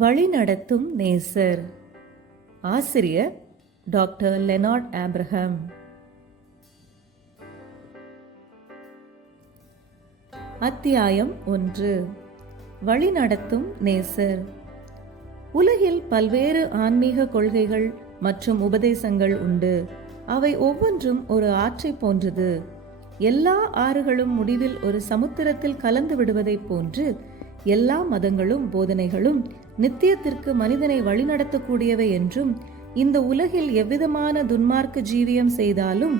வழிநடத்தும் நேசர். ஆசிரியர் டாக்டர் லெனார்ட் ஆப்ரஹாம். அத்தியாயம் 1. வழிநடத்தும் நேசர். உலகில் பல்வேறு ஆன்மீக கொள்கைகள் மற்றும் உபதேசங்கள் உண்டு. அவை ஒவ்வொன்றும் ஒரு ஆற்றை போன்றது. எல்லா ஆறுகளும் முடிவில் ஒரு சமுத்திரத்தில் கலந்து விடுவதைப் போன்று எல்லா மதங்களும் போதனைகளும் நித்தியத்திற்கு மனிதனை வழிநடத்தக்கூடியவை என்றும், இந்த உலகில் எவ்விதமான துன்மார்க்க ஜீவியம் செய்தாலும்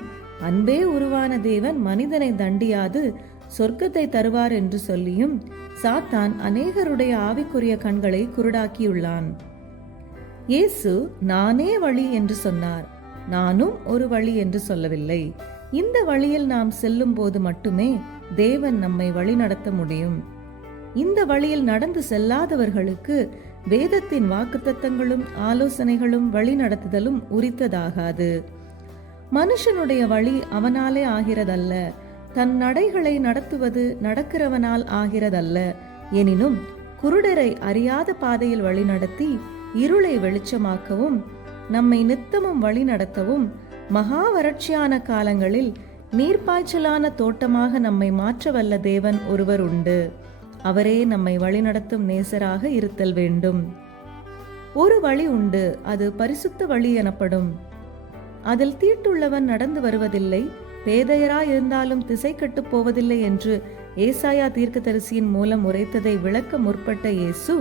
அன்பே உருவான தேவன் மனிதனை தண்டியாது சொர்க்கத்தை தருவார் என்று சொல்லியும் சாத்தான் அநேகருடைய ஆவிக்குரிய கண்களை குருடாக்கியுள்ளான். இயேசு நானே வழி என்று சொன்னார். நானும் ஒரு வழி என்று சொல்லவில்லை. இந்த வழியில் நாம் செல்லும் போது மட்டுமே தேவன் நம்மை வழிநடத்த முடியும். இந்த வழியில் நடந்து செல்லாதவர்களுக்கு வேதத்தின் வாக்குத்தத்தங்களும் ஆலோசனைகளும் வழிநடத்துதலும் உரித்ததாகாது. மனுஷனுடைய வழி அவனாலே ஆகிறதல்ல, தன் நடைகளை நடத்துவது நடக்கிறவனால் ஆகிறதல்ல. எனினும் குருடரை அறியாத பாதையில் வழிநடத்தி இருளை வெளிச்சமாக்கவும் நம்மை நித்தமும் வழிநடத்தவும் மகா வறட்சியான காலங்களில் நீர்ப்பாய்ச்சலான தோட்டமாக நம்மை மாற்றவல்ல தேவன் ஒருவர் உண்டு. அவரே நம்மை வழிநடத்தும் நேசராக இருத்தல் வேண்டும். ஒரு வழி உண்டு, அது பரிசுத்த வழி எனப்படும். அதில் தீட்டுள்ளவன் நடந்து வருவதில்லை, பேதையராயிருந்தாலும் திசை கட்டு போவதில்லை என்று ஏசாயா தீர்க்கதரிசியின் மூலம் உரைத்ததை விளக்க முற்பட்ட இயேசு,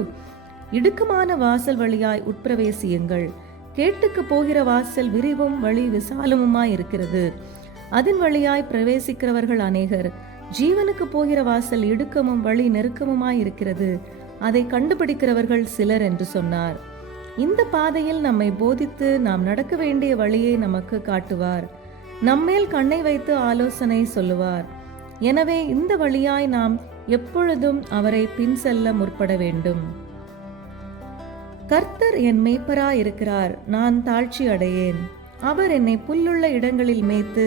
இடுக்கமான வாசல் வழியாய் உட்பிரவேசியுங்கள், கேட்டுக்கு போகிற வாசல் விரிவும் வழி விசாலமுமாய் இருக்கிறது, அதன் வழியாய் பிரவேசிக்கிறவர்கள் அநேகர், ஜீவனுக்கு போகிற வாசல் இடுக்கமும் வழி நெருக்கமுமாய் இருக்கிறது, அதை கண்டுபிடிக்கிறவர்கள் சிலர் என்று சொன்னார். இந்த பாதையில் நம்மை போதித்து நாம் நடக்க வேண்டிய வழியை நமக்கு காட்டுவார். நம்மேல் கண்ணை வைத்து ஆலோசனை சொல்லுவார். எனவே இந்த வழியாய் நாம் எப்பொழுதும் அவரை பின் செல்ல முற்பட வேண்டும். கர்த்தர் என் மேய்ப்பராய் இருக்கிறார், நான் தாழ்ச்சி அடையேன். அவர் என்னை புல்லுள்ள இடங்களில் மேய்த்து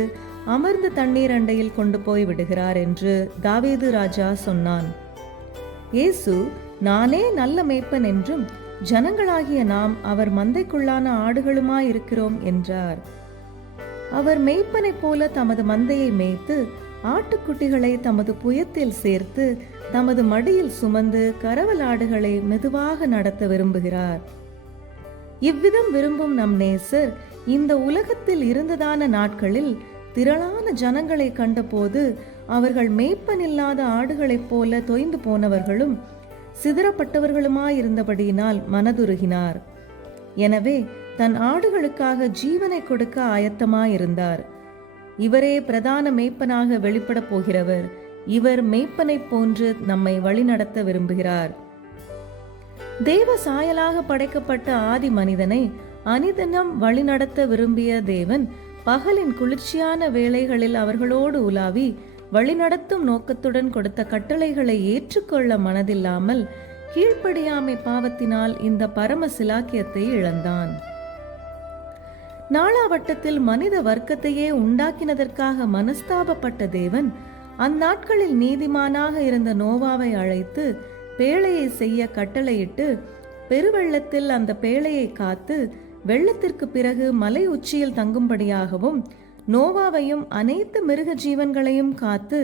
அமர்ந்த தண்ணீர் அண்டையில் கொண்டு போய் விடுகிறார் என்று தாவீது ராஜா சொன்னான். இயேசு நானே நல்ல மேய்ப்பன் என்றும் ஜனங்களாகிய நாம் அவர் மந்தைக்குள்ளான ஆடுகளுமாயிருக்கிறோம் என்றார். அவர் மேய்ப்பனைப் போல தமது மந்தையை மேய்த்து ஆட்டுக்குட்டிகளை தமது புயத்தில் சேர்த்து தமது மடியில் சுமந்து கரவலாடுகளை மெதுவாக நடத்த விரும்புகிறார். இவ்விதம் விரும்பும் நம் நேசர் இந்த உலகத்தில் இருந்ததான நாட்களில் திரளான ஜனங்களை கண்டபோது அவர்கள் மேய்ப்பனில்லாத ஆடுகளைப் போல தொய்ந்து போனவர்களும் சிதறப்பட்டவர்களுமாயிருந்தபடியினால் மனதுருகினார். எனவே தன் ஆடுகளுக்காக ஜீவனை கொடுக்க ஆயத்தமாயிருந்தார். இவரே பிரதான மேய்ப்பனாக வெளிப்பட போகிறவர். இவர் மேய்ப்பனைப் போன்று நம்மை வழிநடத்த விரும்புகிறார். தேவ சாயலாக படைக்கப்பட்ட ஆதி மனிதனை அனிதனம் வழிநடத்த விரும்பிய தேவன் பகலின் குளிர்ச்சியான வேளைகளில் அவர்களோடு உலாவி வழிநடத்தும் நோக்கத்துடன் கொடுத்த கட்டளைகளை ஏற்றுக்கொள்ள மனதில்லாமல் கீழ்ப்படியாமை பாவத்தினால் இந்த பரம சிலாக்கியத்தை இழந்தான். நாளாவட்டத்தில் மனித வர்க்கத்தையே உண்டாக்கினதற்காக மனஸ்தாபப்பட்ட தேவன் அந்நாட்களில் நீதிமானாக இருந்த நோவாவை அழைத்து பேழையை செய்ய கட்டளையிட்டு பெருவெள்ளத்தில் அந்த பேழையை காத்து வெள்ளத்திற்கு பிறகு மலை உச்சியில் தங்கும்படியாகவும் நோவாவையும் அனைத்து மிருக ஜீவன்களையும் காத்து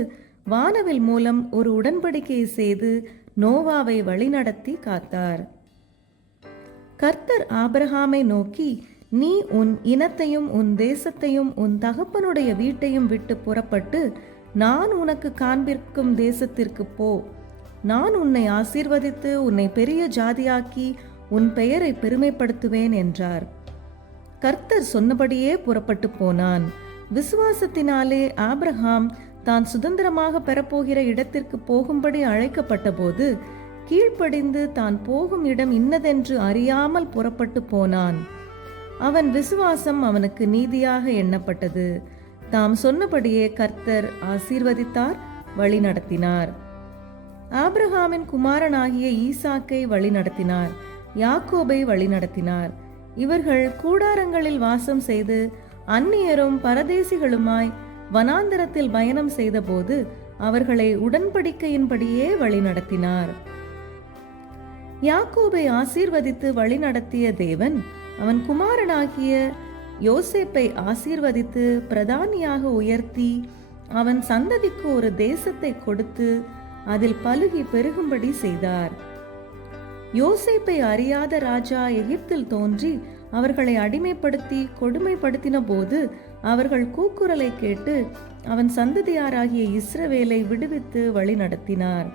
வானவில் மூலம் ஒரு உடன்படிக்கையை செய்து நோவாவை வழிநடத்தி காத்தார். கர்த்தர் ஆபிரகாமை நோக்கி, நீ உன் இனத்தையும் உன் தேசத்தையும் உன் தகப்பனுடைய வீட்டையும் விட்டு புறப்பட்டு நான் உனக்கு காண்பிக்கும் தேசத்திற்கு போ. நான் உன்னை ஆசீர்வதித்து உன்னை பெரிய ஜாதியாக்கி உன் பெயரை பெருமைப்படுத்துவேன் என்றார். கர்த்தர் சொன்னபடியே புறப்பட்டு போனான். விசுவாசத்தினாலே ஆபிரகாம் தான் சுதந்திரமாக பெறப்போகிற இடத்திற்கு போகும்படி அழைக்கப்பட்ட போது கீழ்ப்படிந்து தான் போகும் இடம் இன்னதென்று அறியாமல் புறப்பட்டு போனான். அவன் விசுவாசம் அவனுக்கு நீதியாக எண்ணப்பட்டது. தாம் சொன்னபடியே கர்த்தர் ஆசீர்வதித்தார், வழி நடத்தினார். ஆபிரகாமின் குமாரனாகிய ஈசாக்கை வழி நடத்தினார், யாக்கோபை வழி நடத்தினார். இவர்கள் கூடாரங்களில் வாசம் செய்து அந்நியரும் பரதேசிகளுமாய் வனாந்தரத்தில் பயணம் செய்தபோது அவர்களை உடன்படிக்கையின்படியே வழி நடத்தினார். யாக்கோபை ஆசீர்வதித்து வழிநடத்திய தேவன் அவன் குமாரனாகிய யோசேப்பை ஆசீர்வதித்து பிரதானியாக உயர்த்தி அவன் சந்ததிக்கு ஒரு தேசத்தை கொடுத்து அதில் பலுகி பெருகும்படி செய்தார். யோசேப்பை அறியாத ராஜா எகிப்தில் தோன்றி அவர்களை அடிமைப்படுத்தி கொடுமைப்படுத்தின போது அவர்கள் கூக்குரலை கேட்டு அவன் சந்ததியாராகிய இஸ்ரவேலை விடுவித்து வழி நடத்தினார்.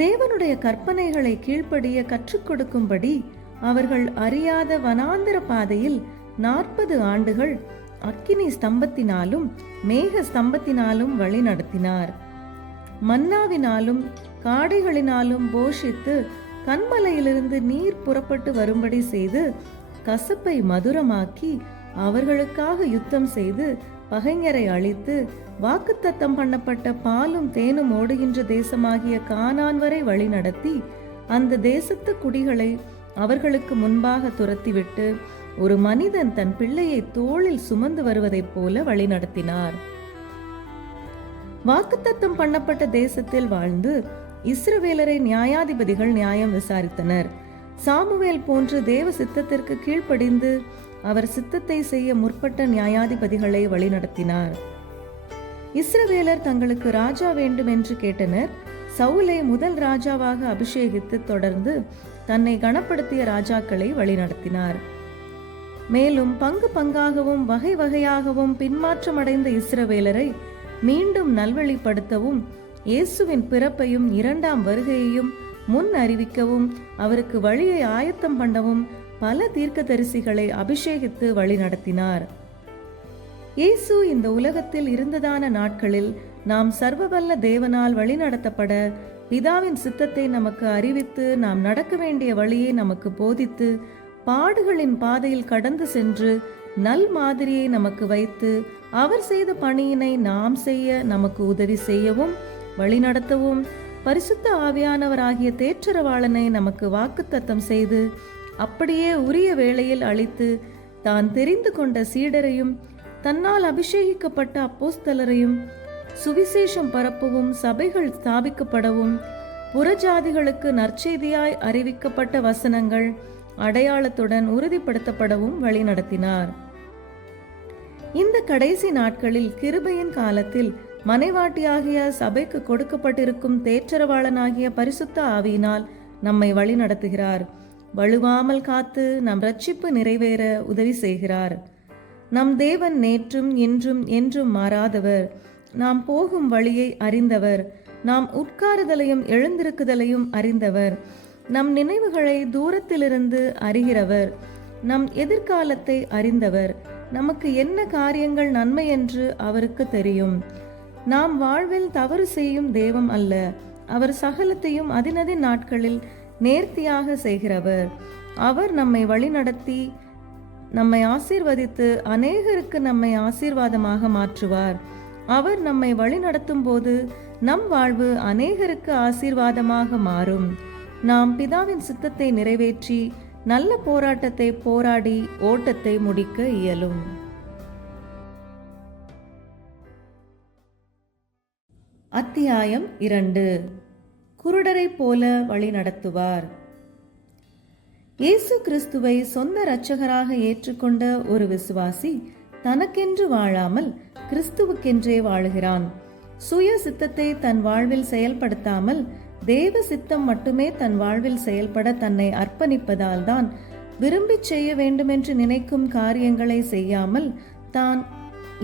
தேவனுடைய கற்பனைகளை கீழ்ப்படிய கற்றுக் கொடுக்கும்படி அவர்கள் அறியாத வனாந்தர பாதையில் 40 ஆண்டுகள் அக்கினி ஸ்தம்பத்தினாலும் மேக ஸ்தம்பத்தினாலும் வழி நடத்தினார். மன்னாவினாலும் காடைகளினாலும் போஷித்து கன்மலையிலிருந்து நீர் புறப்பட்டு வரும்படி செய்து கசப்பை மதுரமாக்கி அவர்களுக்காக யுத்தம் செய்து பகைஞரை அழித்து வாக்குத்தத்தம் பண்ணப்பட்ட பாலும் தேனும் ஓடுகின்ற தேசமாகிய கானான் வரை வழி நடத்தி அந்த தேசத்து குடிகளை அவர்களுக்கு முன்பாக துரத்திவிட்டு ஒரு மனிதன் தன் பிள்ளையை தோளில் சுமந்து வருவதைப் போல வழி நடத்தினார். வாக்குத்தத்தம் பண்ணப்பட்ட தேசத்தில் வாழ்ந்து இஸ்ரவேலரை நியாயாதிபதிகள் நியாயம் விசாரித்தனர். சாமுவேல் போன்று தேவ சித்தத்திற்கு கீழ்ப்படிந்து அவர் சித்தத்தை செய்ய முற்பட்ட நியாயாதிபதிகளை வழிநடத்தினார். இஸ்ரவேலர் தங்களுக்கு ராஜா வேண்டும் என்று கேட்டனர். சவுலை முதல் ராஜாவாக அபிஷேகித்து தொடர்ந்து தன்னை கனப்படுத்திய ராஜாக்களை வழிநடத்தினார். மேலும் பங்கு பங்காகவும் வகை வகையாகவும் பின்மாற்றமடைந்த இஸ்ரவேலரை மீண்டும் நல்வழிப்படுத்தவும் இயேசுவின் பிறப்பையும் 2ஆம் வருகையையும் முன் அறிவிக்கவும் அவருக்கு வழியை ஆயத்தம் பண்ணவும் பல தீர்க்கதரிசிகளை அபிஷேகித்து வழி நடத்தினார். இயேசு இந்த உலகத்தில் இருந்ததான நாட்களில் நாம் சர்வவல்ல தேவனால் வழிநடத்தப்பட பிதாவின் சித்தத்தை நமக்கு அறிவித்து நாம் நடக்க வேண்டிய வழியை நமக்கு போதித்து பாடுகளின் பாதையில் கடந்து சென்று நல் மாதிரியை நமக்கு வைத்து அவர் செய்த பணியினை நாம் செய்ய நமக்கு உதவி செய்யவும் வழிநடத்தவும் பரிசுத்த ஆவியானவராகிய தேற்றரவாளனை நமக்கு வாக்குத்தத்தம் செய்து அப்படியே உரிய வேளையில் அளித்து தான் தெரிந்து கொண்ட சீடரையும் தன்னால் அபிஷேகிக்கப்பட்ட அப்போஸ்தலரையும் சுவிசேஷம் பரப்பவும் சபைகள் ஸ்தாபிக்கப்படவும் புறஜாதிகளுக்கு நற்செய்தியாய் அறிவிக்கப்பட்ட வசனங்கள் அடையாளத்துடன் உறுதிப்படுத்தப்படவும் வழி நடத்தினார். இந்த கடைசி நாட்களில் கிருபையின் காலத்தில் மனைவாட்டியாகிய சபைக்கு கொடுக்கப்பட்டிருக்கும் தேற்றரவாளனாகிய பரிசுத்த ஆவியினால் நம்மை வழி நடத்துகிறார். வழுவாமல் காத்து நம் ரட்சிப்பு நிறைவேற உதவி செய்கிறார். நம் தேவன் நேற்றும் இன்றும் என்றும் மாறாதவர். நாம் போகும் வழியை அறிந்தவர். நாம் உட்காருதலையும் எழுந்திருக்குதலையும் அறிந்தவர். நம் நினைவுகளை தூரத்திலிருந்து அறிகிறவர். நம் எதிர்காலத்தை அறிந்தவர். நமக்கு என்ன காரியங்கள் நன்மை என்று அவருக்கு தெரியும். நாம் வாழ்வில் தவறு செய்யும் தெய்வம் அல்ல. அவர் சகலத்தையும் அதினதின் நாட்களில் நேர்த்தியாக செய்கிறவர். அவர் நம்மை வழிநடத்தி நம்மை ஆசீர்வதித்து அநேகருக்கு நம்மை ஆசீர்வாதமாக மாற்றுவார். அவர் நம்மை வழிநடத்தும் போது நம் வாழ்வு அநேகருக்கு ஆசீர்வாதமாக மாறும். நாம் பிதாவின் சித்தத்தை நிறைவேற்றி நல்ல போராட்டத்தை போராடி ஓட்டத்தை முடிக்க இயலும். அத்தியாயம் 2. குருடரை போல வழி நடத்துவார். இயேசு கிறிஸ்துவை சொந்த இரட்சகராக ஏற்றுக்கொண்ட ஒரு விசுவாசி தனக்கென்று வாழாமல் கிறிஸ்துவுக்கென்றே வாழுகிறான். சுய சித்தத்தை தன் வாழ்வில் செயல்படுத்தாமல் தேவ சித்தம் மட்டுமே தன் வாழ்வில் செயல்பட தன்னை அர்ப்பணிப்பதால் தான் விரும்பி செய்ய வேண்டுமென்று நினைக்கும் காரியங்களை செய்யாமல் தான்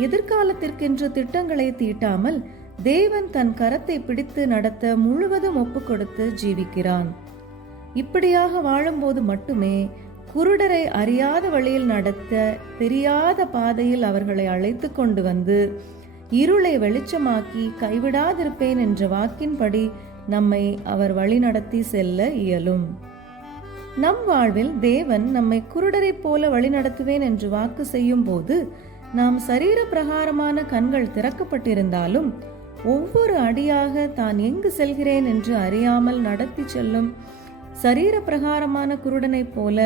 எதிர்காலத்திற்கென்று திட்டங்களை தீட்டாமல் தேவன் தன் கரத்தை பிடித்து நடத்த முழுவதும் ஒப்பு கொடுத்து ஜீவிக்கிறான். இப்படியாக வாழும்போது மட்டுமே குருடரை அறியாத வழியில் நடத்த தெரியாத பாதையில் அவர்களை அழைத்து கொண்டு வந்து இருளை வெளிச்சமாக்கி கைவிடாதிருப்பேன் என்ற வாக்கின்படி நம்மை அவர் வழி நடத்தி செல்ல இயலும். நம் வாழ்வில் தேவன் நம்மை குருடரை போல வழி நடத்துவேன் என்று வாக்கு செய்யும் போது நாம் சரீர பிரகாரமான கண்கள் திறக்கப்பட்டிருந்தாலும் ஒவ்வொரு அடியாக தான் எங்கு செல்கிறேன் என்று அறியாமல் நடத்தி செல்லும் சரீர பிரகாரமான குருடனைப் போல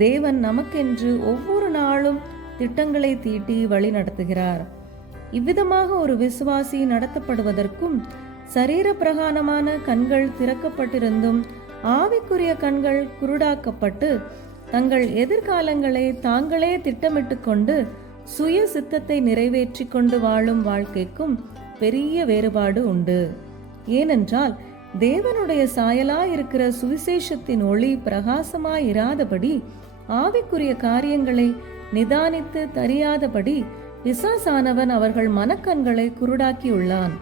தேவன் நமக்கென்று ஒவ்வொரு நாளும் திட்டங்களை தீட்டி வழி நடத்துகிறார். இவ்விதமாக ஒரு விசுவாசி நடத்தப்படுவதற்கும் சரீர பிரகாரமான கண்கள் திறக்கப்பட்டிருந்தும் ஆவிக்குரிய கண்கள் குருடாக்கப்பட்டு தங்கள் எதிர்காலங்களை தாங்களே திட்டமிட்டு கொண்டு சுய சித்தத்தை நிறைவேற்றி கொண்டு வாழும் வாழ்க்கைக்கும் பெரிய வேறுபாடு உண்டு. ஏனென்றால் தேவனுடைய சாயலாயிருக்கிற சுவிசேஷத்தின் ஒளி பிரகாசமாயிராதபடி ஆவிக்குரிய காரியங்களை நிதானித்து தெரியாதபடி பிசாசானவன் அவர்கள் மனக்கண்களை குருடாக்கியுள்ளான்.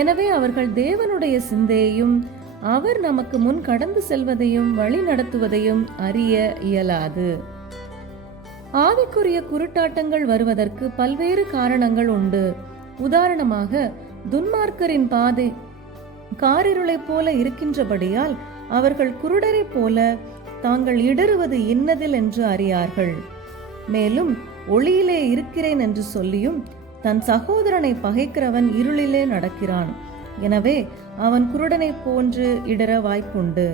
எனவே அவர்கள் தேவனுடைய சிந்தையையும் அவர் நமக்கு முன் கடந்து செல்வதையும் வழி நடத்துவதையும் அறிய இயலாது. ஆவிக்குரிய குருட்டாட்டங்கள் வருவதற்கு பல்வேறு காரணங்கள் உண்டு. உதாரணமாக, துன்மார்க்கரின் பாதை காரிருளைப் போல இருக்கின்றபடியால் அவர்கள் குருடரை போல தாங்கள் இடறுவது இன்னதில் என்று அறியார்கள். மேலும் ஒளியிலே இருக்கிறேன் என்று சொல்லியும் தன் சகோதரனை பகைக்கிறவன் இருளிலே நடக்கிறான். எனவே அவன் குருடனை போன்று இடர வாய்ப்புண்டு.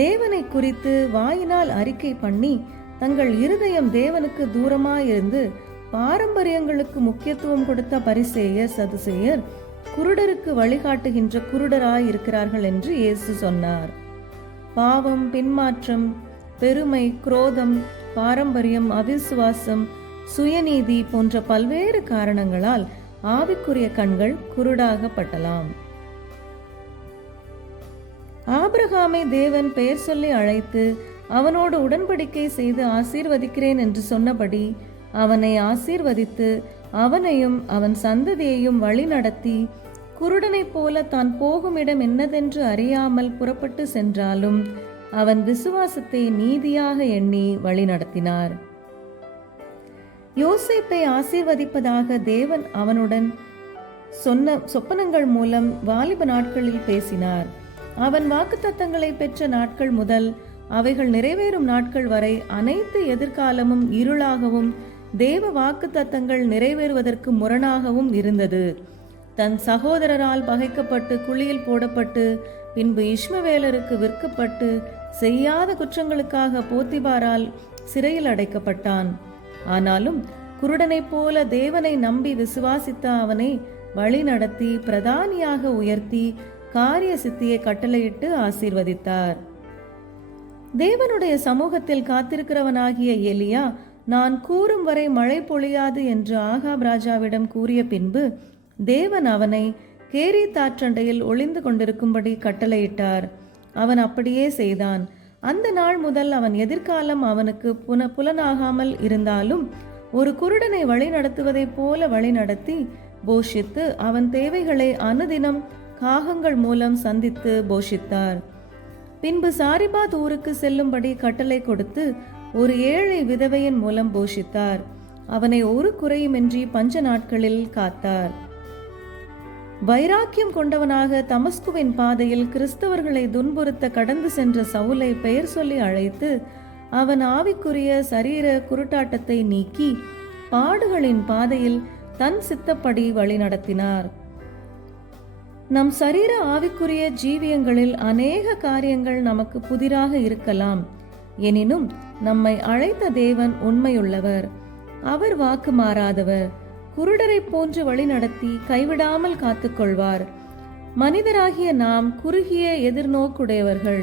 தேவனை குறித்து வாயினால் அறிக்கை பண்ணி தங்கள் இருதயம் தேவனுக்கு தூரமாயிருந்து பாரம்பரியங்களுக்கு முக்கியத்துவம் கொடுத்த பரிசேயர் சதுசேயர் குருடருக்கு வழிகாட்டுகின்ற குருடராய் இருக்கிறார்கள் என்று இயேசு சொன்னார். பாவம், பின்மாற்றம், பெருமை, குரோதம், பாரம்பரியம், அவிசுவாசம், சுயநீதி போன்ற பல்வேறு காரணங்களால் ஆவிக்குரிய கண்கள் குருடாகப்படலாம். ஆபிரகாமை தேவன் பெயர் சொல்லி அழைத்து அவனோடு உடன்படிக்கை செய்து ஆசீர்வதிக்கிறேன் என்று சொன்னபடி அவனை ஆசீர்வதித்து அவனையும் அவன் சந்ததியையும் வழி நடத்தி குருடனைப் போல தான் போகும் இடம் என்னதென்று அறியாமல் புறப்பட்டு சென்றாலும் அவன் விசுவாசத்தை நீதியாக எண்ணி வழி நடத்தினார். யோசேப்பை ஆசீர்வதிப்பதாக தேவன் அவனுடன் சொன்ன சொப்பனங்கள் மூலம் வாலிப நாட்களில் பேசினார். அவன் வாக்குத்தத்தங்களை பெற்ற நாட்கள் முதல் அவைகள் நிறைவேறும் நாட்கள் வரை அனைத்து எதிர்காலமும் இருளாகவும் தேவ வாக்குத்தத்தங்கள் நிறைவேறுவதற்கு முரணாகவும் இருந்தது. தன் சகோதரரால் பகைக்கப்பட்டு குழியில் போடப்பட்டு பின்பு இஷ்மவேலருக்கு விற்கப்பட்டு செய்யாத குற்றங்களுக்காக போத்திபாரால் சிறையில் அடைக்கப்பட்டான். ஆனாலும் குருடனைப் போல தேவனை நம்பி விசுவாசித்த அவனை வழி நடத்தி பிரதானியாக உயர்த்தி காரிய சித்தியை கட்டளையிட்டு ஆசீர்வதித்தார். தேவனுடைய சமூகத்தில் காத்திருக்கிறவனாகிய எலியா நான் கூறும் வரை மழை பொழியாது என்று ஆகாப் ராஜாவிடம் கூறிய பின்பு தேவன் அவனை கேரீத் ஆற்றண்டையில் ஒளிந்து கொண்டிருக்கும்படி கட்டளையிட்டார். அவன் அப்படியே செய்தான். அந்த நாள் முதல் அவன் எதிர்காலம் அவனுக்கு புலனாகாமல் இருந்தாலும் ஒரு குருடனை வழி நடத்துவதைப் போல வழி நடத்தி போஷித்து அவன் தேவைகளை அனுதினம் காகங்கள் மூலம் சந்தித்து போஷித்தார். பின்பு சாரிபாத் ஊருக்கு செல்லும்படி கட்டளை கொடுத்து ஒரு ஏழை விதவையின் மூலம் போஷித்தார். அவனை ஒரு குறையுமின்றி பஞ்ச நாட்களில் காத்தார். வைராக்கியம் கொண்டவனாக தமஸ்குவின் பாதையில் கிறிஸ்தவர்களை துன்புறுத்த கடந்து சென்ற சவுலை பெயர் சொல்லி அழைத்து அவன் ஆவிக்குரிய சரீர குருட்டாட்டத்தை நீக்கி பாடுகளின் பாதையில் தன் சித்தப்படி வழி நடத்தினார். நம் சரீர ஆவிக்குரிய ஜீவியங்களில் அநேக காரியங்கள் நமக்கு புதிராக இருக்கலாம். எனினும் நம்மை அழைத்த தேவன் உண்மையுள்ளவர். அவர் வாக்கு மாறாதவர். குருடரை போன்று வழி நடத்தி கைவிடாமல் காத்துக்கொள்வார். மனிதராகிய நாம் குறுகிய எதிர்நோக்குடையவர்கள்.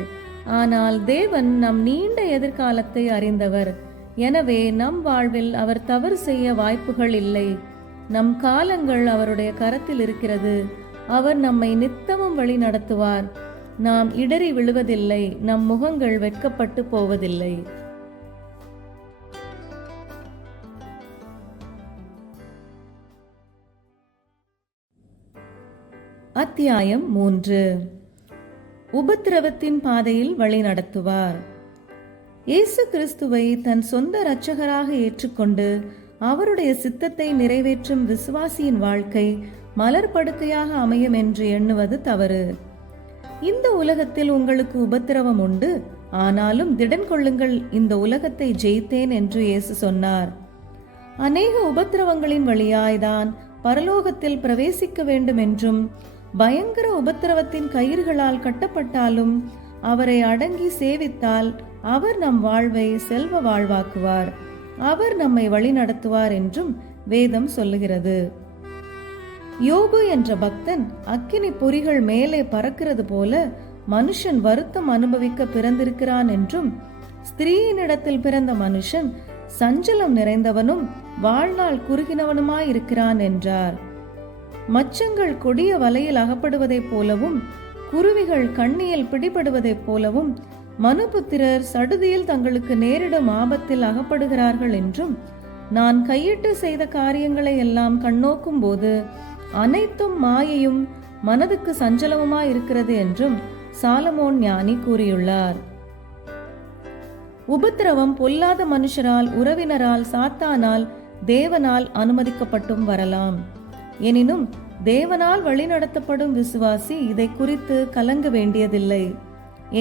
ஆனால் தேவன் நம் நீண்ட எதிர்காலத்தை அறிந்தவர். எனவே நம் வாழ்வில் அவர் தவறு செய்ய வாய்ப்புகள் இல்லை. நம் காலங்கள் அவருடைய கரத்தில் இருக்கிறது. அவர் நம்மை நித்தமும் வழி நடத்துவார். நாம் இடறி விழுவதில்லை. நம் முகங்கள் வெட்கப்பட்டு போவதில்லை. அத்தியாயம் 3. உபத்திரவத்தின் பாதையில் வழி நடத்துவார். இயேசு கிறிஸ்துவை தன் சொந்த இரட்சகராக ஏற்றுக்கொண்டு அவருடைய சித்தத்தை நிறைவேற்றும் விசுவாசியின் வாழ்க்கை மலர் படுக்கையாக அமையும் என்று எண்ணுவது தவறு. இந்த உலகத்தில் உங்களுக்கு உபத்திரவம் உண்டு, ஆனாலும் திடன் கொள்ளுங்கள், இந்த உலகத்தை ஜெயித்தேன் என்று இயேசு சொன்னார். அநேக உபத்திரவங்களின் வழியாய்தான் பரலோகத்தில் பிரவேசிக்க வேண்டும் என்றும் பயங்கர உபத்திரவத்தின் கயிறுகளால் கட்டப்பட்டாலும் அவரை அடங்கி சேவித்தால் அவர் நம் வாழ்வை செல்வ வாழ்வாக்குவார். அவர் நம்மை வழி நடத்துவார் என்றும் வேதம் சொல்லுகிறது. யோபு என்ற பக்தன் அக்கினி பொறிகள் மேலே பறக்கிறது போல மனுஷன் வருத்தம் அனுபவிக்க பிறந்திருக்கிறான் என்றும், ஸ்திரீயினிடத்தில் பிறந்த மனுஷன் சஞ்சலம் நிறைந்தவனும் வாழ்நாள் குறுகினவனுமாயிருக்கிறான் என்றார். மச்சங்கள் கொடிய வலையில் அகப்படுவதைப் போலவும், குருவிகள் கண்ணியில் பிடிபடுவதைப் போலவும், மனுபுத்திரர் சடுதியில் தங்களுக்கு நேரிடும் ஆபத்தில் அகப்படுகிறார்கள் என்றும், நான் கையிட்டு செய்த காரியங்களை எல்லாம் கண்ணோக்கும் போது அனைத்தும் மாயையும் மனதுக்கு சஞ்சலமுமாயிருக்கிறது என்றும் சாலமோன் ஞானி கூறியுள்ளார். உபத்திரவம் பொல்லாத மனுஷரால், உறவினரால், சாத்தானால், தேவனால் அனுமதிக்கப்பட்டும் வரலாம். எனினும் தேவனால் வழிநடத்தப்படும் விசுவாசி இதை குறித்து கலங்க வேண்டியதில்லை.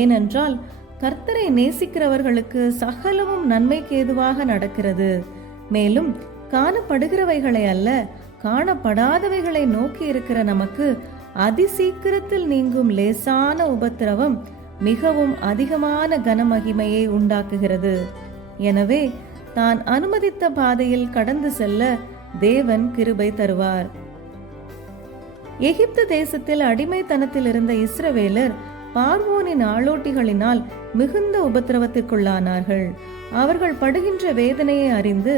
ஏனென்றால் கர்த்தரை நேசிக்கிறவர்களுக்கு சகலமும் நன்மைக்கு ஏதுவாக நடக்கிறது. மேலும் காணப்படுகிறவைகளை அல்ல, காணப்படாதவைகளை நோக்கி இருக்கிற நமக்கு அதிசீக்கிரத்தில் நீங்கும் லேசான உபத்திரவம் மிகவும் அதிகமான கனமகிமையை உண்டாக்குகிறது. எனவே தான் அனுமதித்த பாதையில் கடந்து செல்ல தேவன் கிருபை தருவார். எகிப்து தேசத்தில் அடிமைத்தனத்தில் இருந்த இஸ்ரவேலர் பார்வோனின் ஆளோட்டிகளினால் மிகுந்த உபத்திரவத்திற்குள்ளானார்கள். அவர்கள் படுகின்ற வேதனையை அறிந்து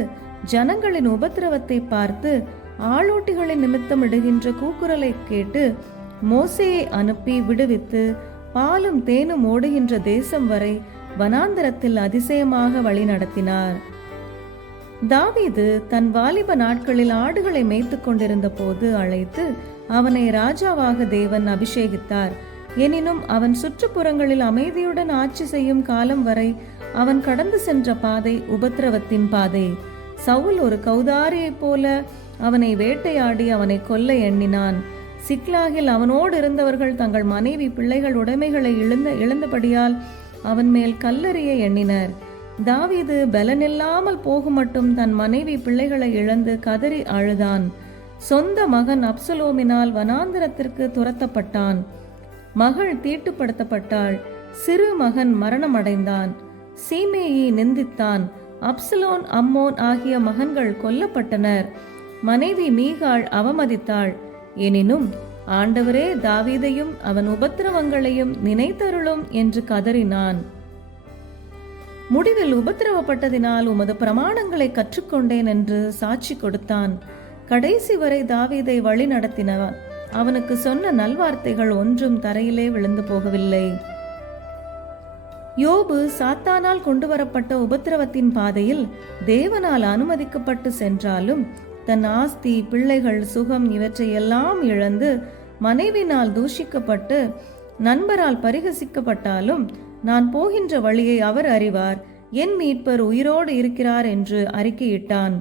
ஜனங்களின் உபத்திரவத்தை பார்த்து ஆளோட்டிகளின் நிமித்தம் இடுகின்ற கூக்குரலை கேட்டு மோசேயை அனுப்பி விடுவித்து பாலும் தேனும் ஓடுகின்ற தேசம் வரை வனாந்தரத்தில் அதிசயமாக வழி நடத்தினார். தாவீது தன் வாலிப நாட்களில் ஆடுகளை மேய்த்து கொண்டிருந்த போது அழைத்து அவனை ராஜாவாக தேவன் அபிஷேகித்தார். எனினும் அவன் சுற்றுப்புறங்களில் அமைதியுடன் ஆட்சி செய்யும் காலம் வரை அவன் கடந்து சென்ற பாதை உபத்திரவத்தின் பாதை. சவுல் ஒரு கௌதாரியைப் போல அவனை வேட்டையாடி அவனை கொல்ல எண்ணினான். சிக்லாகில் அவனோடு இருந்தவர்கள் தங்கள் மனைவி பிள்ளைகள் உடைமைகளை இழந்தபடியால் அவன் மேல் கல்லெறிய எண்ணினர். தாவீது பலனில்லாமல் போகும் மட்டும் தன் மனைவி பிள்ளைகளை இழந்து கதறி அழுதான். சொந்த மகன் அப்சலோமினால் வனாந்திரத்திற்கு துரத்தப்பட்டான். மகள் தீட்டுப்படுத்தப்பட்டாள். சிறு மகன் மரணமடைந்தான். சீமேயி நிந்தித்தான். அப்சலோன், அம்மோன் ஆகிய மகன்கள் கொல்லப்பட்டனர். மனைவி மீகாள் அவமதித்தாள். எனினும் ஆண்டவரே தாவீதையும் அவன் உபத்திரவங்களையும் நினைத்தருளும் என்று கதறினான். முடிவில் உபத்திரவப்பட்டதினால் உமது பிரமாணங்களை கற்றுக்கொண்டேன் என்று சாட்சி கொடுத்தான். கடைசி வரை தாவீதை வழி நடத்தினான். அவனுக்கு சொன்ன நல்வார்த்தைகள் ஒன்றும் தரையிலே விழுந்து போகவில்லை. யோபு சாத்தானால் கொண்டு வரப்பட்ட உபத்திரவத்தின் பாதையில் தேவனால் அனுமதிக்கப்பட்டு சென்றாலும் தன் ஆஸ்தி, பிள்ளைகள், சுகம் இவற்றை எல்லாம் இழந்து மனைவினால் தூஷிக்கப்பட்டு நண்பரால் பரிகசிக்கப்பட்டாலும் நான் போகின்ற வழியை அவர் அறிவார், என் மீட்பர் உயிரோடு இருக்கிறார் என்று அறிக்கையிட்டான்.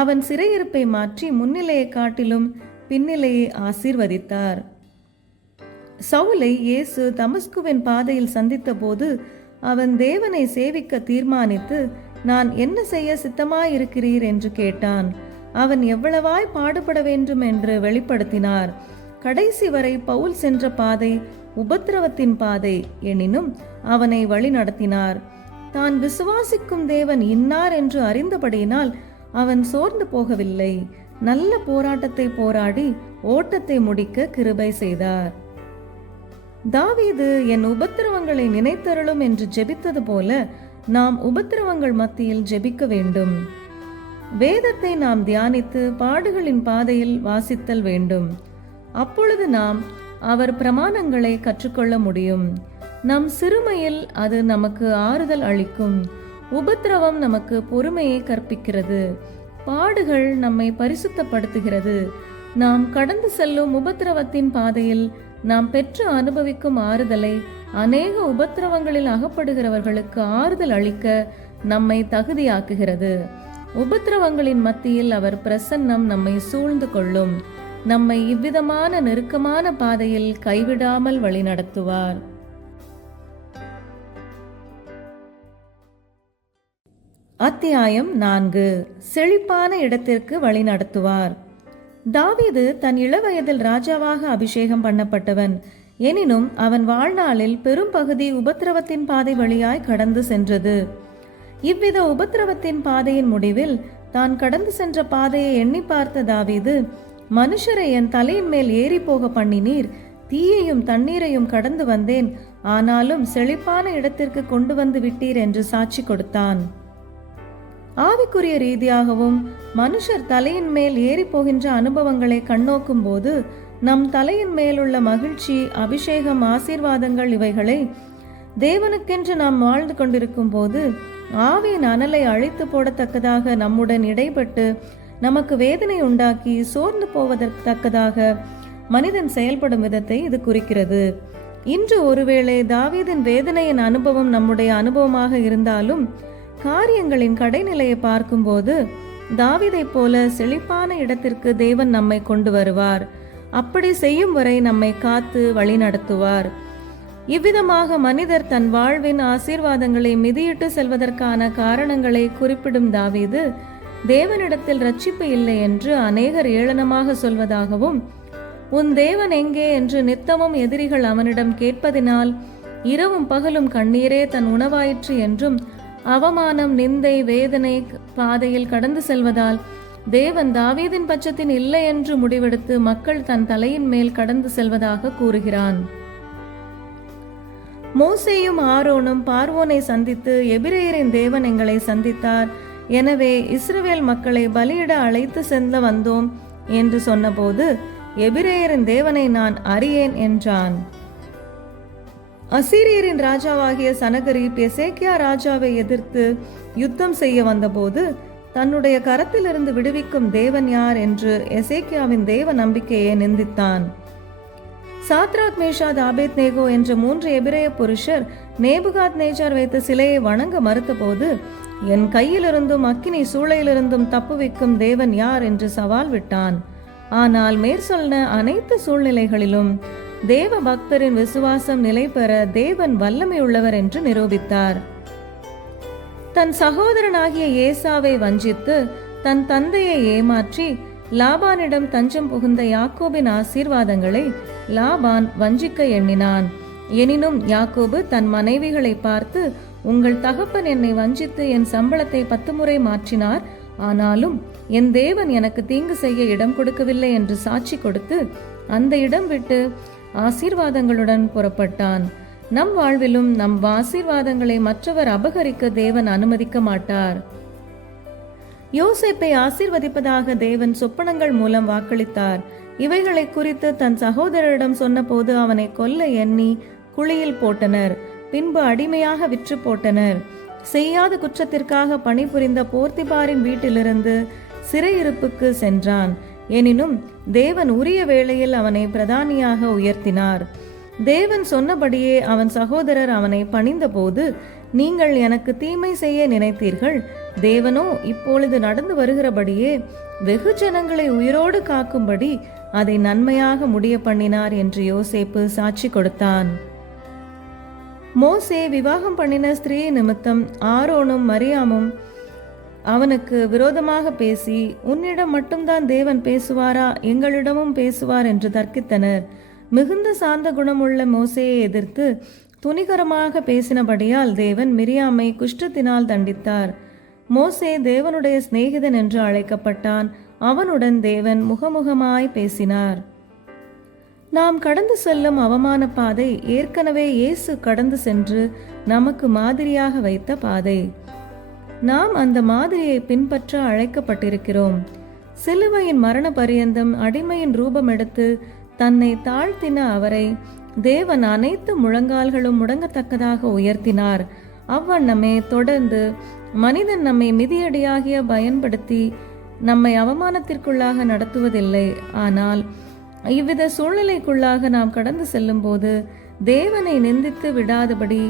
அவன் சிறையிருப்பை மாற்றி முன்னிலையை காட்டிலும் பின்னிலையை ஆசீர்வதித்தார். சவுலை இயேசு தமஸ்குவின் பாதையில் சந்தித்த போது அவன் தேவனை சேவிக்க தீர்மானித்து, நான் என்ன செய்ய சித்தமாயிருக்கிறீர் என்று கேட்டான். அவன் எவ்வளவாய் பாடுபட வேண்டும் என்று வெளிப்படுத்தினார். கடைசி வரை பவுல் சென்ற பாதை உபத்திரவத்தின் பாதை. எனினும் அவனை வழி நடத்தினார். தான் விசுவாசிக்கும் தேவன் இன்னார் என்று அறிந்தபடியினால் அவன் சோர்ந்து போகவில்லை. நல்ல போராட்டத்தை போராடி ஓட்டத்தை முடிக்க கிருபை செய்தார். தாவீது என் உபத்திரவங்களை நினைத்தருளும் என்று ஜெபித்தது போல நாம் உபத்திரவங்கள் மத்தியில் ஜெபிக்க வேண்டும். வேதத்தை நாம் தியானித்து பாடுகளின் பாதையில் வாசித்தல் வேண்டும். அப்பொழுது நாம் அவர் பிரமாணங்களை கற்றுக்கொள்ள முடியும். நம் சிறுமையில் அது நமக்கு ஆறுதல் அளிக்கும். உபத்திரவம் நமக்கு பொறுமையை கற்பிக்கிறது. பாடுகள் நம்மை பரிசுத்தப்படுத்துகிறது. நாம் கடந்து செல்லும் உபத்திரவத்தின் பாதையில் நாம் பெற்று அனுபவிக்கும் ஆறுதலை அநேக உபத்திரவங்களில் அகப்படுகிறவர்களுக்கு ஆறுதல் அளிக்க நம்மை தகுதியாக்குகிறது. உபத்திரவங்களின் மத்தியில் அவர் பிரசன்னம் நம்மை சூழ்ந்து கொள்ளும். நம்மை இவ்விதமான நெருக்கமான பாதையில் கைவிடாமல் வழிநடத்துவார். அத்தியாயம் 4. செழிப்பான இடத்திற்கு வழிநடத்துவார். தாவீது தன் இளவயதில் ராஜாவாக அபிஷேகம் பண்ணப்பட்டவன். எனினும் அவன் வாழ்நாளில் பெரும் பகுதி உபத்திரவத்தின் பாதை வழியாய் கடந்து சென்றது. இவ்வித உபத்திரவத்தின் பாதையின் முடிவில் தான் கடந்து சென்ற பாதையை எண்ணி பார்த்த தாவீது மனுஷரை என் தலையின் மேல் ஏறி போக பண்ணினீர். தீயையும் தண்ணீரையும் கடந்து வந்தேன், ஆனாலும் செழிப்பான இடத்திற்கு கொண்டு வந்து விட்டீர் என்று சாட்சி கொடுத்தான். ஆவிக்குரிய ரீதியாகவும் மனுஷர் தலையின் மேல் ஏறி போகின்ற அனுபவங்களை கண்ணோக்கும் போது நம் தலையின் மேலுள்ள மகிழ்ச்சி, அபிஷேகம், ஆசீர்வாதங்கள் இவைகளை தேவனுக்கென்று நாம் வாழ்ந்து கொண்டிருக்கும் போது ஆவியின் அனலை அழித்து போடத்தக்கதாக நம்முடன் இடைப்பட்டு நமக்கு வேதனை உண்டாக்கி சோர்ந்து போவதற்கத்தக்கதாக மனிதன் செயல்படும் விதத்தை இது குறிக்கிறது. இன்று ஒருவேளை தாவீதின் வேதனையின் அனுபவம் நம்முடைய அனுபவமாக இருந்தாலும் காரியங்களின் கடைநிலையை பார்க்கும்போது தாவீதைப் போல செழிப்பான இடத்திற்கு தேவன் நம்மை கொண்டு வருவார். அப்படி செய்யும் வரை நம்மை காத்து வழி நடத்துவார். இவ்விதமாக மனிதர் தன் வாழ்வின் ஆசீர்வாதங்களை மிதியிட்டு செல்வதற்கான காரணங்களை குறிப்பிடும் தாவீது தேவனிடத்தில் இரட்சிப்பு இல்லை என்று அநேகர் ஏளனமாக சொல்வதாகவும், உன் தேவன் எங்கே என்று நித்தமும் எதிரிகள் அவனிடம் கேட்பதினால் இரவும் பகலும் கண்ணீரே தன் உணவாயிற்று என்றும், அவமானம், நிந்தை, வேதனை பாதையில் கடந்து செல்வதால் தேவன் தாவீதின் பட்சத்தின் இல்லை என்று முடிவெடுத்து மக்கள் தன் தலையின் மேல் கடந்து செல்வதாக கூறுகிறான். மோசேயும் ஆரோனும் பார்வோனை சந்தித்து, எபிரேயரின் தேவன் எங்களை சந்தித்தார், எனவே இஸ்ரவேல் மக்களை பலியிட அழைத்து செல்ல வந்தோம் என்று சொன்னபோது, எபிரேயரின் தேவனை நான் அறியேன் என்றான். அசீரியரின் ராஜாவாகிய சனகரிப் எசேக்கியா ராஜாவை எதிர்த்து யுத்தம் செய்ய வந்தபோது தன்னுடைய கரத்திலிருந்து விடுவிக்கும் தேவன் யார் என்று எசேக்கியாவின் தேவ நம்பிக்கையை நிந்தித்தான். சாத்ராக், மேஷாக், ஆபேத்நேகோ என்ற 3 எபிரேய புருஷர் நேபுகாத் நேச்சார் வைத்த சிலையை வணங்க மறுத்தபோது, என் கையிலிருந்தும் அக்கினி சூளையிலிருந்தும் தப்புவிக்கும் தேவன் யார் என்று சவால் விட்டான். ஆனால் மேற்சொன்ன அனைத்து சூழ்நிலைகளிலும் தேவ பக்தரின் விசுவாசம் நிலை பெற தேவன் வல்லமை உள்ளவர் என்று நிரூபித்தார். தன் சகோதரனாகிய ஏசாவை வஞ்சித்து தன் தந்தையை ஏமாற்றி லாபானிடம் தஞ்சம் புகுந்த யாக்கோபின் ஆசீர்வாதங்களை லாபான் வஞ்சிக்க எண்ணினான். எனினும் யாக்கோபு தன் மனைவிகளை பார்த்து, உங்கள் தகப்பன் என்னை வஞ்சித்து என் சம்பளத்தை 10 முறை மாற்றினார், ஆனாலும் என் தேவன் எனக்கு தீங்கு செய்ய இடம் கொடுக்கவில்லை என்று சாட்சி கொடுத்து அந்த இடம் விட்டு ஆசீர்வாதங்களுடன் புறப்பட்டான். நம் வாழ்விலும் நம் ஆசீர்வாதங்களை மற்றவர் அபகரிக்க தேவன் அனுமதிக்க மாட்டார். யோசேப்பை ஆசீர்வதிப்பதாக தேவன் சொப்பனங்கள் மூலம் வாக்களித்தார். இவைகளை குறித்து தன் சகோதரரிடம் சொன்னபோது அவனை கொல்ல எண்ணி குழியில் போட்டனர். பின்பு அடிமையாக விற்று போட்டனர். செய்யாத குற்றத்திற்காக பணிபுரிந்த போர்த்திபாரின் வீட்டிலிருந்து சிறையிருப்புக்கு சென்றான். எனினும் தேவன் உரிய வேளையில் அவனை பிரதானியாக உயர்த்தினார். தேவன் சொன்னபடியே அவன் சகோதரர் அவனை பணிந்தபோது, நீங்கள் எனக்கு தீமை செய்ய நினைத்தீர்கள், தேவனோ இப்பொழுது நடந்து வருகிறபடியே வெகு ஜனங்களை உயிரோடு காக்கும்படி அதை நன்மையாக முடிய பண்ணினார் என்று யோசேப்பு சாட்சி கொடுத்தான். மோசே விவாகம் பண்ணின ஸ்திரீ நிமித்தம் ஆரோனும் மரியாமும் அவனுக்கு விரோதமாக பேசி, உன்னிடம் மட்டும்தான் தேவன் பேசுவாரா, எங்களிடமும் பேசுவார் என்று தர்க்கித்தனர். மிகுந்த சாந்த குணமுள்ள மோசேயை எதிர்த்து துணிகரமாக பேசினபடியால் தேவன் மிரியாமை குஷ்டத்தினால் தண்டித்தார். மோசே தேவனுடைய சிநேகிதன் என்று அழைக்கப்பட்டான். அவனுடன் தேவன் முகமுகமாய் பேசினார். நாம் கடந்து செல்லும் அவமான பாதை ஏற்கனவே இயேசு கடந்து சென்று நமக்கு மாதிரியாக வைத்த பாதை. நாம் அந்த மாதிரியை பின்பற்ற அழைக்கப்பட்டிருக்கிறோம். சிலுவையின் மரண பரியந்தம் அடிமையின் ரூபம் எடுத்து தன்னை தாழ்த்தின அவரை தேவன் அனைத்து முழங்கால்களும் முடங்கத்தக்கதாக உயர்த்தினார். அவ்வண்ணமே தொடர்ந்து மனிதன் நம்மை மிதியடியாகிய பயன்படுத்தி நம்மை அவமானத்திற்குள்ளாக நடத்துவதில்லை. ஆனால் இவ்வித சூழ்நிலைக்குள்ளாக நாம் கடந்து செல்லும் போது தேவனை நிந்தித்து விடாதபடி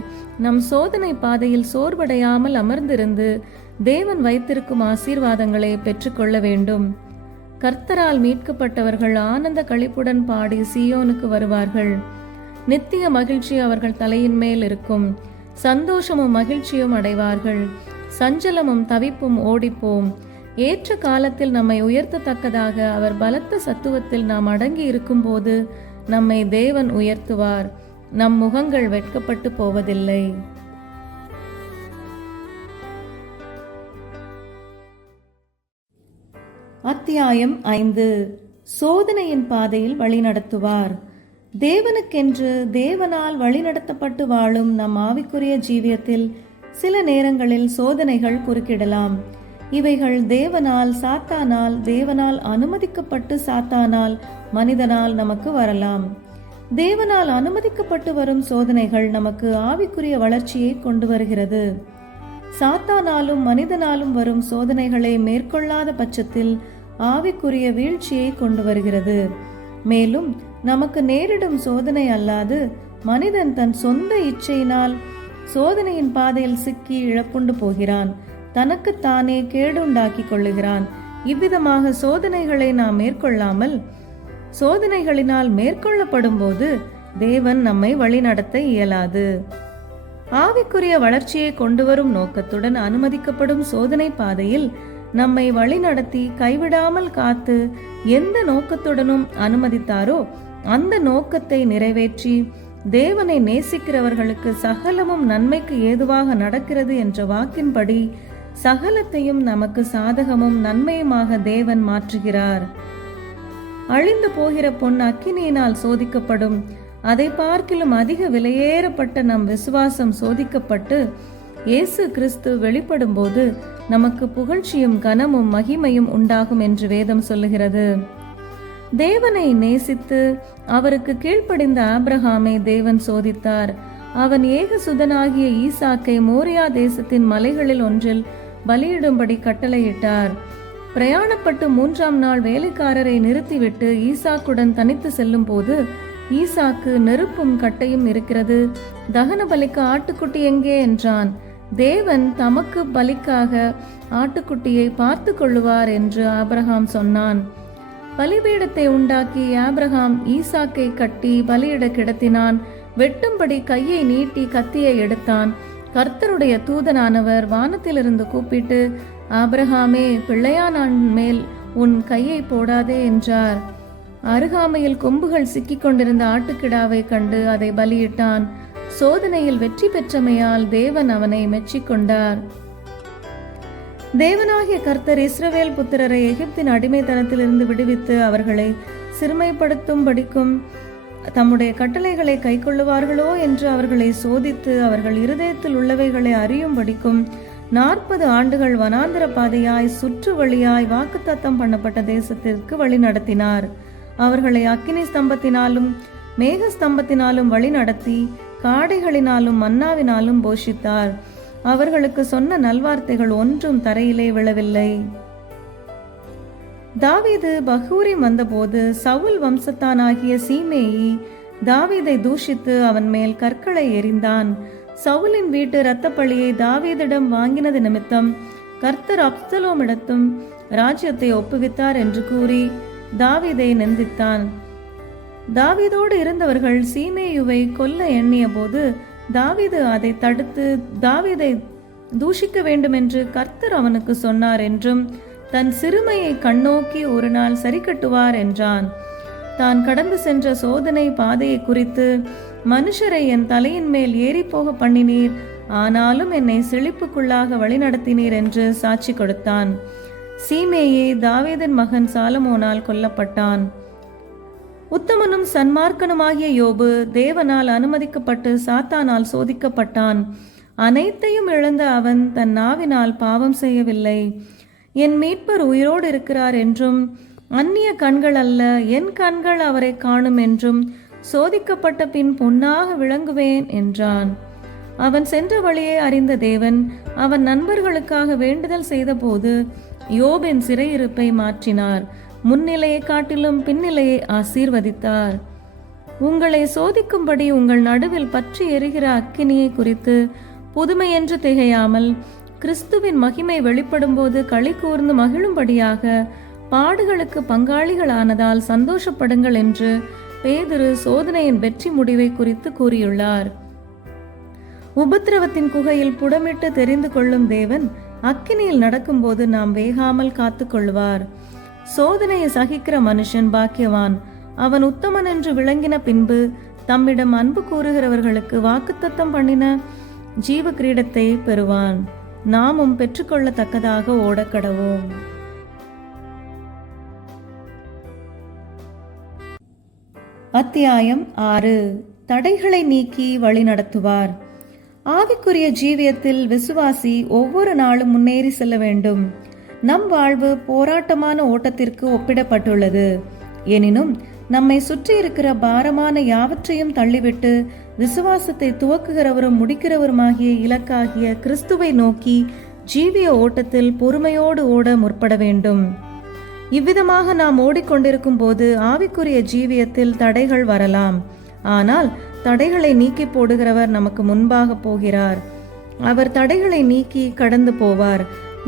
நம் சோதனை பாதையில் சோர்வடையாமல் அமர்ந்திருந்து தேவன் வைத்திருக்கும் ஆசீர்வாதங்களை பெற்றுக்கொள்ள வேண்டும். கர்த்தரால் மீட்கப்பட்டவர்கள் ஆனந்த களிப்புடன் பாடி சீயோனுக்கு வருவார்கள். நித்திய மகிழ்ச்சி அவர்கள் தலையின் மேல் இருக்கும். சந்தோஷமும் மகிழ்ச்சியும் அடைவார்கள். சஞ்சலமும் தவிப்பும் ஓடிப்போம். ஏற்ற காலத்தில் நம்மை உயர்த்தத்தக்கதாக அவர் பலத்த சத்துவத்தில் நாம் அடங்கி இருக்கும் போது நம்மை தேவன் உயர்த்துவார். நம் முகங்கள் வெட்கப்பட்டு போவதில்லை. அத்தியாயம் 5. சோதனையின் பாதையில் வழிநடத்துவார். தேவனுக்கென்று தேவனால் வழிநடத்தப்பட்டு வாழும் நம் ஆவிக்குரிய ஜீவியத்தில் சில நேரங்களில் சோதனைகள் குறுக்கிடலாம். இவைகள் தேவனால் சாத்தானால், தேவனால் அனுமதிக்கப்பட்டு சாத்தானால், மனிதனால் நமக்கு வரலாம். தேவனால் அனுமதிக்கப்பட்டு வரும் சோதனைகள் நமக்கு ஆவிக்குரிய வளர்ச்சியை கொண்டு வருகிறது. சாத்தானாலும் மனிதனாலும் வரும் சோதனைகளை மேற்கொள்ளாத பட்சத்தில் ஆவிக்குரிய வீழ்ச்சியை கொண்டு வருகிறது. மேலும் நமக்கு நேரிடும் சோதனை அல்லாது மனிதன் தன் சொந்த இச்சையினால் சோதனையின் பாதையில் சிக்கி இழப்புண்டு போகிறான், தனக்குத்தானே கேடுண்டாக்கி கொள்ளுகிறான். இவ்விதமாக சோதனைகளை நாம் மேற்கொள்ளாமல் சோதனைகளினால் மேற்கொள்ளப்படும் போது தேவன் நம்மை வழிநடத்த இயலாது. ஆவிக்குரிய வளர்ச்சியை கொண்டு வரும் நோக்கத்துடன் அனுமதிக்கப்படும் சோதனை பாதையில் நம்மை வழிநடத்தி கைவிடாமல் காத்து எந்த நோக்கத்துடனும் அனுமதித்தாரோ அந்த நோக்கத்தை நிறைவேற்றி தேவனை நேசிக்கிறவர்களுக்கு சகலமும் நன்மைக்கு ஏதுவாக நடக்கிறது என்ற வாக்கின்படி சகலத்தையும் நமக்கு சாதகமும் நன்மையுமாக தேவன் மாற்றுகிறார். அழிந்து போகிற பொன் அக்கினியினால் சோதிக்கப்படும். அதை பார்க்கிலும் அதிக விலையேறப்பட்ட நம் விசுவாசம் சோதிக்கப்பட்டு இயேசு கிறிஸ்து வெளிப்படும் போது நமக்கு புகழ்ச்சியும் கனமும் மகிமையும் உண்டாகும் என்று வேதம் சொல்லுகிறது. தேவனை நேசித்து அவருக்கு கீழ்ப்படிந்த ஆபிரகாமை தேவன் சோதித்தார். அவன் ஏகசுதனாகிய ஈசாக்கை மோரியா தேசத்தின் மலைகளில் ஒன்றில் பலியிடும்படி கட்டளையிட்டார். பிரயாணப்பட்டு 3ஆம் நாள் வேலைக்காரரை நிறுத்திவிட்டு ஈசாக்குடன் தனித்து செல்லும் போது, ஈசாக்கு நெருப்பும் கட்டையும் இருக்கிறது, தகன பலிக்கு ஆட்டுக்குட்டி எங்கே என்றான். தேவன் தமக்கு பலிக்காக ஆட்டுக்குட்டியை பார்த்து கொள்ளுவார் என்று ஆபிரகாம் சொன்னான். பலிபீடத்தை உண்டாக்கி ஆபிரகாம் ஈசாக்கை கட்டி பலியிட கிடத்தினான். வெட்டும்படி கையை நீட்டி கத்தியை எடுத்தான். கர்த்தருடைய தூதனானவர் வானத்திலிருந்து கூப்பிட்டு, ஆபிரகாமே, பிள்ளையானான் மேல் உன் கையை போடாதே என்றார். அருகாமையில் கொம்புகள் சிக்கிக் கொண்டிருந்த ஆட்டுக்கிடாவை கண்டு அதை பலியிட்டான். சோதனையில் வெற்றி பெற்றமையால் தேவன் அவனை மெச்சிக்கொண்டார். தேவனாகிய கர்த்தர் இஸ்ரவேல் புத்திரரை எகிப்தின் அடிமைத்தனத்திலிருந்து விடுவித்து அவர்களை சிறுமைப்படுத்தும்படிக்கும் தம்முடைய கட்டளைகளை கைக்கொள்ளுவார்களோ என்று அவர்களை சோதித்து அவர்கள் இருதயத்தில் உள்ளவைகளை அறியும்படிக்கும் 40 ஆண்டுகள் வனாந்திர பாதையாய் சுற்று வழியாய் வாக்குத்தத்தம் பண்ணப்பட்ட தேசத்திற்கு வழி நடத்தினார். அவர்களை அக்கினி ஸ்தம்பத்தினாலும் மேக ஸ்தம்பத்தினாலும் வழி நடத்தி காடைகளினாலும் மன்னாவினாலும் போஷித்தார். அவர்களுக்கு சொன்ன நல்வார்த்தைகள் ஒன்றும் தரையிலே விழவில்லை. தாவீது பகூரிம் வந்தபோது சவுல் வம்சத்தானாகிய சீமேயி தாவீதை தூஷித்து அவன் மேல் கற்களை எறிந்தான். சவுலின் வீட்டு இரத்தப்பழியை தாவீதிடம் வாங்கினது நிமித்தம் கர்த்தர் அப்சலோமிடத்தும் ராஜ்யத்தை ஒப்புவித்தார் என்று கூறி தாவீதை நிந்தித்தான். தாவீதோடு இருந்தவர்கள் சீமேயுவை கொல்ல எண்ணிய போது தாவீது அதை தடுத்து தாவீதை தூஷிக்க வேண்டும் என்று கர்த்தர் அவனுக்கு சொன்னார் என்றும் தன் சிறுமையை கண்ணோக்கி ஒரு நாள் சரி கட்டுவார் என்றான். தான் கடந்து சென்ற சோதனை பாதையை குறித்து, மனுஷரை என் தலையின் மேல் ஏறி போக பண்ணினீர், ஆனாலும் என்னை செழிப்புக்குள்ளாக வழிநடத்தினீர் என்று சாட்சி கொடுத்தான். சீமேயே தாவீதின் மகன் சாலமோனால் கொல்லப்பட்டான். உத்தமனும் சன்மார்க்கனுமாகிய யோபு தேவனால் அனுமதிக்கப்பட்டு சாத்தானால் சோதிக்கப்பட்டான். அனைத்தையும் இழந்த அவன் தன் நாவினால் பாவம் செய்யவில்லை. என் மீட்பர் உயிரோடு இருக்கிறார் என்றும், அந்நிய கண்கள் அல்ல என் கண்கள் அவரை காணும் என்றும், சோதிக்கப்பட்ட பின் பொன்னாக விளங்குவேன் என்றான். அவன் சென்ற வழியை அறிந்த தேவன் அவன் நண்பர்களுக்காக வேண்டுதல் செய்தபோது யோபின் சிறையிருப்பை மாற்றினார். முன்னிலையை காட்டிலும் பின்னிலையை ஆசீர்வதித்தார். உங்களை சோதிக்கும்படி உங்கள் நடுவில் பற்றி எரிகிற அக்கினியை குறித்து புதுமையென்று திகையாமல் கிறிஸ்துவின் மகிமை வெளிப்படும் போது களி கூர்ந்து மகிழும்படியாக பாடுகளுக்கு பங்காளிகளானதால் சந்தோஷப்படுங்கள் என்று பேதுரு சோதனையின் வெற்றி முடிவை குறித்து கூறியுள்ளார். உபத்திரவத்தின் குகையில் புடமிட்டு தெரிந்து கொள்ளும் தேவன் அக்கினியில் நடக்கும்போது நாம் வேகாமல் காத்து கொள்வார். சோதனையை சகிக்கிற மனுஷன் பாக்கியவான். அவன் உத்தமன் என்று விளங்கின பின்பு தம்மிடம் அன்பு கூறுகிறவர்களுக்கு வாக்குத்தத்தம் பண்ணின ஜீவ கிரீடத்தை பெறுவான். நாமும் பெற்றுக்கொள்ளத்தக்கதாக ஓடக்கடவோம். அத்தியாயம் 6. தடைகளை நீக்கி வழி நடத்துவார். ஆவிக்குரிய ஜீவியத்தில் விசுவாசி ஒவ்வொரு நாளும் முன்னேறி செல்ல வேண்டும். நம் வாழ்வு போராட்டமான ஓட்டத்திற்கு ஒப்பிடப்பட்டுள்ளது. எனினும் நம்மை சுற்றி இருக்கிற பாரமான யாவற்றையும் தள்ளிவிட்டு விசுவாசத்தை துவக்குகிறவரும் முடிக்கிறவருமாகிய இலக்காகிய கிறிஸ்துவை நோக்கி ஜீவிய ஓட்டத்தில் பொறுமையோடு ஓட முற்பட வேண்டும். இவ்விதமாக நாம் ஓடிக்கொண்டிருக்கும் போது ஆவிக்குரிய ஜீவியத்தில் தடைகள் வரலாம். ஆனால் தடைகளை நீக்கி போடுகிறவர் நமக்கு முன்பாக போகிறார். அவர் தடைகளை நீக்கி கடந்து போவார்.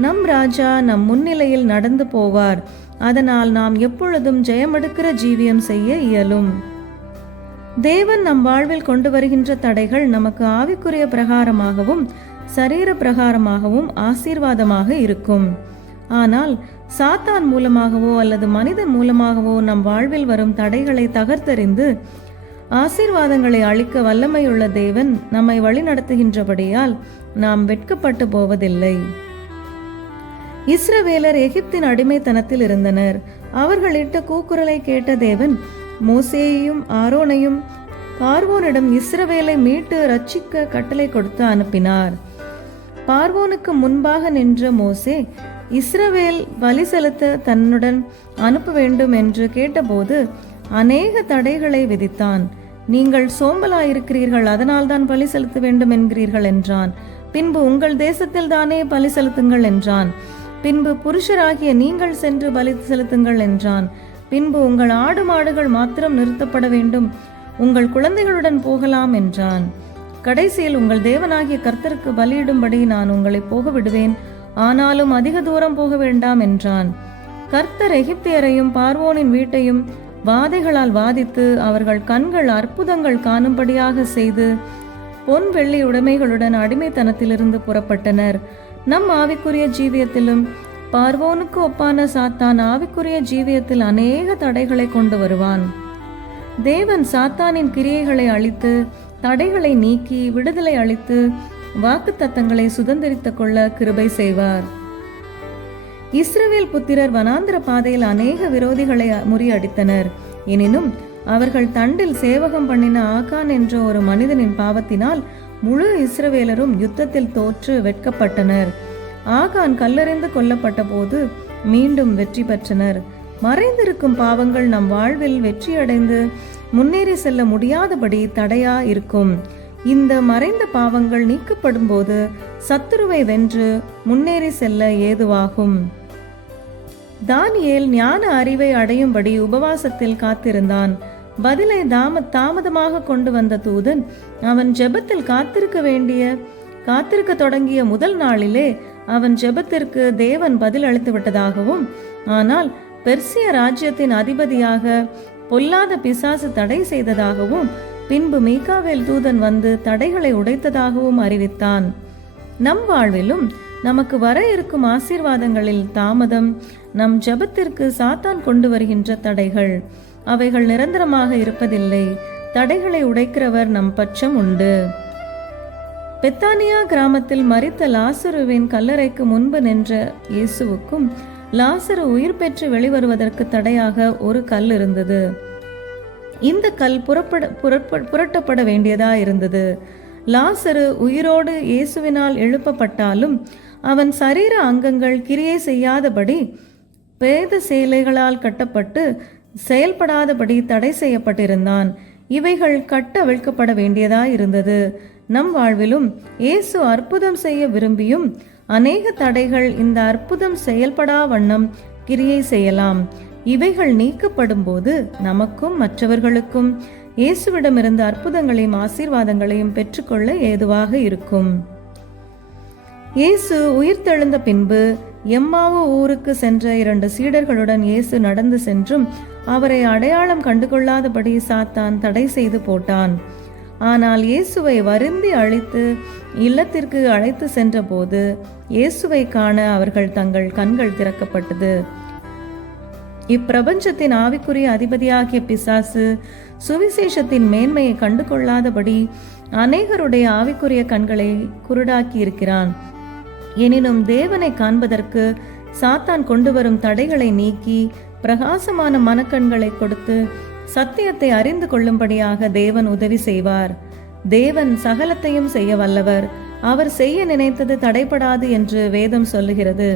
நம் ராஜா நம் முன்னிலையில் நடந்து போவார். அதனால் நாம் எப்பொழுதும் ஜெயமெடுக்கிற ஜீவியம் செய்ய இயலும். தேவன் நம் வாழ்வில் கொண்டு வருகின்ற தடைகள் நமக்கு ஆவிக்குரிய பிரகாரமாகவும் சரீர பிரகாரமாகவும் ஆசீர்வாதமாக இருக்கும். ஆனால் சாத்தான் மூலமாகவோ அல்லது மனிதன் மூலமாகவோ நம் வாழ்வில் வரும் தடைகளை தகர்த்தெறிந்து ஆசீர்வாதங்களை அளிக்க வல்லமையுள்ள தேவன் நம்மை வழிநடத்துகின்றபடியால் நாம் வெட்கப்பட்டு போவதில்லை. இஸ்ரவேலர் எகிப்தின் அடிமைத்தனத்தில் இருந்தனர். அவர்கள் இட்ட கூக்குரலை கேட்ட தேவன் மோசேயையும் ஆரோனையும் பார்வோனிடம் இஸ்ரவேலை மீட்டு ரட்சிக்க கட்டளை கொடுத்து அனுப்பினார். பார்வோனுக்கு முன்பாக நின்ற மோசே இஸ்ரவேல் பலி செலுத்த தன்னுடன் அனுப்ப வேண்டும் என்று கேட்டபோது அநேக தடைகளை விதித்தான். நீங்கள் சோம்பலாயிருக்கிறீர்கள், அதனால்தான் பலி செலுத்த வேண்டும் என்கிறீர்கள் என்றான். பின்பு உங்கள் தேசத்தில் தானே பலி செலுத்துங்கள் என்றான். பின்பு புருஷராகிய நீங்கள் சென்று பலி செலுத்துங்கள் என்றான். பின்பு உங்கள் ஆடு மாடுகள் மாத்திரம் நிறுத்தப்பட வேண்டும், உங்கள் குழந்தைகளுடன் போகலாம் என்றான். கடைசியில் உங்கள் தேவனாகிய கர்த்தருக்கு பலியிடும்படி நான் உங்களை போக விடுவேன், ஆனாலும் அதிக தூரம் போக வேண்டாம் என்றான். கர்த்தர் எகிப்தியரையும் பார்வோனின் வீட்டையும் வாதைகளால் வாதித்து அவர்கள் கண்கள் அற்புதங்கள் காணும்படியாக செய்து பொன் வெள்ளி உடைமைகளுடன் அடிமைத்தனத்திலிருந்து புறப்பட்டனர். நம் ஆவிக்குரிய ஜீவியத்திலும் பார்வோனுக்கு ஒப்பான சாத்தான் ஆவிக்குரிய ஜீவியத்தில் அநேக தடைகளை கொண்டு வருவான். தேவன் சாத்தானின் கிரியைகளை அழித்து தடைகளை நீக்கி விடுதலை அளித்து வாக்குத்தத்தங்களை சுதந்திரித்துக் கொள்ள கிருபை செய்வார். இஸ்ரவேல் புத்திரர் வனாந்திர பாதையில் அநேக விரோதிகளை முறியடித்தனர். எனினும் அவர்கள் தண்டில் சேவகம் பண்ணின ஆகான் என்ற ஒரு மனிதனின் பாவத்தினால் முழு இஸ்ரவேலரும் யுத்தத்தில் தோற்று வெட்கப்பட்டனர். ஆகான் கல்லெறிந்து கொல்லப்பட்ட போது மீண்டும் வெற்றி பெற்றனர். மறைந்திருக்கும் பாவங்கள் நம் வாழ்வில் வெற்றியடைந்து முன்னேறி செல்ல முடியாதபடி தடையா இருக்கும். இந்த மறைந்த பாவங்கள் நீக்கப்படும் போது சத்துருவை வென்று முன்னேறி செல்ல ஏதுவாகும். தானியேல் ஞான அறிவை அடையும்படி உபவாசத்தில் காத்திருந்தான். பதிலை தாமதமாக கொண்டு வந்த தூதன் அவன் ஜெபத்தில் காத்திருக்க தொடங்கிய முதல் நாளிலே அவன் ஜெபத்திற்கு தேவன் பதில் அளித்து விட்டதாகவும், ஆனால் பெர்சிய ராஜ்யத்தின் அதிபதியாக பொல்லாத பிசாசு தடை செய்ததாகவும், பின்பு மீகாவேல் தூதன் வந்து தடைகளை உடைத்ததாகவும் அறிவித்தான். நம் வாழ்விலும் நமக்கு வர இருக்கும் ஆசீர்வாதங்களில் தாமதம் நம் ஜெபத்திற்கு சாத்தான் கொண்டு வருகின்ற தடைகள். அவைகள் நிரந்தரமாக இருப்பதில்லை. தடைகளை உடைக்கிறவர் நம் பட்சம் உண்டு. பெத்தானியா கிராமத்தில் மரித்த லாசருவின் கல்லறைக்கு முன்பு நின்ற இயேசுவுக்கும் லாசரு உயிர் பெற்று வெளிவருவதற்கு தடையாக ஒரு கல் இருந்தது. இந்த கல் புரட்டப்பட வேண்டியதா இருந்தது. லாசரு உயிரோடு இயேசுவினால் எழுப்பப்பட்டாலும் அவன் சரீர அங்கங்கள் கிரியை செய்யாதபடி பேத சேலைகளால் கட்டப்பட்டு செயல்படாதபடி தடை செய்யப்பட்டிருந்தான். இவைகள் கட்டவிழ்க்கப்பட வேண்டியதா இருந்தது. நம் வாழ்விலும் இயேசு அற்புதம் செய்ய விரும்பியும் அநேக தடைகள் இந்த அற்புதம் செயல்படா வண்ணம் கிரியை செய்யலாம். இவைகள் நீக்கப்படும் போது நமக்கும் மற்றவர்களுக்கும் இயேசுவிடமிருந்து அற்புதங்களையும் ஆசீர்வாதங்களையும் பெற்றுக்கொள்ள ஏதுவாக இருக்கும். இயேசு உயிர்த்தெழுந்த பின்பு எம்மாவு ஊருக்கு சென்ற 2 சீடர்களுடன் இயேசு நடந்து சென்றும் அவரை அடையாளம் கண்டுகொள்ளாதபடி சாத்தான் தடை செய்து போட்டான். ஆனால் இயேசுவை வருந்தி அழைத்து இல்லத்திற்கு அழைத்து சென்ற போது இயேசுவை காண அவர்கள் தங்கள் கண்கள் திறக்கப்பட்டது. இப்பிரபஞ்சத்தின் ஆவிக்குரிய அதிபதியாகிய பிசாசு சுவிசேஷத்தின் மேன்மையை கண்டு கொள்ளாதபடி அநேகருடைய ஆவிக்குரிய கண்களை குருடாக்கி இருக்கிறான். எனினும் தேவனை காண்பதற்கு சாத்தான் கொண்டு வரும் தடைகளை நீக்கி பிரகாசமான மனக்கண்களை கொடுத்து சத்தியத்தை அறிந்து கொள்ளும்படியாக தேவன் உதவி செய்வார். தேவன் சகலத்தையும் செய்ய வல்லவர். அவர் செய்ய நினைத்தது தடைபடாது என்று வேதம் சொல்லுகிறது.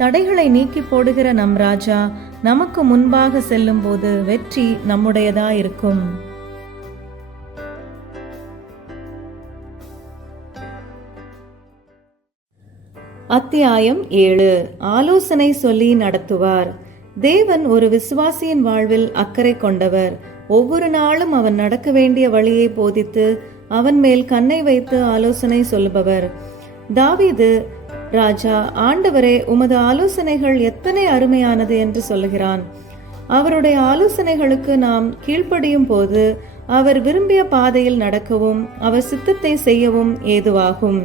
தடைகளை நீக்கி போடுகிற நம் ராஜா நமக்கு முன்பாக செல்லும் போது வெற்றி நம்முடையதாயிருக்கும். அத்தியாயம் 7. ஆலோசனை சொல்லி நடத்துவார். தேவன் ஒரு விசுவாசியின் வாழ்வில் அக்கறை கொண்டவர். ஒவ்வொரு நாளும் அவன் நடக்க வேண்டிய வழியை போதித்து அவன் மேல் கண்ணை வைத்து ஆலோசனை சொல்லுபவர். தாவீது ராஜா, ஆண்டவரே, உமது ஆலோசனைகள் எத்தனை அருமையானது என்று சொல்லுகிறான். அவருடைய ஆலோசனைகளுக்கு நாம் கீழ்ப்படியும் போது அவர் விரும்பிய பாதையில் நடக்கவும் அவர் சித்தத்தை செய்யவும் ஏதுவாகும்.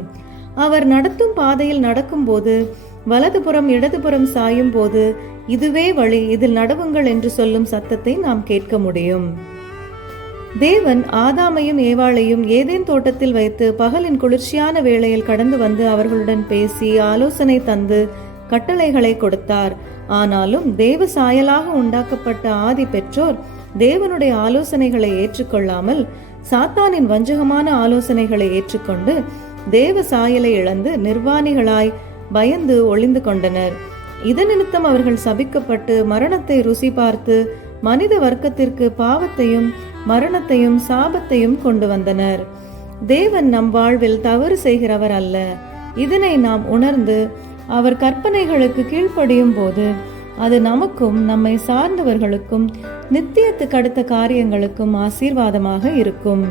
அவர் நடத்தும் பாதையில் நடக்கும்போது, வலதுபுறம் இடதுபுறம் சாயும் போது, இதுவே வழி, இதில் நடவுங்கள் என்று சொல்லும் சத்தத்தை நாம் கேட்க முடியும். தேவன் ஆதாமையும் ஏவாளையும் ஏதேன் தோட்டத்தில் வைத்து பகலின் குளிர்ச்சியான வேளையில் கடந்து வந்து அவர்களுடன் பேசி ஆலோசனை தந்து கட்டளைகளை கொடுத்தார். ஆனாலும் தேவ சாயலாக உண்டாக்கப்பட்ட ஆதி பெற்றோர் தேவனுடைய ஆலோசனைகளை ஏற்றுக்கொள்ளாமல் சாத்தானின் வஞ்சகமான ஆலோசனைகளை ஏற்றுக்கொண்டு தேவ சாயலை இழந்து நிர்வாணிகளாய் பயந்து ஒளிந்து கொண்டனர். இதன் நிமித்தம் அவர்கள் சபிக்கப்பட்டு மரணத்தை ருசி பார்த்து மனித வர்க்கத்திற்கு பாவத்தையும் மரணத்தையும் சாபத்தையும் கொண்டு வந்தனர். தேவன் நம் வாழ்வில் தவறு செய்கிறவர் அல்ல. இதனை நாம் உணர்ந்து அவர் கற்பனைகளுக்கு கீழ்ப்படியும் போது அது நமக்கும் நம்மை சார்ந்தவர்களுக்கும் நித்தியத்துக்கு அடுத்த காரியங்களுக்கும் ஆசீர்வாதமாக இருக்கும்.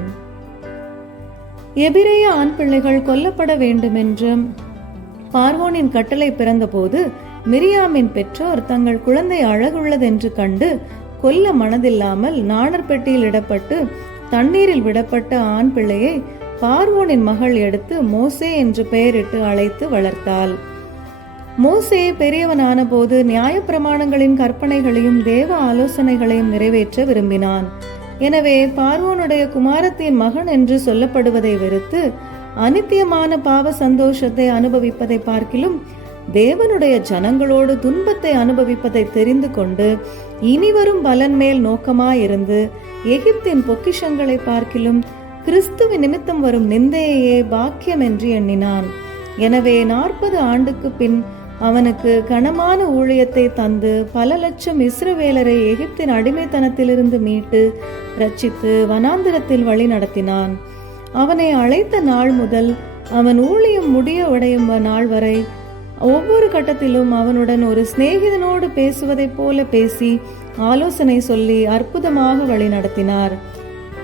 எபிரேய ஆண் பிள்ளைகள் கொல்லப்பட வேண்டும் என்று பார்வோனின் கட்டளை பிறந்தபோது மிரியாமின் பெற்றோர் தங்கள் குழந்தை அழகுள்ளதென்று கண்டு கொல்ல மனதில்லாமல் நாணர் பெட்டியில் இடப்பட்டு தண்ணீரில் விடப்பட்ட ஆண் பிள்ளையை பார்வோனின் மகள் எடுத்து மோசே என்று பெயரிட்டு அழைத்து வளர்த்தாள். மோசே பெரியவனான போது நியாயப்பிரமாணங்களின் கற்பனைகளையும் தேவ ஆலோசனைகளையும் நிறைவேற்ற விரும்பினான். எனவே பார்வோனுடைய குமாரத்தின் மகன் என்று சொல்லப்படுவதை வெறுத்து அனித்தியமான பாவ சந்தோஷத்தை அனுபவிப்பதை பார்க்கிலும் தேவனுடைய ஜனங்களோடு துன்பத்தை அனுபவிப்பதை தெரிந்து கொண்டு இனிவரும் பலன் மேல் நோக்கமாயிருந்து எகிப்தின் பொக்கிஷங்களை பார்க்கிலும் கிறிஸ்துவின் நிமித்தம் வரும் நிந்தையே பாக்கியம் என்று எண்ணினான். எனவே 40 ஆண்டுக்கு பின் அவனுக்கு கனமான ஊழியத்தை தந்து பல லட்சம் இஸ்ரவேலரை எகிப்தின் அடிமைத்தனத்திலிருந்து மீட்டு ரட்சித்து வனாந்திரத்தில் வழி நடத்தினான். அவனை அழைத்த நாள் முதல் அவன் ஊழியம் முடிய உடையும் நாள் வரை ஒவ்வொரு கட்டத்திலும் அவனுடன் ஒரு சிநேகிதனோடு பேசுவதைப் போல பேசி ஆலோசனை சொல்லி அற்புதமாக வழி நடத்தினார்.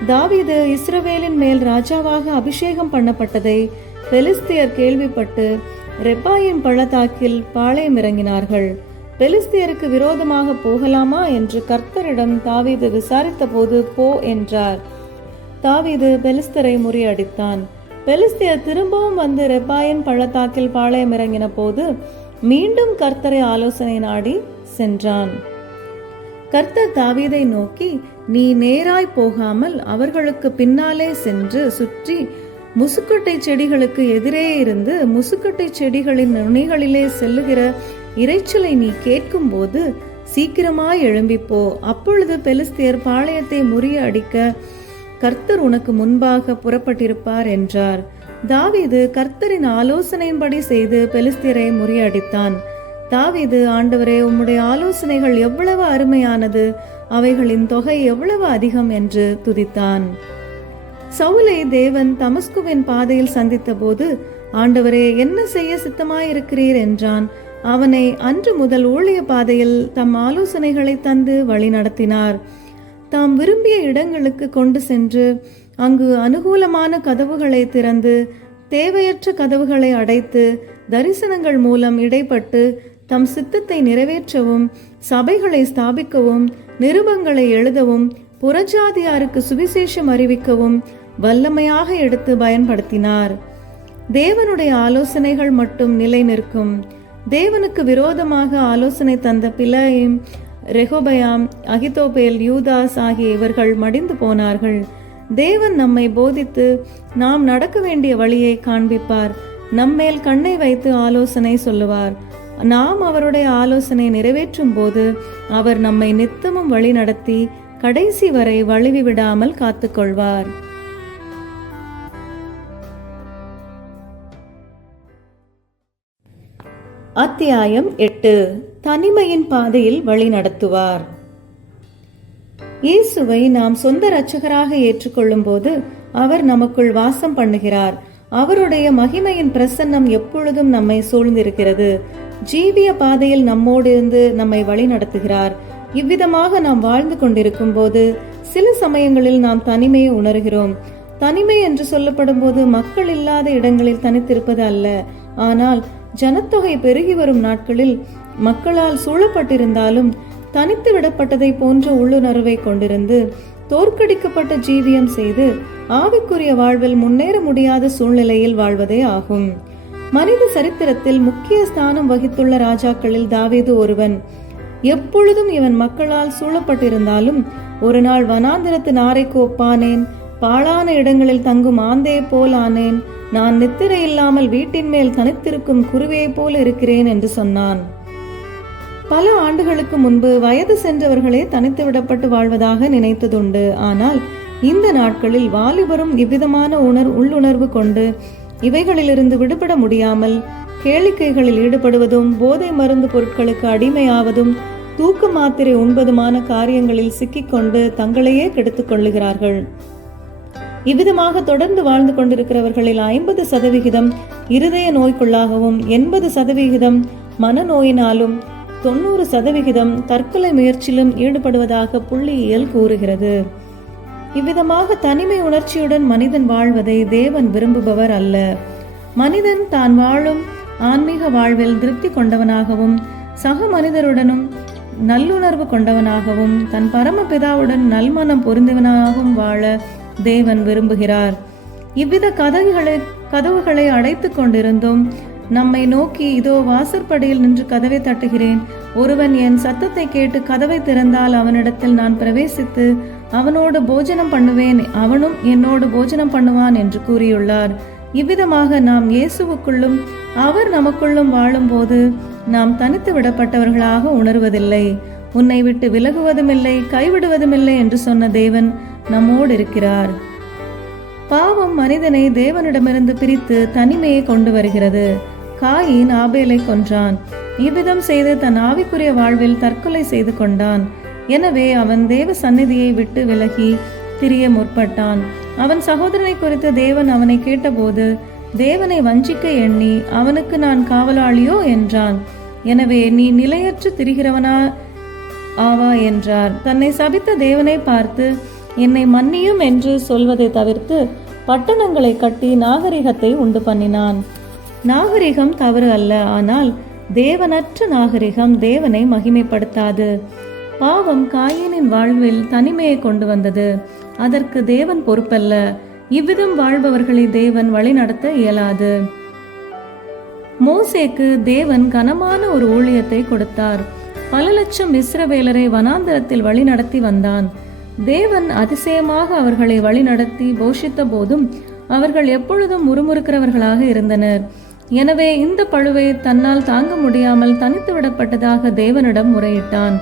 தாவீது இஸ்ரவேலின் மேல் ராஜாவாக அபிஷேகம் பண்ணப்பட்டதை பெலிஸ்தியர் கேள்விப்பட்டு ரெப்பாயின் பள்ளத்தாக்கில் பாளையம் இறங்கினார்கள். பெலிஸ்தியருக்கு விரோதமாக போகலாமா என்று கர்த்தரிடம் தாவீது விசாரித்த போது போ என்றார். தாவீது பெலிஸ்தரை முறியடித்தான். பெலிஸ்தியர் திரும்பவும் வந்து ரெப்பாயின் பள்ளத்தாக்கில் பாளையம் இறங்கின போது மீண்டும் கர்த்தரை ஆலோசனை நாடி சென்றான். கர்த்தர் தாவீதை நோக்கி, நீ நேராய் போகாமல் அவர்களுக்கு பின்னாலே சென்று சுற்றி முசுக்கட்டை செடிகளுக்கு எதிரே இருந்து முசுக்கட்டை செடிகளின் நுனிகளிலே செல்லுகிற இரைச்சலை நீ கேட்கும் போது சீக்கிரமாய் எழும்பிப்போ. அப்பொழுது பெலிஸ்தியர் பாளையத்தை முறிய அடிக்க கர்த்தர் உனக்கு முன்பாக புறப்பட்டிருப்பார் என்றார். தாவீது கர்த்தரின் ஆலோசனையின்படி செய்து பெலிஸ்தியரை முறியடித்தான். தாவீது, ஆண்டவரே, உம்முடைய ஆலோசனைகள் எவ்வளவு அருமையானது, அவைகளின் தொகை எவ்வளவு அதிகம் என்று துதித்தான். சவுலை தேவன் தமஸ்குவின் பாதையில் சந்தித்த போது, ஆண்டவரே, என்ன செய்ய சித்தமாயிருக்கிறீர் என்றான். அவனை அன்று முதல் ஊழிய பாதையில் தம் ஆலோசனைகளை தந்து வழி நடத்தினார். தாம் விரும்பிய இடங்களுக்கு கொண்டு சென்று அங்கு அனுகூலமான கதவுகளை திறந்து தேவையற்ற கதவுகளை அடைத்து தரிசனங்கள் மூலம் இடைப்பட்டு தம் சித்தத்தை நிறைவேற்றவும் சபைகளை ஸ்தாபிக்கவும் நிருபங்களை எழுதவும் புறஜாதியாருக்கு சுவிசேஷம் அறிவிக்கவும் வல்லமையாக எடுத்து பயன்படுத்தினார். தேவனுடைய ஆலோசனைகள் மட்டும் நிலை நிற்கும். தேவனுக்கு விரோதமாக ஆலோசனை தந்த பிலாயிம், ரெகோபயாம், அகிதோபேல், யூதாஸ் ஆகிய இவர்கள் மடிந்து போனார்கள். தேவன் நம்மை போதித்து நாம் நடக்க வேண்டிய வழியை காண்பிப்பார். நம்மேல் கண்ணை வைத்து ஆலோசனை சொல்லுவார். நாம் அவருடைய ஆலோசனை நிறைவேற்றும் போது அவர் நம்மை நித்தமும் வழி நடத்தி கடைசி வரை வழுவி விடாமல் காத்துக்கொள்வார். அத்தியாயம் 8. தனிமையின் பாதையில் வழி நடத்துவார். இயேசுவை நாம் சொந்த இரட்சகராக ஏற்றுக்கொள்ளும் போது அவர் நமக்குள் வாசம் பண்ணுகிறார். அவருடைய மகிமையின் பிரசன்னம் எப்பொழுதும் நம்மை சூழ்ந்திருக்கிறது. ஜீவிய பாதையில் நம்மோடு இருந்து நம்மை வழி நடத்துகிறார். இவ்விதமாக நாம் வாழ்ந்து கொண்டிருக்கும் போது சில சமயங்களில் நாம் தனிமையை உணர்கிறோம். தனிமை என்று சொல்லப்படும் போது மக்கள் இல்லாத இடங்களில் தனித்திருப்பது அல்ல. ஆனால் ஜனத்தொகை பெருகி வரும் நாட்களில் மக்களால் சூழப்பட்டிருந்தாலும் தனித்து விடப்பட்டதை போன்ற உள்ளுணர்வை கொண்டிருந்து தோற்கடிக்கப்பட்ட ஜீவியம் செய்து ஆவிக்குரிய வாழ்வில் முன்னேற முடியாத சூழ்நிலையில் வாழ்வதே ஆகும். மனித சரித்திரத்தில் முக்கிய ஸ்தானம் வகித்துள்ள ராஜாக்களில் தாவீது ஒருவன். எப்பொழுதும் இவன் மக்களால் சூழப்பட்டிருந்தாலும் ஒரு நாள் வனாந்திரத்து நாரைக்கு ஒப்பானேன், பாழான இடங்களில் தங்கும் ஆந்தையை போல் ஆனேன், நான் நித்திரை இல்லாமல் வீட்டின் மேல் தனித்திருக்கும் குருவியை போல இருக்கிறேன் என்று சொன்னான். பல ஆண்டுகளுக்கு முன்பு வயது சென்றவர்களே தனித்து விடப்பட்டு வாழ்வதாக நினைத்ததுண்டு. ஆனால் இந்த நாட்களில் வாலிபரும் இவ்விதமான உள்ளுணர்வு கொண்டு இவைகளிலிருந்து விடுபட முடியாமல் கேளிக்கைகளில் ஈடுபடுவதும், போதை மருந்து பொருட்களுக்கு அடிமையாவதும், தூக்க மாத்திரை உண்பதுமான காரியங்களில் சிக்கிக்கொண்டு தங்களையே கெடுத்துக் கொள்ளுகிறார்கள். இவ்விதமாக தொடர்ந்து வாழ்ந்து கொண்டிருக்கிறவர்களில் 50% இருதய நோய்க்குள்ளாகவும், 80% மனநோயினாலும், 90% தற்கொலை முயற்சியிலும் ஈடுபடுவதாக புள்ளியியல் கூறுகிறது. இவ்விதமாக தனிமை உணர்ச்சியுடன் மனிதன் வாழ்வதை தேவன் விரும்புபவர் அல்ல. மனிதன் தான் வாழும் ஆன்மீக வாழ்வில் திருப்தி கொண்டவனாகவும், சக மனிதருடனும் நல்லுணர்வு கொண்டவனாகவும், தன் பரமபிதாவுடன் நல்மனம் பொருந்தவனாகவும் வாழ தேவன் விரும்புகிறார். இவ்வித கதவுகளை அடைத்து கொண்டிருந்தும் நம்மை நோக்கி, இதோ வாசற்படியில் நின்று கதவை தட்டுகிறேன், ஒருவன் என் சத்தத்தை கேட்டு கதவை திறந்தால் அவனிடத்தில் நான் பிரவேசித்து அவனோடு போஜனம் பண்ணுவேன், அவனும் என்னோடு போஜனம் பண்ணுவான் என்று கூறியுள்ளார். இவ்விதமாக நாம் இயேசுவுக்குள்ளும் அவர் நமக்குள்ளும் வாழும் போது நாம் தனித்து விடப்பட்டவர்களாக உணர்வதில்லை. உன்னை விட்டு விலகுவதுமில்லை, கைவிடுவதுமில்லை என்று சொன்ன தேவன் நம்மோடு இருக்கிறார். பாவம் மனிதனை தேவனிடமிருந்து பிரித்து தனிமையை கொண்டு வருகிறது. காயின் ஆபேலை கொன்றான். இவ்விதம் செய்து தன் ஆவிக்குரிய வாழ்வில் தற்கொலை செய்து கொண்டான். எனவே அவன் தேவ சந்நிதியை விட்டு விலகி திரிய முற்பட்டான். அவன் சகோதரனை குறித்து தேவன் அவனை கேட்டபோது தேவனை வஞ்சிக்க எண்ணி, அவனுக்கு நான் காவலாளியோ என்றான். எனவே நீ நிலையற்று திரிகிறவனா ஆவா என்றார். தன்னை சபித்த தேவனை பார்த்து, என்னை மன்னியும் என்று சொல்வதை தவிர்த்து பட்டணங்களை கட்டி நாகரிகத்தை உண்டு பண்ணினான். நாகரிகம் தவறு அல்ல, ஆனால் தேவனற்ற நாகரிகம் தேவனை மகிமைப்படுத்தாது. பாவம் காயினின் வாழ்வில் தனிமையை கொண்டு வந்தது. அதற்கு தேவன் பொறுப்பல்ல. இவ்விதம் வாழ்பவர்களை தேவன் வழி நடத்த இயலாது. மோசேக்கு தேவன் கனமான ஒரு ஊழியத்தை கொடுத்தார். பல லட்சம் இஸ்ரவேலரை வனாந்தரத்தில் வழி நடத்தி வந்தான். தேவன் அதிசயமாக அவர்களை வழி நடத்தி போஷித்த போதும் அவர்கள் எப்பொழுதும் முறுமுறுக்கிறவர்களாக இருந்தனர். எனவே இந்த பழுவை தன்னால் தாங்க முடியாமல் தனித்து விடப்பட்டதாக தேவனிடம் முறையிட்டான்.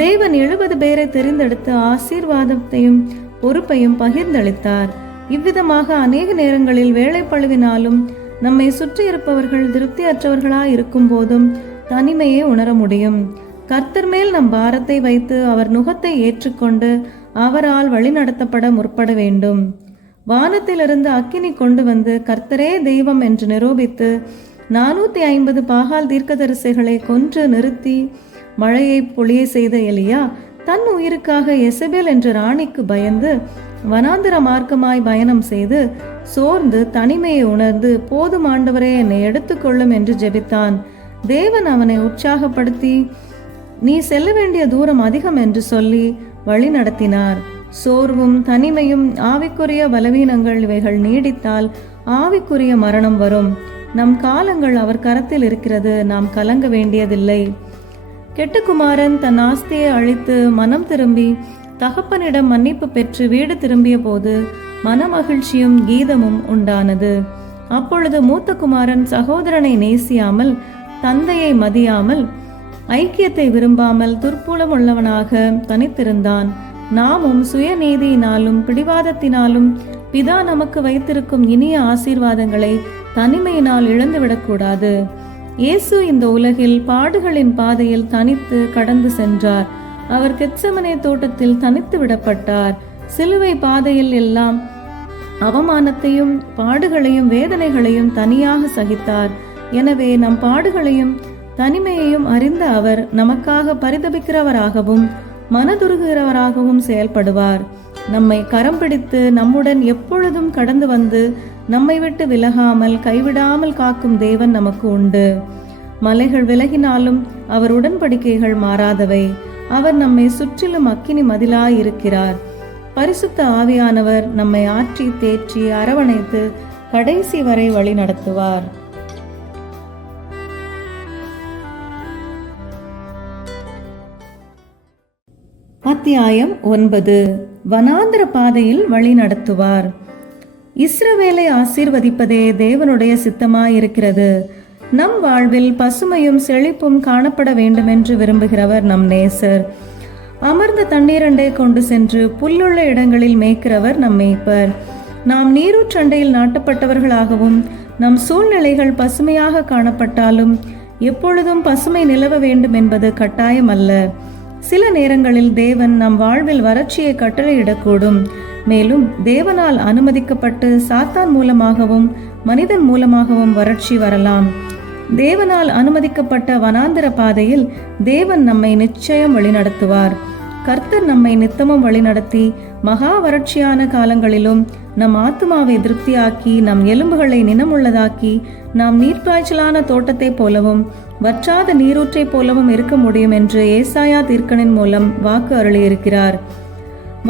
தேவன் 70 பேரை தெரிந்தெடுத்து ஆசீர்வாதத்தையும் பொறுப்பையும் பகிர்ந்தளித்தார். இவ்விதமாக அநேக நேரங்களில் வேலைப்பழுவினாலும் நம்மை சுற்றி இருப்பவர்கள் திருப்தியற்றவர்களாய் இருக்கும் போதும் தனிமையை உணர முடியும். கர்த்தர் மேல் நம் பாரத்தை வைத்து அவர் நுகத்தை ஏற்றுக்கொண்டு அவரால் வழிநடத்தப்பட முற்பட வேண்டும். வானத்திலிருந்து அக்கினி கொண்டு வந்து கர்த்தரே தெய்வம் என்று நிரூபித்து 450 பாகால் தீர்க்கதரிசிகளை கொன்று நிறுத்தி மழையை பொழிய செய்த எலியா தன் உயிருக்காக எசபேல் என்ற ராணிக்கு பயந்து வனாந்திர மார்க்கமாய் பயணம் செய்து சோர்ந்து தனிமையை உணர்ந்து, போதும் ஆண்டவரே, என்னை எடுத்துக்கொள்ளும் என்று ஜெபித்தான். தேவன் அவனை உற்சாகப்படுத்தி, நீ செல்ல வேண்டிய தூரம் அதிகம் என்று சொல்லி வழி நடத்தினார். சோர்வும் தனிமையும் ஆவிக்குரிய பலவீனங்கள் இவைகள் நீடித்தால் ஆவிக்குரிய மரணம் வரும். நம் காலங்கள் அவர் கரத்தில் இருக்கிறது. நாம் கலங்க வேண்டியதில்லை. கெட்டுக்குமாரன் தன் ஆஸ்தியை அழித்து மனம் திரும்பி தகப்பனிடம் மன்னிப்பு பெற்று வீடு திரும்பிய போது மனமகிழ்ச்சியும் கீதமும் உண்டானது. அப்பொழுது மூத்த குமாரன் சகோதரனை நேசியாமல், தந்தையை மதியாமல் ஐக்கியத்தை விரும்பாமல் துர்ப்புலம் உள்ளவனாக தனித்திருந்தான். நாமும் சுயநீதியினாலும் பிடிவாதத்தினாலும் பிதா நமக்கு வைத்திருக்கும் இனிய ஆசீர்வாதங்களை தனிமையினால் இழந்துவிடக்கூடாது. இயேசு இந்த உலகில் பாடுகளின் பாதையில் தனித்து கடந்து சென்றார். அவர் கெத்செமனே தோட்டத்தில் தனித்து விடப்பட்டார். சிலுவை பாதையில் எல்லாம் அவமானத்தையும் பாடுகளையும் வேதனைகளையும் தனியாக சகித்தார். எனவே நம் பாடுகளையும் தனிமையையும் அறிந்த அவர் நமக்காக பரிதபிக்கிறவராகவும் மனதுருகிறவராகவும் செயல்படுவார். நம்மை கரம் பிடித்து நம்முடன் எப்பொழுதும் கடந்து வந்து நம்மை விட்டு விலகாமல் கைவிடாமல் காக்கும் தேவன் நமக்கு உண்டு. மலைகள் விலகினாலும் அவர் உடன்படிக்கைகள் மாறாதவை. அவர் நம்மை சுற்றிலும் அக்கினி மதிலாயிருக்கிறார். பரிசுத்த ஆவியானவர் நம்மை ஆற்றி தேற்றி அரவணைத்து கடைசி வரை வழி நடத்துவார். அத்தியாயம் 9. வனாந்தர பாதையில் வழி நடத்துவார். இஸ்ரவேலை ஆசீர்வதிப்பதே தேவனுடைய சித்தமாயிருக்கிறது. நம் வாழ்வில் பசுமையும் செழிப்பும் காணப்பட வேண்டுமென்று விரும்புகிறவர் நம் நேசர். அமர்ந்த தண்ணீரண்டை கொண்டு சென்று புல்லுள்ள இடங்களில் மேய்க்கிறவர் நம் மேய்ப்பர். நாம் நீரூற்றண்டையில் நாட்டப்பட்டவர்களாகவும் நம் சூழ்நிலைகள் பசுமையாக காணப்பட்டாலும் எப்பொழுதும் பசுமை நிலவ வேண்டும் என்பது கட்டாயம் அல்ல. சில நேரங்களில் தேவன் நம் வாழ்வில் வறட்சியை கட்டளையிடக்கூடும். மேலும் தேவனால் அனுமதிக்கப்பட்டு சாத்தான் மூலமாகவும் மனிதன் மூலமாகவும் வறட்சி வரலாம். தேவனால் அனுமதிக்கப்பட்ட வனாந்தர பாதையில் தேவன் நம்மை நிச்சயம் வழிநடத்துவார். கர்த்தர் நம்மை நித்தமும் வழிநடத்தி மகா வறட்சியான காலங்களிலும் நம் ஆத்துமாவை திருப்தியாக்கி நம் எலும்புகளை நினமுள்ளதாக்கி நாம் நீர்ப்பாய்ச்சலான தோட்டத்தை போலவும் வற்றாத நீரூற்றை போலவும் இருக்க முடியும் என்று ஏசாயா தீர்க்கனின் மூலம் வாக்கு அருளியிருக்கிறார்.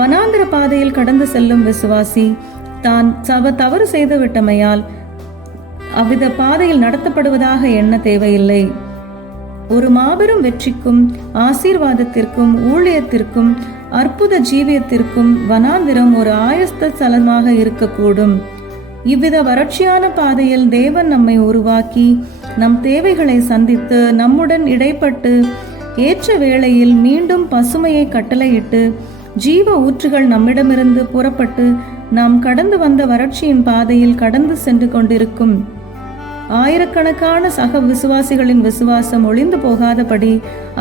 வனாந்தர பாதையில் கடந்து செல்லும் விசுவாசி தான் தவறு செய்து விட்டமையால் அவ்வித பாதையில் நடத்தப்படுவதாக எண்ண தேவையில்லை. ஒரு மாபெரும் வெற்றிக்கும் ஆசீர்வாதத்திற்கும் ஊழியத்திற்கும் அற்புத ஜீவியத்திற்கும் வனாந்திரம் ஒரு ஆயஸ்த ஸ்தலமாக இருக்கக்கூடும். இவ்வித வறட்சியான பாதையில் தேவன் நம்மை உருவாக்கி நம் தேவைகளை சந்தித்து நம்முடன் இடைப்பட்டு ஏற்ற வேளையில் மீண்டும் பசுமையை கட்டளையிட்டு ஜீவ ஊற்றுகள் நம்மிடமிருந்து புறப்பட்டு நாம் கடந்து வந்த வறட்சியின் பாதையில் கடந்து சென்று கொண்டிருக்கும் ஆயிரக்கணக்கான சக விசுவாசிகளின் விசுவாசம் ஒளிந்து போகாதபடி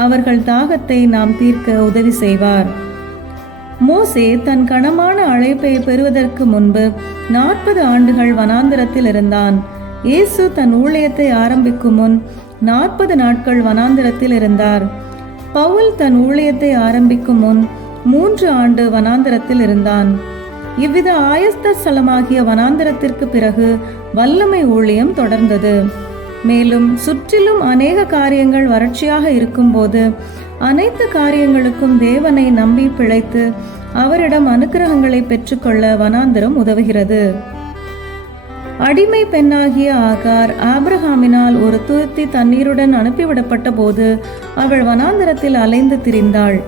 அவர்கள் தாகத்தை நாம் தீர்க்க உதவி செய்வார். மோசே தன் கனமான அழைப்பை பெறுவதற்கு முன்பு 40 ஆண்டுகள் வனாந்திரத்தில் இருந்தான். இயேசு தன் ஊழியத்தை ஆரம்பிக்கும் முன் 40 நாட்கள் வனாந்திரத்தில் இருந்தார். பவுல் தன் ஊழியத்தை ஆரம்பிக்கும் முன் 3 ஆண்டு வனாந்திரத்தில் இருந்தான். இவ்வித ஆயஸ்த ஸ்தலமாகிய வனாந்திரத்திற்கு பிறகு வல்லமை ஊழியம் தொடர்ந்தது. மேலும் சுற்றிலும் அநேக காரியங்கள் வறட்சியாக இருக்கும்போது அனைத்து காரியங்களுக்கும் தேவனை நம்பி பிழைத்து அவரிடம் அனுக்கிரகங்களை பெற்றுக்கொள்ள வனாந்திரம் உதவுகிறது. அடிமை பெண்ணாகிய ஆகார் ஆபிரகாமினால் ஒரு துருத்தி தண்ணீருடன் அனுப்பிவிடப்பட்ட போது அவள் வனாந்திரத்தில் அலைந்து திரிந்தாள்.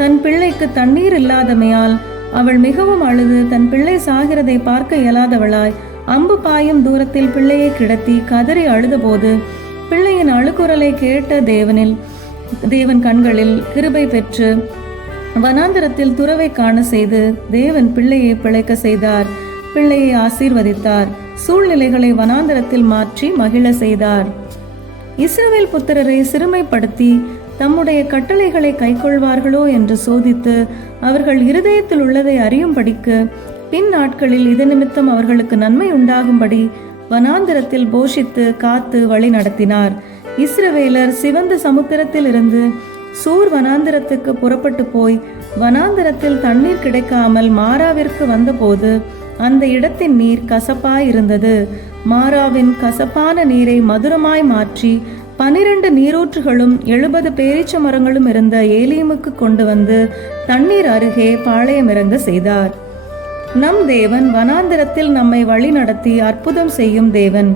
தன் பிள்ளைக்கு தண்ணீர் இல்லாதமையால் அவள் மிகவும் அழுது தன் பிள்ளை சாகிறதை பார்க்க இயலாதவளாய் அம்பு பாயும் தூரத்தில் பிள்ளையை கிடத்தி கதறி அழுதபோது பிள்ளையின் அழுகுரலை கேட்ட தேவன் கண்களில் கிருபை பெற்று வனாந்திரத்தில் துறவை காண செய்து தேவன் பிள்ளையை பிழைக்க செய்தார். பிள்ளையை ஆசீர்வதித்தார். சூழ்நிலைகளை வனாந்திரத்தில் மாற்றி மகிழ செய்தார். இஸ்ரவேல் புத்திரரை சிறுமைப்படுத்தி தம்முடைய கட்டளைகளை கைக்கொள்வார்களோ என்று சோதித்து அவர்கள் இருதயத்தில் உள்ளதை அறியும்படிக்கு பின் நாட்களில் இது நிமித்தம் அவர்களுக்கு நன்மை உண்டாகும்படி வனாந்திரத்தில் போஷித்து காத்து வழி நடத்தினார். இஸ்ரவேலர் சிவந்த சமுத்திரத்தில் இருந்து சூர் வனாந்திரத்துக்கு புறப்பட்டு போய் வனாந்திரத்தில் தண்ணீர் கிடைக்காமல் மாராவிற்கு வந்தபோது அந்த இடத்தின் நீர் கசப்பாய் இருந்தது. மாராவின் கசப்பான நீரை மதுரமாய் மாற்றி 12 நீரூற்றுகளும் 70 பேரீச்ச மரங்களும் இருந்த ஏலீமுக்கு கொண்டு வந்து தண்ணீர் அருகே பாளையமிறங்க செய்தார். நம் தேவன் வனாந்திரத்தில் நம்மை வழி நடத்தி அற்புதம் செய்யும் தேவன்.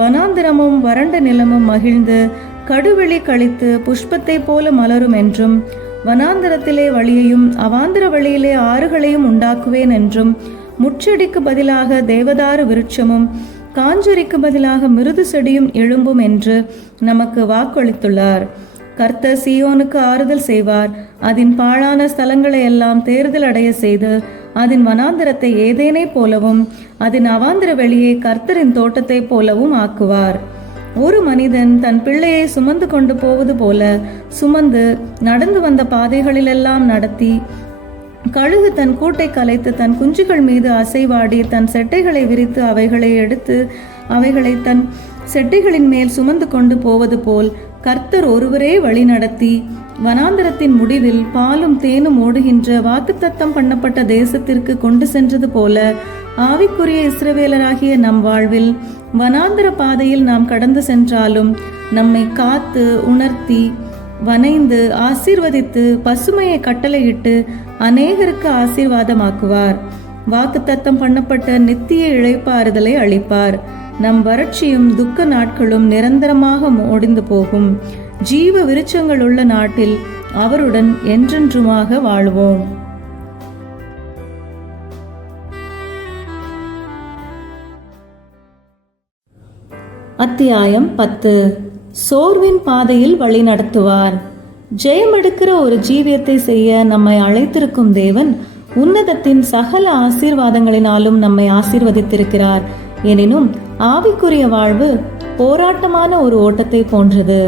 வனாந்திரமும் வறண்ட நிலமும் மகிழ்ந்து கடுவெளி கழித்து புஷ்பத்தை போல மலரும் என்றும் வனாந்திரத்திலே வழியையும் அவாந்திர வழியிலே ஆறுகளையும் உண்டாக்குவேன் என்றும் முச்செடிக்கு பதிலாக தேவதாரு விருட்சமும் காஞ்சரிக்கு பதிலாக மிருது செடியும் எழும்பும் என்று நமக்கு வாக்களித்துள்ளார். கர்த்தர் சீயோனுக்கு ஆறுதல் செய்வார். அதன் பாழான ஸ்தலங்களை எல்லாம் தேர்தல் அடைய செய்து அதன் வனாந்திரத்தை ஏதேனை போலவும் அதன் அவாந்திர வெளியை கர்த்தரின் தோட்டத்தை போலவும் ஆக்குவார். ஒரு மனிதன் தன் பிள்ளையை சுமந்து கொண்டு போவது போல சுமந்து நடந்து வந்த பாதைகளிலெல்லாம் நடத்தி, கழுகு தன் கூட்டை கலைத்து தன் குஞ்சுகள் மீது அசைவாடி தன் செட்டைகளை விரித்து அவைகளை எடுத்து அவைகளை தன் செட்டைகளின் மேல் சுமந்து கொண்டு போவது போல் கர்த்தர் ஒருவரே வழி நடத்தி வனாந்திரத்தின் முடிவில் பாலும் தேனும் ஓடுகின்ற வாக்குத்தத்தம் பண்ணப்பட்ட தேசத்திற்கு கொண்டு சென்றது போல ஆவிக்குரிய இஸ்ரவேலராகிய நம் வாழ்வில் வனாந்திர பாதையில் நாம் கடந்து சென்றாலும் நம்மை காத்து உணர்த்தி வனைந்து ஆசீர்வதித்து பசுமையை கட்டளையிட்டு அநேகருக்கு ஆசீர்வாதமாக்குவார். வாக்குத்தத்தம் பண்ணப்பட்ட நித்திய இளைப்பாறுதலை அளிப்பார். நம் வறட்சியும் துக்க நாட்களும் நிரந்தரமாக முடிந்து போகும். ஜீவ விருட்சங்கள் உள்ள நாட்டில் அவருடன் என்றென்றுமாக வாழ்வோம். அத்தியாயம் 10. சோர்வின் பாதையில் வழி நடத்துவார். ஜெயமெடுக்கிற ஒரு ஜீவியத்தை செய்ய நம்மை அழைத்திருக்கும் தேவன் உன்னதத்தின் சகல ஆசீர்வாதங்களினாலும் நம்மை ஆசீர்வதித்திருக்கிறார். எனினும் ஆவிக்குரிய வாழ்வு போராட்டமான ஒரு ஓட்டத்தை போன்றது.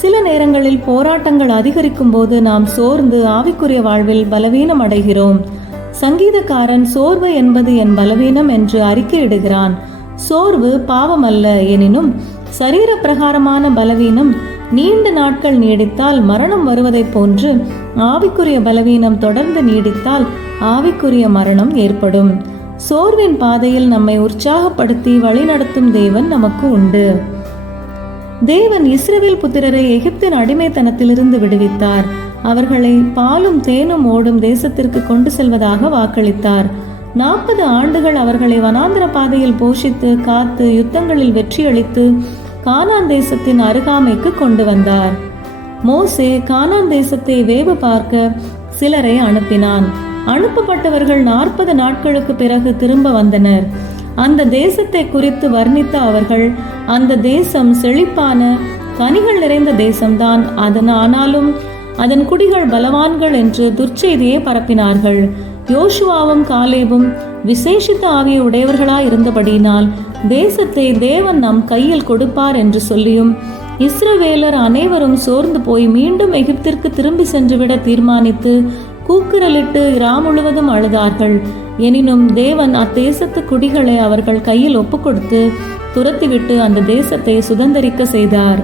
சில நேரங்களில் போராட்டங்கள் அதிகரிக்கும் போது நாம் சோர்ந்து ஆவிக்குரிய வாழ்வில் பலவீனம் அடைகிறோம். சங்கீதக்காரன் சோர்வு என்பது என் பலவீனம் என்று அறிக்கையிடுகிறான். சோர்வு பாவமல்ல, எனினும் சரீர பிரகாரமான பலவீனம் நீண்ட நாட்கள் நீடித்தால் மரணம் வருவதைப் போன்று ஆவிக்குரிய பலவீனம் தொடர்ந்து நீடித்தால் ஆவிக்குரிய மரணம் ஏற்படும். சோர்வின் பாதையில் நம்மை உற்சாகப்படுத்தி வழிநடத்தும் தேவன் நமக்கு உண்டு. தேவன் இஸ்ரவேல் புத்திரரை எகிப்தின் அடிமைத்தனத்திலிருந்து விடுவித்தார். அவர்களை பாலும் தேனும் ஓடும் தேசத்திற்கு கொண்டு செல்வதாக வாக்களித்தார். 40 ஆண்டுகள் அவர்களை வனாந்திர பாதையில் போஷித்து காத்து யுத்தங்களில் வெற்றியளித்து கானான் தேசத்தின் அருகாமைக்கு கொண்டு வந்தார். மோசே கானான் தேசத்தை வேவு பார்க்க சிலரை அனுப்பினான். அனுப்பப்பட்டவர்கள் 40 நாட்களுக்கு பிறகு திரும்ப வந்தனர். அந்த தேசத்தை குறித்து வர்ணித்த அவர்கள், அந்த தேசம் செழிப்பான கனிகள் நிறைந்த தேசம்தான், ஆனாலும் அதன் குடிகள் பலவான்கள் என்று துர்ச்செய்தியை பரப்பினார்கள். யோசுவாவும் காலேபும் விசேஷித்த ஆவியை உடையவர்களாய் இருந்தபடியினால் தேசத்தை தேவன் நம் கையில் கொடுப்பார் என்று சொல்லியும் இஸ்ரவேலர் அனைவரும் சோர்ந்து போய் மீண்டும் எகிப்திற்கு திரும்பி சென்றுவிட தீர்மானித்து கூக்குரலிட்டு இரா முழுவதும் அழுதார்கள். எனினும் தேவன் அத்தேசத்து குடிகளை அவர்கள் கையில் ஒப்புக்கொடுத்து துரத்திவிட்டு அந்த தேசத்தை சுதந்தரிக்க செய்தார்.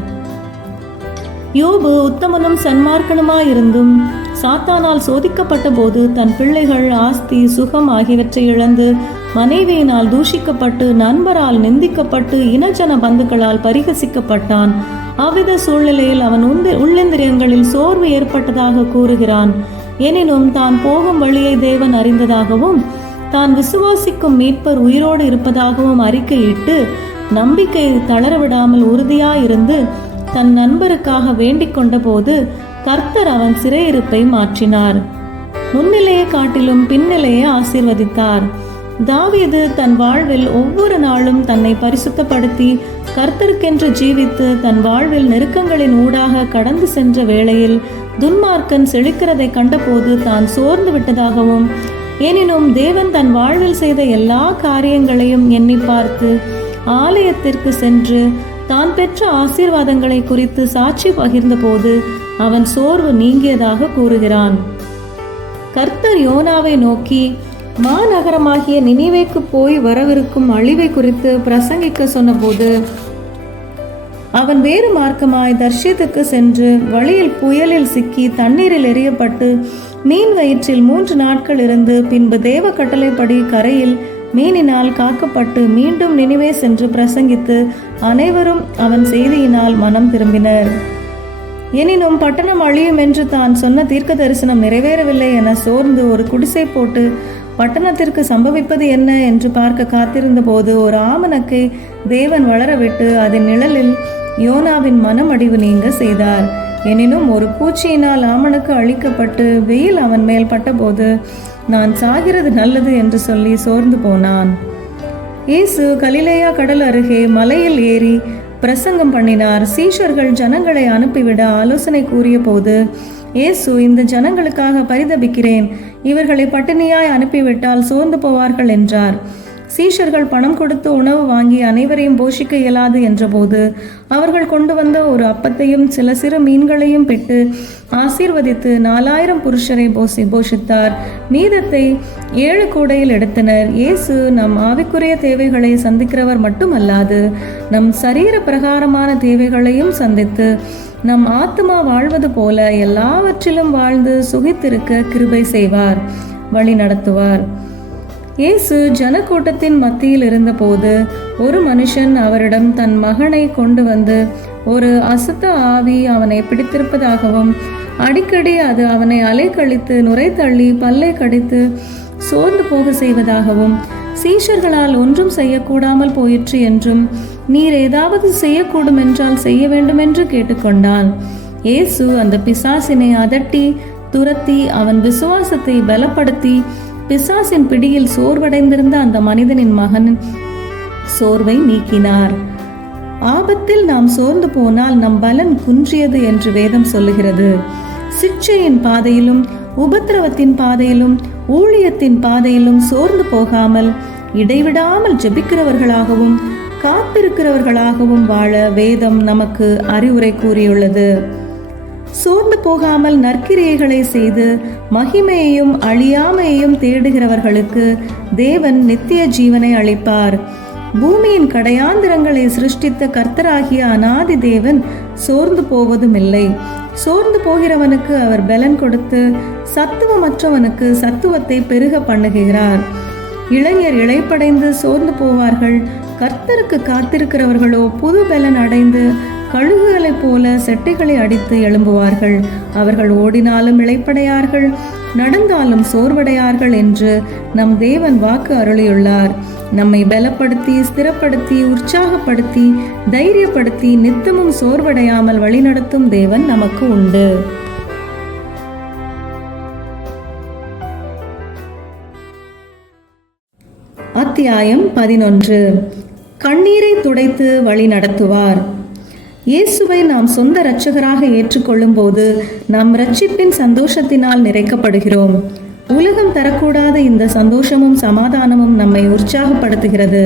யோபு உத்தமனும் சன்மார்க்கனுமாயிருந்தும் சாத்தானால் சோதிக்கப்பட்ட போது தன் பிள்ளைகள், ஆஸ்தி, சுகம் ஆகியவற்றை இழந்து மனைவியினால் தூஷிக்கப்பட்டு நண்பரால் நிந்திக்கப்பட்டு இனஜன பந்துக்களால் பரிகசிக்கப்பட்டான். அவ்வித சூழ்நிலையில் அவன் உள்ளந்திரியங்களில் சோர்வு ஏற்பட்டதாக கூறுகிறான். எனினும் தான் போகும் வழியை தேவன் அறிந்ததாகவும் தான் விசுவாசிக்கும் மீட்பர் உயிரோடு இருப்பதாகவும் அறிக்கையிட்டு நம்பிக்கை தளரவிடாமல் உறுதியாயிருந்து தன் நண்பருக்காக வேண்டிக் கொண்ட போது கர்த்தர் அவன் சிறையிருப்பை மாற்றினார். முன்னிலையை காட்டிலும் பின்னிலையை ஆசீர்வதித்தார். தாவீது தன் வாழ்வில் ஒவ்வொரு நாளும் தன்னை பரிசுத்தப்படுத்தி கர்த்தருக்கென்று ஜீவித்து தன் வாழ்வில் நெருக்கங்களின் ஊடாக கடந்து சென்ற வேளையில் துன்மார்க்கன் செழிக்கிறதை கண்டபோது தான் சோர்ந்து விட்டதாகவும், எனினும் தேவன் தன் வாழ்வில் செய்த எல்லா காரியங்களையும் எண்ணி பார்த்து ஆலயத்திற்கு சென்று தான் பெற்ற ஆசீர்வாதங்களை குறித்து சாட்சி பகிர்ந்த போது அவன் சோர்வு நீங்கியதாக கூறுகிறான். கர்த்தர் யோனாவை நோக்கி மாநகரமாகிய நினிவேக்கு போய் வரவிருக்கும் அழிவை குறித்து பிரசங்கிக்க சொன்னபோது அவன் வேறு மார்க்கமாய் தர்ஷீத்துக்கு சென்று வழியில் புயலில் சிக்கி தண்ணீரில் எறியப்பட்டு மீன் வயிற்றில் 3 நாட்கள் இருந்து பின்பு தேவ கட்டளைப்படி கரையில் மீனினால் காக்கப்பட்டு மீண்டும் நினிவே சென்று பிரசங்கித்து அனைவரும் அவன் செய்தியினால் மனம் திரும்பினர். எனினும் பட்டணம் அழியும் என்று தான் சொன்ன தீர்க்க தரிசனம் நிறைவேறவில்லை என சோர்ந்து ஒரு குடிசை போட்டு பட்டணத்திற்கு சம்பவிப்பது என்ன என்று பார்க்க காத்திருந்த போது ஒரு ஆமணக்கை தேவன் வளரவிட்டு அதன் நிழலில் யோனாவின் மனம் அடிவு நீங்க செய்தார். எனினும் ஒரு பூச்சியினால் ஆமணக்கு அழிக்கப்பட்டு வெயில் அவன் மேல் பட்டபோது நான் சாகிறது நல்லது என்று சொல்லி சோர்ந்து போனான். இயேசு கலிலேயா கடல் அருகே மலையில் ஏறி பிரசங்கம் பண்ணினார். சீஷர்கள் ஜனங்களை அனுப்பிவிட ஆலோசனை கூறிய போது இயேசு, இந்த ஜனங்களுக்காக பரிதபிக்கிறேன், இவர்களை பட்டினியாய் அனுப்பிவிட்டால் சோர்ந்து போவார்கள் என்றார். சீஷர்கள் பணம் கொடுத்து உணவு வாங்கி அனைவரையும் போஷிக்க இயலாது என்றபோது அவர்கள் கொண்டு வந்த ஒரு அப்பத்தையும் சில சிறு மீன்களையும் பெற்று ஆசீர்வதித்து 4000 புருஷரை போஷித்தார். மீதத்தை 7 கூடையில் எடுத்தனர். இயேசு நம் ஆவிக்குரிய தேவைகளை சந்திக்கிறவர் மட்டுமல்லாது நம் சரீர பிரகாரமான தேவைகளையும் சந்தித்து நம் ஆத்மா வாழ்வது போல எல்லாவற்றிலும் வாழ்ந்து சுகித்திருக்க கிருபை செய்வார், வழி நடத்துவார். இயேசு ஜனக்கூட்டத்தின் மத்தியில் இருந்தபோது ஒரு மனுஷன் அவரிடம் தன் மகனை கொண்டு வந்து, ஒரு அசுத்த ஆவி அவனை பிடித்திருப்பதாகவும் அடிக்கடி அது அவனை அலைக்கழித்து நுரை தள்ளி பல்லை கடித்து சோர்ந்து போக செய்வதாகவும் சீஷர்களால் ஒன்றும் செய்யக்கூடாமல் போயிற்று என்றும், நீர் ஏதாவது செய்யக்கூடும் என்றால் செய்ய வேண்டுமென்று கேட்டுக்கொண்டான். இயேசு அந்த பிசாசினை அதட்டி துரத்தி அவன் விசுவாசத்தை பலப்படுத்தி பிசாசின் பிடியில் சோர்வடைந்திருந்த அந்த மனிதனின் மகனின் சோர்வை நீக்கினார். ஆபத்தில் நாம் சோர்ந்து போனால் நம் பலன் குன்றியது என்று வேதம் சொல்லுகிறது. சிட்சையின் பாதையிலும் உபத்திரவத்தின் பாதையிலும் ஊழியத்தின் பாதையிலும் சோர்ந்து போகாமல் இடைவிடாமல் ஜெபிக்கிறவர்களாகவும் காத்திருக்கிறவர்களாகவும் வாழ வேதம் நமக்கு அறிவுரை கூறியுள்ளது. சோர்ந்து போகாமல் நற்கிரியைகளை செய்து மகிமையையும் அழியாமையையும் தேடுகிறவர்களுக்கு தேவன் நித்திய ஜீவனை அளிப்பார். பூமியின் கடையாந்திரங்களை சிருஷ்டித்த கர்த்தராகிய அநாதி தேவன் சோர்ந்து போவதும் இல்லை. சோர்ந்து போகிறவனுக்கு அவர் பலன் கொடுத்து சத்துவமற்றவனுக்கு சத்துவத்தை பெருக பண்ணுகிறார். இளைஞர் இளைப்படைந்து சோர்ந்து போவார்கள். கர்த்தருக்கு காத்திருக்கிறவர்களோ புது பலன் அடைந்து கழுகுகளைப் போல செட்டைகளை அடித்து எழும்புவார்கள். அவர்கள் ஓடினாலும் இளைப்படையார்கள், நடந்தாலும் சோர்வடையார்கள் என்று நம் தேவன் வாக்கு அருளியுள்ளார். நம்மை பலப்படுத்தி ஸ்திரப்படுத்தி உற்சாகப்படுத்தி தைரியப்படுத்தி நித்தமும் சோர்வடையாமல் வழிநடத்தும் தேவன் நமக்கு உண்டு. அத்தியாயம் 11. கண்ணீரை துடைத்து வழி நடத்துவார். இயேசுவை நாம் சொந்த இரட்சகராக ஏற்றுக்கொள்ளும் போது நாம் இரட்சிப்பின் சந்தோஷத்தினால் நிறைக்கப்படுகிறோம். உலகம் தரக்கூடாத இந்த சந்தோஷமும் சமாதானமும் நம்மை உற்சாகப்படுத்துகிறது.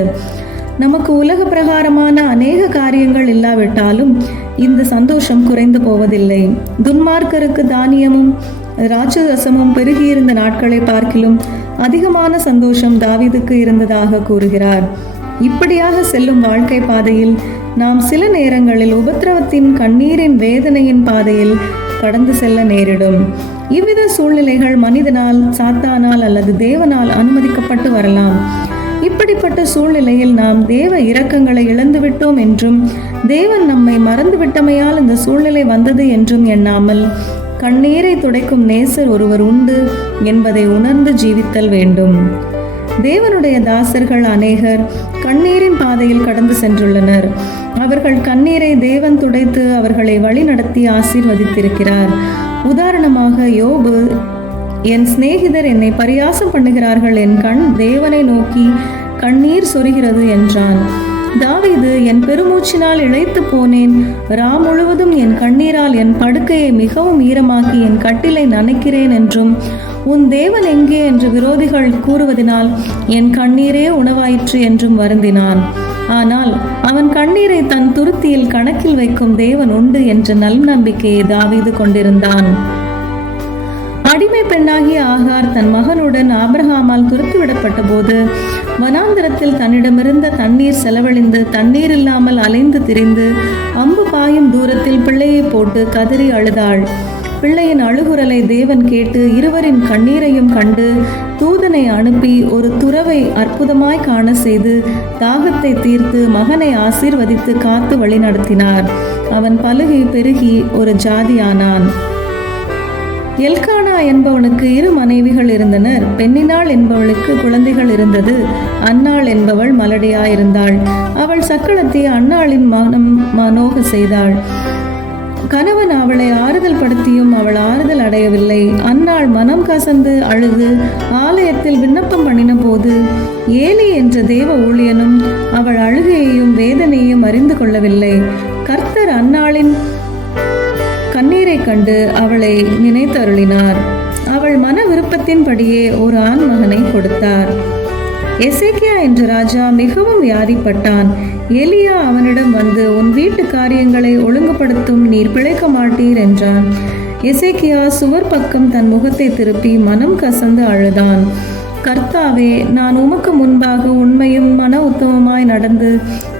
நமக்கு உலக பிரகாரமான அநேக காரியங்கள் இல்லாவிட்டாலும் இந்த சந்தோஷம் குறைந்து போவதில்லை. துன்மார்க்கருக்கு தானியமும் ராட்சசமும் பெருகியிருந்த நாட்களை பார்க்கிலும் அதிகமான சந்தோஷம் தாவீதுக்கு இருந்ததாக கூறுகிறார். இப்படியாக செல்லும் வாழ்க்கை பாதையில் நாம் சில நேரங்களில் உபத்திரவத்தின் கண்ணீரின் வேதனையின் பாதையில் கடந்து செல்ல நேரிடும். இவ்வித சூழ்நிலைகள் மனிதனால், சாத்தானால் அல்லது தேவனால் அனுமதிக்கப்பட்டு வரலாம். இப்படிப்பட்ட சூழ்நிலையில் நாம் தேவ இரக்கங்களை இழந்துவிட்டோம் என்றும் தேவன் நம்மை மறந்துவிட்டமையால் இந்த சூழ்நிலை வந்தது என்றும் எண்ணாமல் கண்ணீரை துடைக்கும் நேசர் ஒருவர் உண்டு என்பதை உணர்ந்து ஜீவித்தல் வேண்டும். தேவனுடைய தாசர்கள் அநேகர் கண்ணீரின் பாதையில் கடந்து சென்றுள்ளனர். அவர்கள் கண்ணீரை தேவன் துடைத்து அவர்களை வழி நடத்தி ஆசீர்வதித்திருக்கிறார். உதாரணமாக யோபு, என் சிநேகிதர் என்னை பரியாசம் பண்ணுகிறார்கள், என் கண் தேவனை நோக்கி கண்ணீர் சொரிகிறது என்றான். தாவீது, என் பெருமூச்சினால் இழைத்து போனேன், ரா முழுவதும் என் கண்ணீரால் என் படுக்கையை மிகவும் ஈரமாக்கி என் கட்டிலை நனைக்கிறேன் என்றும், உன் தேவன் எங்கே என்று விரோதிகள் கூறுவதனால் என் கண்ணீரே உணவாயிற்று என்றும் வருந்தினான். ஆனால் அவன் கண்ணீரை தன் துருத்தியில் கணக்கில் வைக்கும் தேவன் உண்டு என்ற நல்நம்பிக்கையை தாவீது கொண்டிருந்தான். அடிமை பெண்ணாகிய ஆகார் தன் மகனுடன் ஆபிரகாமால் துரத்திவிடப்பட்ட போது வனாந்திரத்தில் தன்னிடமிருந்த தண்ணீர் செலவழிந்து தண்ணீர் இல்லாமல் அலைந்து திரிந்து அம்பு பாயும் தூரத்தில் பிள்ளையை போட்டு கதறி அழுதாள். பிள்ளையின் அழுகுரலை தேவன் கேட்டு இருவரின் கண்ணீரையும் கண்டு தூதனை அனுப்பி ஒரு துறவை அற்புதமாய் காண செய்து தாகத்தை தீர்த்து மகனை ஆசீர்வதித்து காத்து வழி நடத்தினார். அவன் பலுகி பெருகி ஒரு ஜாதியானான். எல்கானா என்பவனுக்கு 2 மனைவிகள் இருந்தனர். பெண்ணினாள் என்பவளுக்கு குழந்தைகள் இருந்தது. அன்னாள் என்பவள் மலடியாயிருந்தாள். அவள் சக்களத்தை அன்னாளின் மனம் மனோக செய்தாள். கணவன் அவளை ஆறுதல் படுத்தியும் அவள் ஆறுதல் அடையவில்லை. அன்னாள் மனம் கசந்து அழுது ஆலயத்தில் விண்ணப்பம் பண்ணின போது ஏலி என்ற தேவ ஊழியனும் அவள் அழுகையையும் வேதனையும் அறிந்து கொள்ளவில்லை. கர்த்தர் அன்னாளின் கண்ணீரை கண்டு அவளை நினைத்தருளினார். அவள் மன விருப்பத்தின்படியே ஒரு ஆண் மகனை கொடுத்தார். எசேக்கியா என்ற ராஜா மிகவும் வியாதிப்பட்டான். எலியா அவனிடம் வந்து, உன் வீட்டு காரியங்களை ஒழுங்குபடுத்தும், நீர் பிழைக்க மாட்டீர் என்றான். எசேக்கியா சுவர் பக்கம் தன் முகத்தை திருப்பி மனம் கசந்து அழுதான். கர்த்தாவே, நான் உமக்கு முன்பாக உண்மையும் மன உத்தமமாய் நடந்து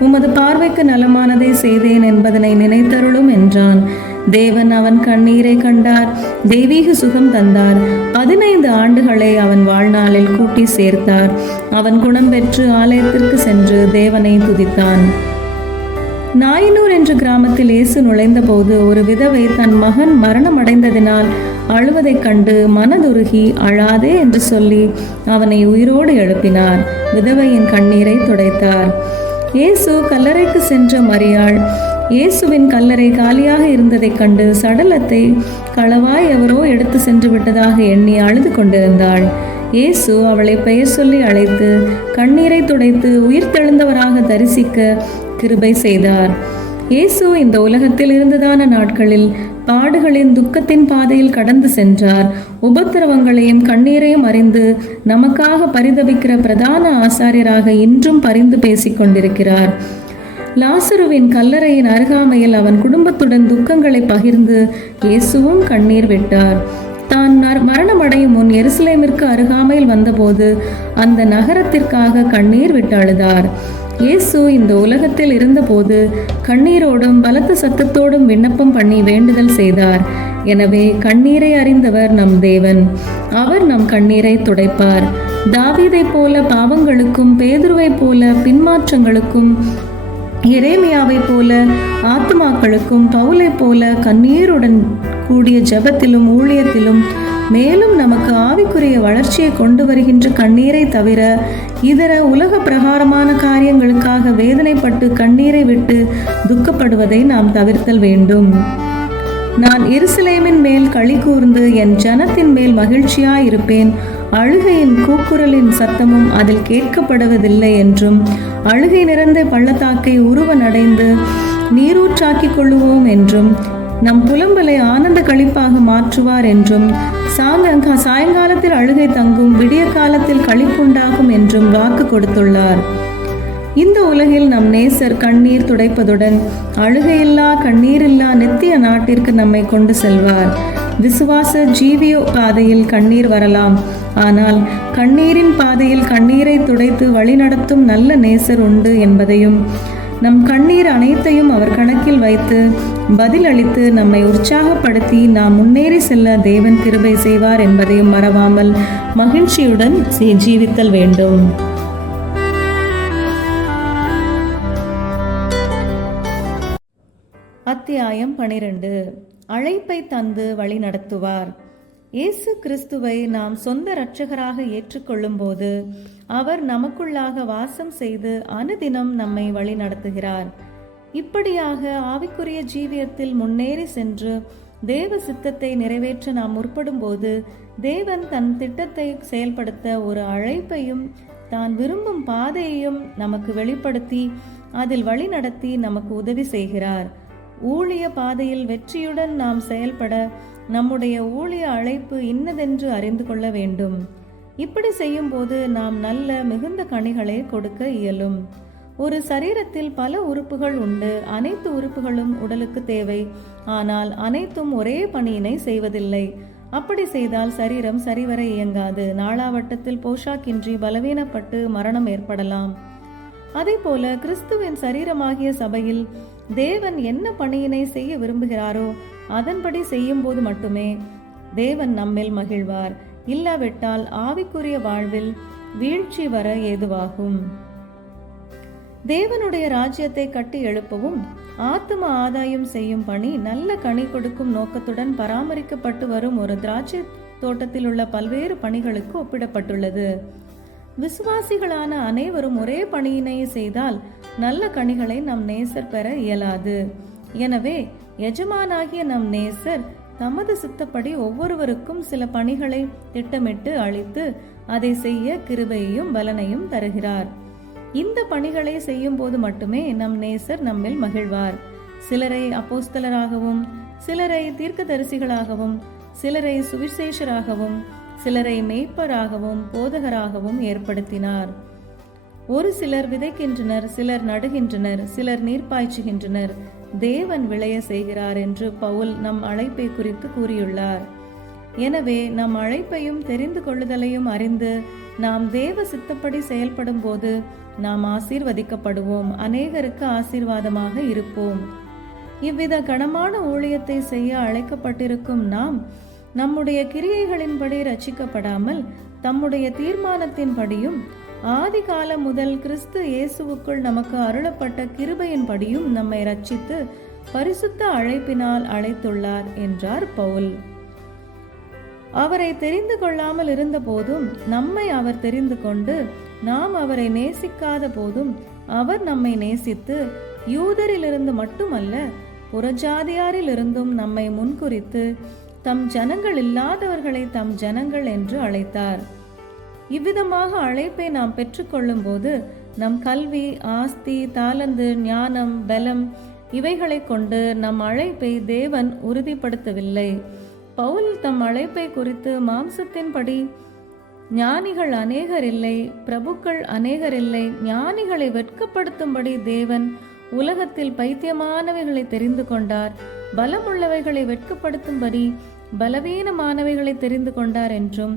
உமது பார்வைக்கு நலமானதை செய்தேன் என்பதனை நினைத்தருளும் என்றான். தேவன் அவன் கண்ணீரை கண்டார், தெய்வீக சுகம் தந்தார். 15 ஆண்டுகளை அவன் வாழ்நாளில் கூட்டி சேர்த்தார். அவன் குணம் பெற்று ஆலயத்திற்கு சென்று தேவனை துதித்தான். நாயினூர் என்ற கிராமத்தில் இயேசு நுழைந்த போது ஒரு விதவை தன் மகன் மரணம் அடைந்ததினால் அழுவதைக் கண்டு மனதுருகி, அழாதே என்று சொல்லி அவனை உயிரோடு எழுப்பினார். விதவையின் கண்ணீரை துடைத்தார். இயேசு கல்லறைக்கு சென்ற மரியாள் இயேசுவின் கல்லறை காலியாக இருந்ததைக் கண்டு சடலத்தை களவாய் எவரோ எடுத்து சென்று விட்டதாக எண்ணி அழுது கொண்டிருந்தாள். இயேசு அவளை பெயர் சொல்லி அழைத்து கண்ணீரை துடைத்து உயிர்த்தெழுந்தவராக தரிசிக்க கிருபை செய்தார். இயேசு இந்த உலகத்தில் இருந்ததான நாட்களில் பாடுகளின் துக்கத்தின் பாதையில் கடந்து சென்றார். உபத்திரவங்களையும் கண்ணீரையும் அறிந்து நமக்காக பரிதபிக்கிற பிரதான ஆசாரியராக இன்றும் பரிந்து பேசிக் கொண்டிருக்கிறார். லாசருவின் கல்லறையின் அருகாமையில் அவன் குடும்பத்துடன் துக்கங்களை பகிர்ந்து இயேசுவும் கண்ணீர் விட்டார். தான் மரணமடையும் முன் எருசலேமிற்கு அருகாமையில் வந்தபோது அந்த நகரத்திற்காக கண்ணீர் விட்டு அழுதார். இயேசு இந்த உலகத்தில் இருந்தபோது கண்ணீரோடும் பலத்த சத்தத்தோடும் விண்ணப்பம் பண்ணி வேண்டுதல் செய்தார். எனவே கண்ணீரை அறிந்தவர் நம் தேவன். அவர் நம் கண்ணீரை துடைப்பார். தாவீதை போல பாவங்களுக்கும், பேதுருவை போல பின்மாற்றங்களுக்கும், எரேமியாவை போல ஆத்துமாக்களுக்கும், பவுலை போல கண்ணீருடன் கூடிய ஜெபத்திலும் ஊழியத்திலும், மேலும் நமக்கு ஆவிக்குரிய வளர்ச்சியை கொண்டு வருகின்ற கண்ணீரை தவிர இதர உலக பிரகாரமான காரியங்களுக்காக வேதனைப்பட்டு கண்ணீரை விட்டு துக்கப்படுவதை நாம் தவிர்த்தல் வேண்டும். நான் எருசலேமின் மேல் களி கூர்ந்து என் ஜனத்தின் மேல் மகிழ்ச்சியாயிருப்பேன். அழுகையின் கூக்குரலின் சத்தமும் அதில் கேட்கப்படுவதில்லை என்றும், அழுகை நிறைந்த பள்ளத்தாக்கை உருவ நடைந்து நீரூற்றாக்கிக் கொள்ளுவோம் என்றும், நம் புலம்பலை ஆனந்த களிப்பாக மாற்றுவார் என்றும், சாயங்காலத்தில் அழுகை தங்கும், விடிய காலத்தில் களிப்புண்டாகும் என்றும் வாக்கு கொடுத்துள்ளார். இந்த உலகில் நம் நேசர் கண்ணீர் துடைப்பதுடன் அழுகையில்லா கண்ணீரில்லா நித்திய நாட்டிற்கு நம்மை கொண்டு செல்வார். விசுவாச ஜீவிய பாதையில் கண்ணீர் வரலாம், ஆனால் கண்ணீரின் பாதையில் கண்ணீரை துடைத்து வழிநடத்தும் நல்ல நேசர் உண்டு என்பதையும், நம் கண்ணீர் அனைத்தையும் அவர் கணக்கில் வைத்து பதிலளித்து நம்மை உற்சாகப்படுத்தி நாம் முன்னேறி செல்ல தேவன் கிருபை செய்வார் என்பதையும் மறவாமல் மகிழ்ச்சியுடன் ஜீவித்தல் வேண்டும். அத்தியாயம் 12. அழைப்பை தந்து வழி நடத்துவார். இயேசு கிறிஸ்துவை நாம் சொந்த இரட்சகராக ஏற்றுக்கொள்ளும் போது அவர் நமக்குள்ளாக வாசம் செய்து அனுதினம் நம்மை வழி நடத்துகிறார். இப்படியாக ஆவிக்குரிய ஜீவியத்தில் முன்னேறி சென்று தேவ சித்தத்தை நிறைவேற்ற நாம் முற்படும் போது தேவன் தன் திட்டத்தை செயல்படுத்த ஒரு அழைப்பையும் தான் விரும்பும் பாதையையும் நமக்கு வெளிப்படுத்தி அதில் வழி நடத்தி நமக்கு உதவி செய்கிறார். ஊழிய பாதையில் வெற்றியுடன் நாம் செயல்பட நம்முடைய ஊழிய அழைப்பு இன்னதென்று அறிந்து கொள்ள வேண்டும். இப்படி செய்யும் போது நாம் நல்ல மிகுந்த கனிகளை கொடுக்க இயலும். ஒரு சரீரத்தில் பல உறுப்புகள் உண்டு. அனைத்து உறுப்புகளும் உடலுக்கு தேவை. ஆனால் அனைத்தும் ஒரே பணியினை செய்வதில்லை. அப்படி செய்தால் சரீரம் சரிவர இயங்காது. நாளாவட்டத்தில் போஷாக்கின்றி பலவீனப்பட்டு மரணம் ஏற்படலாம். அதே போல கிறிஸ்துவின் சரீரமாகிய சபையில் தேவன் என்ன பணியினை செய்ய விரும்புகிறாரோ அதன்படி செய்யும் போது மட்டுமே தேவன் நம்மில் மகிழ்வார். இல்லாவிட்டால் ஆவிக்குரிய வாழ்வில் வீழ்ச்சி வர ஏதுவாகும். தேவனுடைய ராஜ்யத்தை கட்டி எழுப்பவும் ஆத்தும ஆதாயம் செய்யும் பணி நல்ல கனி கொடுக்கும் நோக்கத்துடன் பராமரிக்கப்பட்டு வரும் ஒரு திராட்சை தோட்டத்தில் உள்ள பல்வேறு பணிகளுக்கு ஒப்பிடப்பட்டுள்ளது. விசுவாசிகளான அனைவரும் ஒரே பணியினை செய்தால் நல்ல கனிகளை நம் நேசர் பெற இயலாது. எனவே எஜமானாகிய நம் நேசர் தமது சித்தப்படி ஒவ்வொருவருக்கும் சில பணிகளை திட்டமிட்டு அளித்து அதை செய்ய கிருபையையும் பலனையும் தருகிறார். இந்த பணிகளை செய்யும் போது மட்டுமே நம் நேசர் நம்மில் மகிழ்வார். சிலரை அப்போஸ்தலராகவும், சிலரை தீர்க்கதரிசிகளாகவும், சிலரை சுவிசேஷராகவும், சிலரை மேய்ப்பராகவும் போதகராகவும் ஏற்படுத்தினார். ஒரு சிலர் விதைக்கின்றனர், சிலர் நடுகின்றனர், சிலர் நீர் பாய்ச்சுகின்றனர், தேவன் விளைய செய்கிறார் என்று பவுல் நம் அழைப்பை குறித்து கூறியுள்ளார். எனவே நம் அழைப்பையும் தெரிந்து கொள்ளுதலையும் அறிந்து நாம் தேவ சித்தப்படி செயல்படும் போது நாம் ஆசீர்வதிக்கப்படுவோம், அநேகருக்கு ஆசீர்வாதமாக இருப்போம். இவ்வித கனமான ஊழியத்தை செய்ய அழைக்கப்பட்டிருக்கும் நாம் நம்முடைய கிரியைகளின்படி ரட்சிக்கப்படாமல் தம்முடைய தீர்மானத்தின்படியும் ஆதி காலம் முதல் கிறிஸ்து இயேசுவுக்குள் நமக்கு அருளப்பட்ட கிருபையின்படியும் நம்மை ரட்சித்து பரிசுத்த அழைப்பினால் அழைத்துள்ளார் என்றார் பவுல். அவரை தெரிந்து கொள்ளாமல் இருந்த போதும் நம்மை அவர் தெரிந்து கொண்டு, நாம் அவரை நேசிக்காத போதும் அவர் நம்மை நேசித்து, யூதரிலிருந்து மட்டுமல்ல புறஜாதியாரிலிருந்தும் நம்மை முன்குறித்து தம் ஜனங்கள் இல்லாதவர்களை தம் ஜனங்கள் என்று அழைத்தார். இவ்விதமாக அழைப்பை நாம் பெற்றுக்கொள்ளும் போது நம் கல்வி, ஆஸ்தி, தாளந்து, ஞானம், பலம் இவைகளை கொண்டு நம் அழைப்பை தேவன் உறுதிப்படுத்தவில்லை. பவுல் தம் அழைப்பை குறித்து மாம்சத்தின்படி ஞானிகள் அநேகர் இல்லை, பிரபுக்கள் அநேகர் இல்லை, ஞானிகளை வெட்கப்படுத்தும்படி தேவன் உலகத்தில் பைத்தியமானவைகளை தெரிந்து கொண்டார், பலமுள்ளவைகளை வெட்கப்படுத்தும்படி பலவீனமானவைகளை தெரிந்து கொண்டார் என்றும்,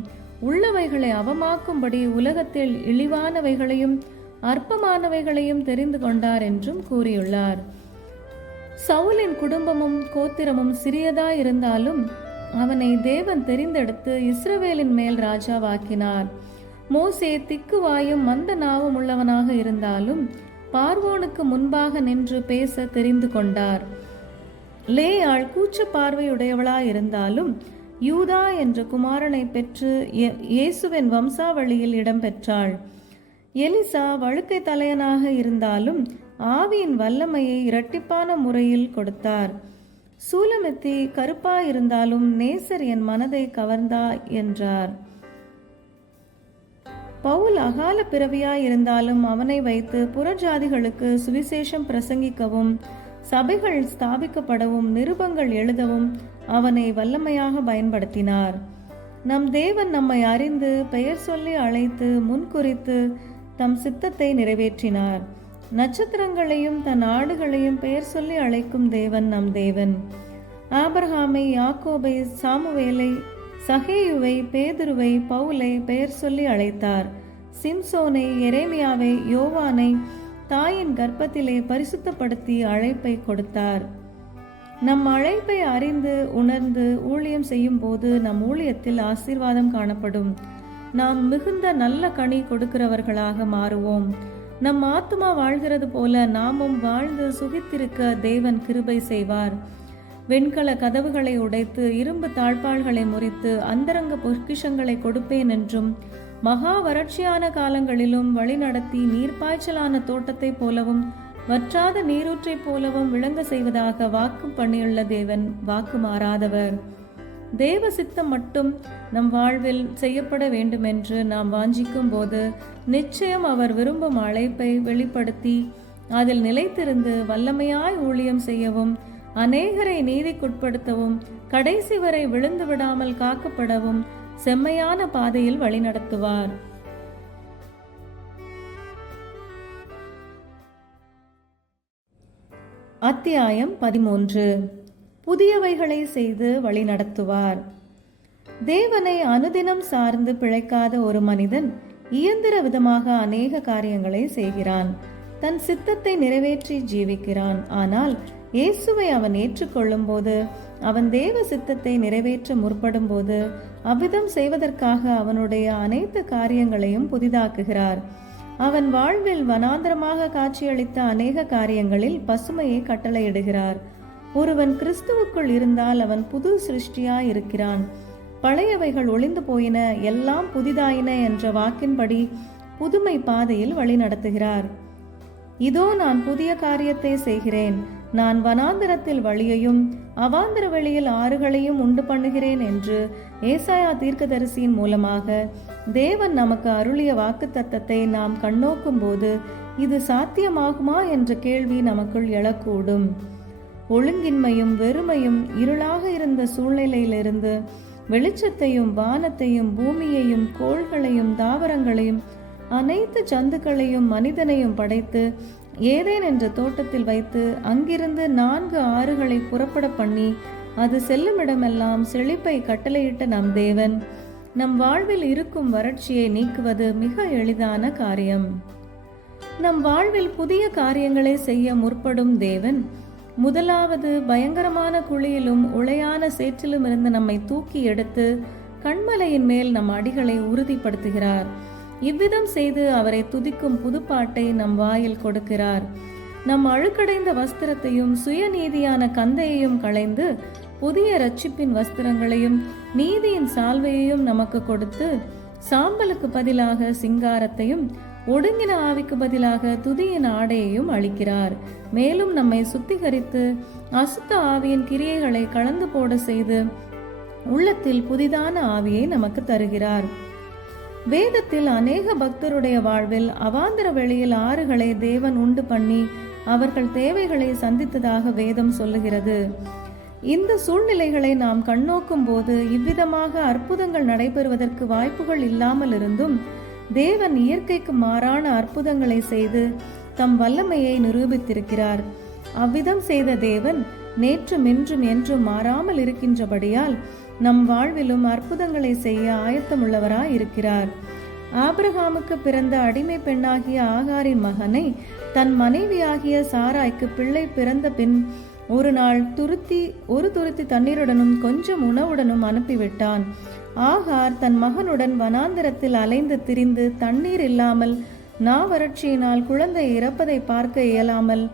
உள்ளவைகளை அவமாக்கும்படி உலகத்தில் இழிவானவைகளையும் அற்பமானவைகளையும் தெரிந்து கொண்டார் என்றும் கூறியுள்ளார். சவுலின் குடும்பமும் கோத்திரமும் சிறியதாயிருந்தாலும் அவனை தேவன் தெரிந்தெடுத்து இஸ்ரவேலின் மேல் ராஜாவாக்கினார். மோசே திக்குவாயும் மந்த நாவும் உள்ளவனாக இருந்தாலும் பார்வோனுக்கு முன்பாக நின்று பேச தெரிந்து கொண்டார். லேயாள் கூச்ச பார்வையுடையவளாயிருந்தாலும் யூதா என்ற குமாரனை பெற்று இயேசுவின் வம்சாவளியில் இடம்பெற்றாள். எலிசா வழுக்கை தலையனாக இருந்தாலும் ஆவியின் வல்லமையை இரட்டிப்பான முறையில் கொடுத்தார். சூலமித்தி கருப்பாயிருந்தாலும் நேசர் என் மனதை கவர்ந்தா என்றார். பவுல் அகால பிறவியாயிருந்தாலும் அவனை வைத்து புறஜாதிகளுக்கு சுவிசேஷம் பிரசங்கிக்கவும், சபைகள் ஸ்தாபிக்கப்படவும், நிருபங்கள் எழுதவும் அவனை வல்லமையாக பயன்படுத்தினார். நம் தேவன் நம்மை அறிந்து பெயர் சொல்லி அழைத்து முன்குறித்து தம் சித்தத்தை நிறைவேற்றினார். நட்சத்திரங்களையும் தன் ஆடுகளையும் பெயர் சொல்லி அழைக்கும் தேவன் நம் தேவன். ஆபிரகாமை, யாக்கோபை, சாமுவேலை, சகேயுவை, பேதுருவை, பவுலை பெயர் சொல்லி அழைத்தார். சிம்சோனை, எரேமியாவை, யோவானை தாயின் கர்ப்பத்திலே பரிசுத்தப்படுத்தி அழைப்பை கொடுத்தார். நம் அழைப்பை அறிந்து உணர்ந்து ஊழியம் செய்யும் போது நம் ஊழியத்தில் ஆசீர்வாதம் காணப்படும். நாம் மிகுந்த நல்ல கனி கொடுக்கிறவர்களாக மாறுவோம். நம் ஆத்துமா வாழ்கிறது போல நாமும் வாழ்ந்து சுகித்திருக்க தேவன் கிருபை செய்வார். வெண்கல கதவுகளை உடைத்து இரும்பு தாழ்பாள்களை முறித்து அந்தரங்க பொக்கிஷங்களை கொடுப்பேன் என்றும், மகா வறட்சியான காலங்களிலும் வழிநடத்தி நீர்ப்பாய்ச்சலான தோட்டத்தை போலவும் வற்றாத நீரூற்றை போலவும் விளங்க செய்வதாக வாக்கு பண்ணியுள்ள தேவன் வாக்கு மாறாதவர். தேவ சித்தம் மட்டும் நம் வாழ்வில் செய்யப்பட வேண்டுமென்று நாம் வாஞ்சிக்கும் போது நிச்சயம் அவர் விரும்பும் அழைப்பை வெளிப்படுத்தி அதில் நிலைத்திருந்து வல்லமையாய் ஊழியம் செய்யவும், அநேகரை நீதிக்குட்படுத்தவும், கடைசி வரை விழுந்து விடாமல் காக்கப்படவும் செம்மையான பாதையில் வழிநடத்துவார். அத்தியாயம் 13. புதியவைகளை செய்து வழிநடத்துவார். தேவனை அனுதினம் சார்ந்து பிழைக்காத ஒரு மனிதன் இயந்திர விதமாக அநேக காரியங்களை செய்கிறான். தன் சித்தத்தை நிறைவேற்றி ஜீவிக்கிறான். ஆனால் இயேசுவை அவன் ஏற்றுக்கொள்ளும் போது, அவன் தேவ சித்தத்தை நிறைவேற்ற முற்படும் போது அவ்விதம் செய்வதற்காக அவனுடைய அனைத்து காரியங்களையும் புதிதாக்குகிறார். அவன் வாழ்வில் வனாந்தரமாக காட்சியளித்த அநேக காரியங்களில் பசுமையை கட்டளையிடுகிறார். ஒருவன் கிறிஸ்துவுக்குள் இருந்தால் அவன் புது சிருஷ்டியாய் இருக்கிறான். பழையவைகள் ஒளிந்து போயின, எல்லாம் புதிதாயின என்ற வாக்கின்படி புதுமை பாதையில் வழி நடத்துகிறார். இதோ நான் புதிய காரியத்தை செய்கிறேன், நான் வனாந்தரத்தில் வழியையும் அவாந்தர வெளியில் ஆறுகளையும் உண்டு பண்ணுகிறேன் என்று ஏசாயா தீர்க்கதரிசியின் மூலமாக தேவன் நமக்கு அருளிய வாக்குத்தத்தத்தை நாம் கண்ணோக்கும் போது இது சாத்தியமாகுமா என்ற கேள்வி நமக்குள் எழக்கூடும். ஒழுங்கின்மையும் வெறுமையும் இருளாக இருந்த சூழ்நிலையிலிருந்து வெளிச்சத்தையும் வானத்தையும் பூமியையும் கோள்களையும் தாவரங்களையும் அனைத்து ஜந்துக்களையும் மனிதனையும் படைத்து ஏதேன் என்ற தோட்டத்தில் வைத்து அங்கிருந்து 4 ஆறுகளை புறப்பட பண்ணி அது செல்லுமிடமெல்லாம் செழிப்பை கட்டளையிட்ட நம் தேவன் நம் வாழ்வில் இருக்கும் வறட்சியை நீக்குவது மிக எளிதான காரியம். நம் வாழ்வில் புதிய காரியங்களை செய்ய முற்படும் தேவன் முதலாவது பயங்கரமான குழியிலும் உளையான சேற்றிலும் இருந்து நம்மை தூக்கி எடுத்து கண்மலையின் மேல் நம் அடிகளை உறுதிப்படுத்துகிறார். இவ்விதம் செய்து அவரை துதிக்கும் புதுப்பாட்டை நம் வாயில் கொடுக்கிறார். நம் அழுக்கடைந்த வஸ்திரத்தையும் சுயநீதியான கந்தையையும் களைந்து புதிய இரட்சிப்பின் வஸ்திரங்களையும் நீதியின் சால்வையையும் நமக்கு கொடுத்து சாம்பலுக்கு பதிலாக சிங்காரத்தையும் ஒடுங்கின ஆவிக்கு பதிலாக துதியின் ஆடையையும் அளிக்கிறார். மேலும் நம்மை சுத்திகரித்து அசுத்த ஆவியின் கிரியைகளை கலந்து போட செய்து உள்ளத்தில் புதிதான ஆவியை நமக்கு தருகிறார். வேதத்தில் அநேக பக்தருடைய வாழ்வில் அவாந்தர வெளியில் ஆறுகளை தேவன் உண்டு பண்ணி அவர்கள் தேவைகளை சந்தித்ததாக வேதம் சொல்லுகிறது. இந்த சூழ்நிலைகளை நாம் கண்ணோக்கும் போது இவ்விதமாக அற்புதங்கள் நடைபெறுவதற்கு வாய்ப்புகள் இல்லாமல் இருந்தும் தேவன் இயற்கைக்கு மாறான அற்புதங்களை செய்து தம் வல்லமையை நிரூபித்திருக்கிறார். அவ்விதம் செய்த தேவன் நேற்றும் இன்றும் என்றும் மாறாமல் இருக்கின்றபடியால் நம் வாழ்விலும் அற்புதங்களை செய்ய ஆயத்தமுள்ளவராய் இருக்கிறார். ஆபிரகாமுக்கு பிறந்த அடிமை பெண்ணாகிய ஆகாரின் மகனை தன் மனைவியாகிய சாராய்க்கு பிள்ளை பிறந்த பின் ஒரு நாள் ஒரு துருத்தி தண்ணீருடனும் கொஞ்சம் உணவுடனும் அனுப்பிவிட்டான். ஆகார் தன் மகனுடன் வனாந்திரத்தில் அலைந்து திரிந்து தண்ணீர் இல்லாமல் நாவறட்சியினால் குழந்தை இறப்பதை பார்க்க இயலாமல்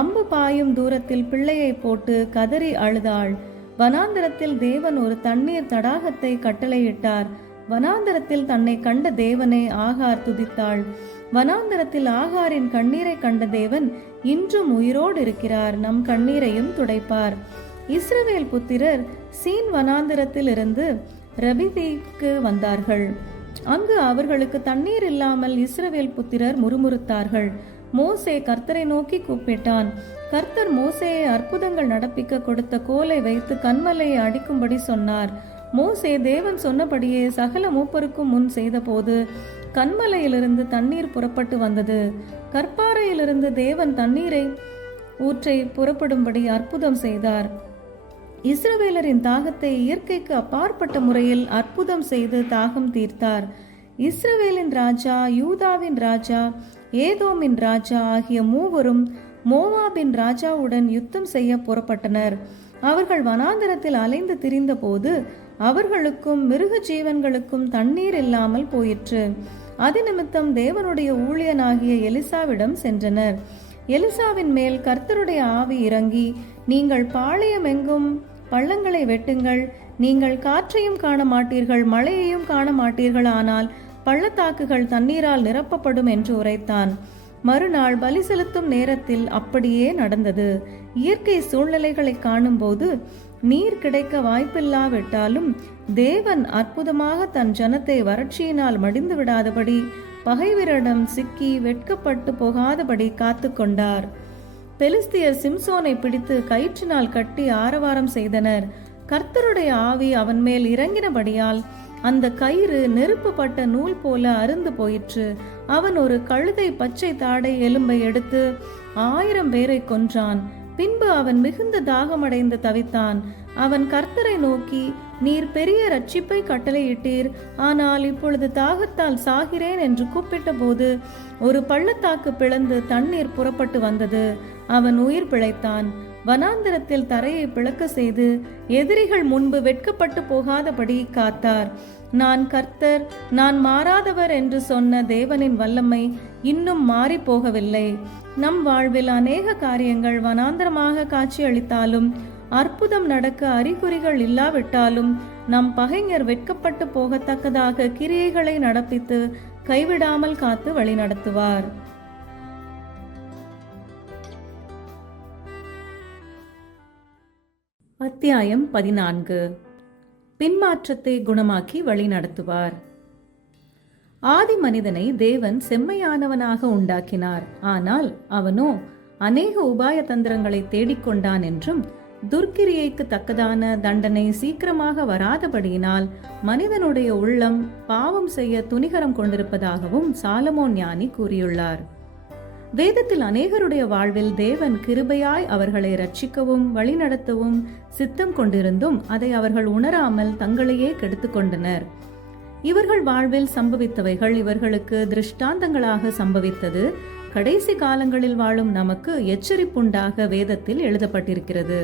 அம்பு பாயும் தூரத்தில் பிள்ளையை போட்டு கதறி அழுதாள். வனாந்திரத்தில் தேவன் ஒரு தண்ணீர் தடாகத்தை கட்டளையிட்டார். வனாந்திரத்தில் தன்னை கண்ட தேவனை ஆகார் துதித்தாள். வனாந்திரத்தில் ஆகாரின் கண்ணீரை கண்ட தேவன் இன்றும் உயிரோடு இருக்கிறார். நம் கண்ணீரையும் துடைப்பார். இஸ்ரவேல் புத்திரர் சீன் வனாந்திரத்தில் இருந்து ரபிதீக்கு வந்தார்கள். அங்கு அவர்களுக்கு தண்ணீர் இல்லாமல் இஸ்ரவேல் புத்திரர் முறுமுறுத்தார்கள். மோசே கர்த்தரை நோக்கி கூப்பிட்டான். கர்த்தர் மோசேயை அற்புதங்கள் நடப்பிக்க கொடுத்த கோலை வைத்து கன்மலையை அடிக்கும்படி சொன்னார். மோசே தேவன் சொன்னபடியே சகல மூப்பருக்கும் முன் செய்தபோது கன்மலையிலிருந்து தண்ணீர் புறப்பட்டு வந்தது. கற்பாறையிலிருந்து தேவன் தண்ணீரை ஊற்றை புறப்படும்படி அற்புதம் செய்தார். இஸ்ரவேலரின் தாகத்தை இயற்கைக்கு அப்பாற்பட்ட முறையில் அற்புதம் செய்து தாகம் தீர்த்தார். இஸ்ரவேலின் ராஜா, யூதாவின் ராஜா, ஏதோமின் ராஜா ஆகிய மூவரும் மோவாபின் ராஜாவுடன் யுத்தம் செய்ய புறப்பட்டனர். அவர்கள் வனாந்தரத்தில் அலைந்து திரிந்த போது அவர்களுக்கும் மிருக ஜீவன்களுக்கும் தண்ணீர் இல்லாமல் போயிற்று. அது நிமித்தம் தேவனுடைய ஊழியனாகிய எலிசாவிடம் சென்றனர். எலிசாவின் மேல் கர்த்தருடைய ஆவி இறங்கி, நீங்கள் பாளையம் எங்கும் பள்ளங்களை வெட்டுங்கள், நீங்கள் காற்றையும் காண மாட்டீர்கள், மழையையும் காண மாட்டீர்கள், ஆனால் பள்ளத்தாக்குகள் தண்ணீரால் நிரப்பப்படும் என்று உரைத்தான். மறுநாள் பலி செலுத்தும் நேரத்தில் அப்படியே நடந்தது. இயற்கை சூழ்நிலைகளை காணும்போது நீர் கிடைக்க வாய்ப்பில்லாவிட்டாலும் தேவன் அற்புதமாக தன் ஜனத்தை வறட்சியினால் மடிந்து விடாதபடி பகைவரிடம் சிக்கி வெட்கப்பட்டு போகாதபடி காத்து கொண்டார். பெலிஸ்தியர் சிம்சோனை பிடித்து கயிற்றினால் கட்டி ஆரவாரம் செய்தனர். கர்த்தருடைய ஆவி அவன் மேல் இறங்கினபடியால் அந்த கயிறு நெருப்புப்பட்ட நூல் போல அருந்து போயிற்று. அவன் ஒரு கழுதை பச்சை தாடை எலும்பை எடுத்து 1000 பேரை கொன்றான். பின்பு அவன் மிகுந்த தாகமடைந்து தவித்தான். அவன் கர்த்தரை நோக்கி, நீர் பெரிய ரட்சிப்பை கட்டளையிட்டீர், ஆனால் இப்பொழுது தாகத்தால் சாகிறேன் என்று கூப்பிட்ட போது ஒரு பள்ளத்தாக்கு பிளந்து தண்ணீர் புறப்பட்டு வந்தது. அவன் உயிர் பிழைத்தான். வனாந்திரத்தில் தரையை பிளக்க செய்து எதிரிகள் முன்பு வெட்கப்பட்டு போகாதபடி காத்தார். நான் கர்த்தர், நான் மாறாதவர் என்று சொன்ன தேவனின் வல்லமை இன்னும் மாறி போகவில்லை. நம் வாழ்வில் அநேக காரியங்கள் வனாந்தரமாக காட்சியளித்தாலும் அற்புதம் நடக்க அறிகுறிகள் இல்லாவிட்டாலும் நம் பகைஞர் வெட்கப்பட்டு போகத்தக்கதாக கிரியைகளை நடப்பித்து கைவிடாமல் காத்து வழி நடத்துவார். அத்தியாயம் 14. பின்மாற்றத்தை குணமாக்கி வழி நடத்துவார். ஆதி மனிதனை தேவன் செம்மையானவனாக உண்டாக்கினார். ஆனால் அவனோ அநேக உபாய தந்திரங்களை தேடிக்கொண்டான் என்றும் துர்க்கிரியைக்கு தக்கதான தண்டனை சீக்கிரமாக வராதபடியினால் மனிதனுடைய உள்ளம் பாவம் செய்ய துணிகரம் கொண்டிருப்பதாகவும் சாலமோன் ஞானி கூறியுள்ளார். வேதத்தில் அநேகருடைய வாழ்வில் தேவன் கிருபையாய் அவர்களை ரட்சிக்கவும் வழிநடத்தவும் சித்தம் கொண்டிருந்தும் அதை அவர்கள் உணராமல் தங்களையே கெடுத்து கொண்டனர். இவர்கள் வாழ்வில் சம்பவித்தவைகள் இவர்களுக்கு திருஷ்டாந்தங்களாக சம்பவித்தது கடைசி காலங்களில் வாழும் நமக்கு எச்சரிப்புண்டாக வேதத்தில் எழுதப்பட்டிருக்கிறது.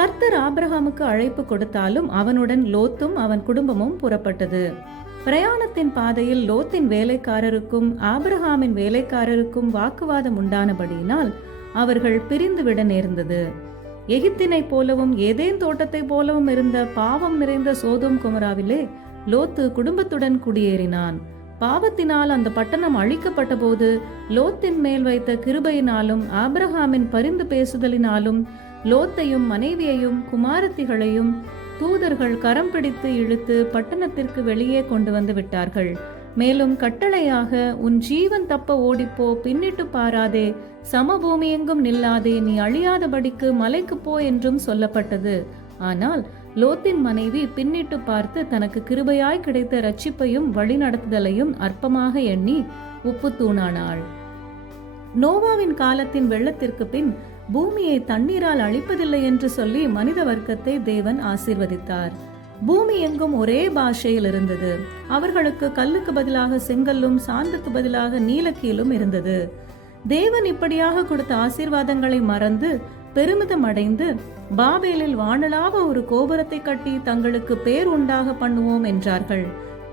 கர்த்தர் ஆபிரகாமுக்கு அழைப்பு கொடுத்தாலும் அவனுடன் லோத்தும் அவன் குடும்பமும் புறப்பட்டது. பிரயாணத்தின் பாதையில் லோத்தின் வேலைக்காரருக்கும் ஆபிரகாமின் வேலைக்காரருக்கும் வாக்குவாதம் உண்டானபடியினால் அவர்கள் பிரிந்துவிட நேர்ந்தது. எகிப்தினை போலவும் ஏதேன் தோட்டத்தை போலவும் இருந்த பாவம் நிறைந்த சோதோம் குமராவிலே லோத்து குடும்பத்துடன் குடியேறினான். பாவத்தினால் அந்த பட்டணம் அழிக்கப்பட்ட போது லோத்தின் மேல் வைத்த கிருபையினாலும் ஆபிரகாமின் பரிந்து பேசுதலினாலும் லோத்தையும் மனைவியையும் குமாரத்திகளையும் தூதர்கள் கரம் பிடித்து இழுத்து பட்டணத்திற்கு வெளியே கொண்டு வந்து விட்டார்கள். மேலும் கட்டளையாக, உன் ஜீவன் தப்ப ஓடிப்போ, பின்னிட்டு பாராதே, சமபூமி எங்கும் நில்லாதே, நீ அழியாதபடிக்கு மலைக்கு போ என்றும் சொல்லப்பட்டது. ஆனால் லோத்தின் மனைவி பின்னிட்டு பார்த்து தனக்கு கிருபையாய் கிடைத்த ரட்சிப்பையும் வழிநடத்துதலையும் அற்பமாக எண்ணி உப்பு தூணானாள். நோவாவின் காலத்தின் வெள்ளத்திற்கு பின் பூமியை தண்ணீரால் அழிப்பதில்லை என்று சொல்லி மனித வர்க்கத்தை தேவன் ஆசீர்வதித்தார். பூமி எங்கும் ஒரே பாஷையில் இருந்தது. அவர்களுக்கு கல்லுக்கு பதிலாக செங்கல்லும் சாந்துக்கு பதிலாக நீலக்கீலும் இருந்தது. தேவன் இப்படியாக கொடுத்த ஆசீர்வாதங்களை மறந்து பெருமிதம் அடைந்து பாபேலில் வானளாவ ஒரு கோபுரத்தை கட்டி தங்களுக்கு பேர் உண்டாக பண்ணுவோம் என்றார்கள்.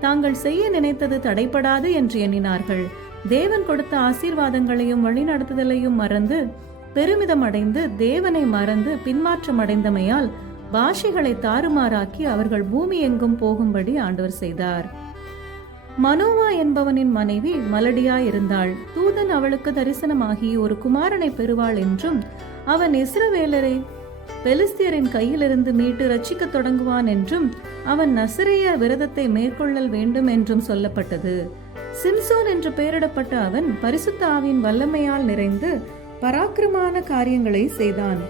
தாங்கள் செய்ய நினைத்தது தடைப்படாது என்று எண்ணினார்கள். தேவன் கொடுத்த ஆசீர்வாதங்களையும் வழிநடத்துதலையும் மறந்து பெருமிதம் அடைந்து தேவனை மறந்து பின்மாற்றம் அடைந்தமையால் பாஷைகளை தாறுமாறாக்கி அவர்கள் பூமி எங்கும் போகும்படி ஆண்டவர் செய்தார். மனோவா என்பவனின் மனைவி மலடியாயிருந்தாள். தூதன் அவளுக்கு தரிசனமாகி ஒரு குமாரனை பெறுவாள் என்றும் அவன் இஸ்ரவேலரை பெலிஸ்தியரின் கையிலிருந்து மீட்டு ரட்சிக்க தொடங்குவான் என்றும் அவன் நசரேய விரதத்தை மேற்கொள்ளல் வேண்டும் என்றும் சொல்லப்பட்டது. சிம்சோன் என்று பெயரிடப்பட்ட அவன் பரிசுத்த ஆவியின் வல்லமையால் நிறைந்து பராக்கிரமான காரியங்களை செய்தான்.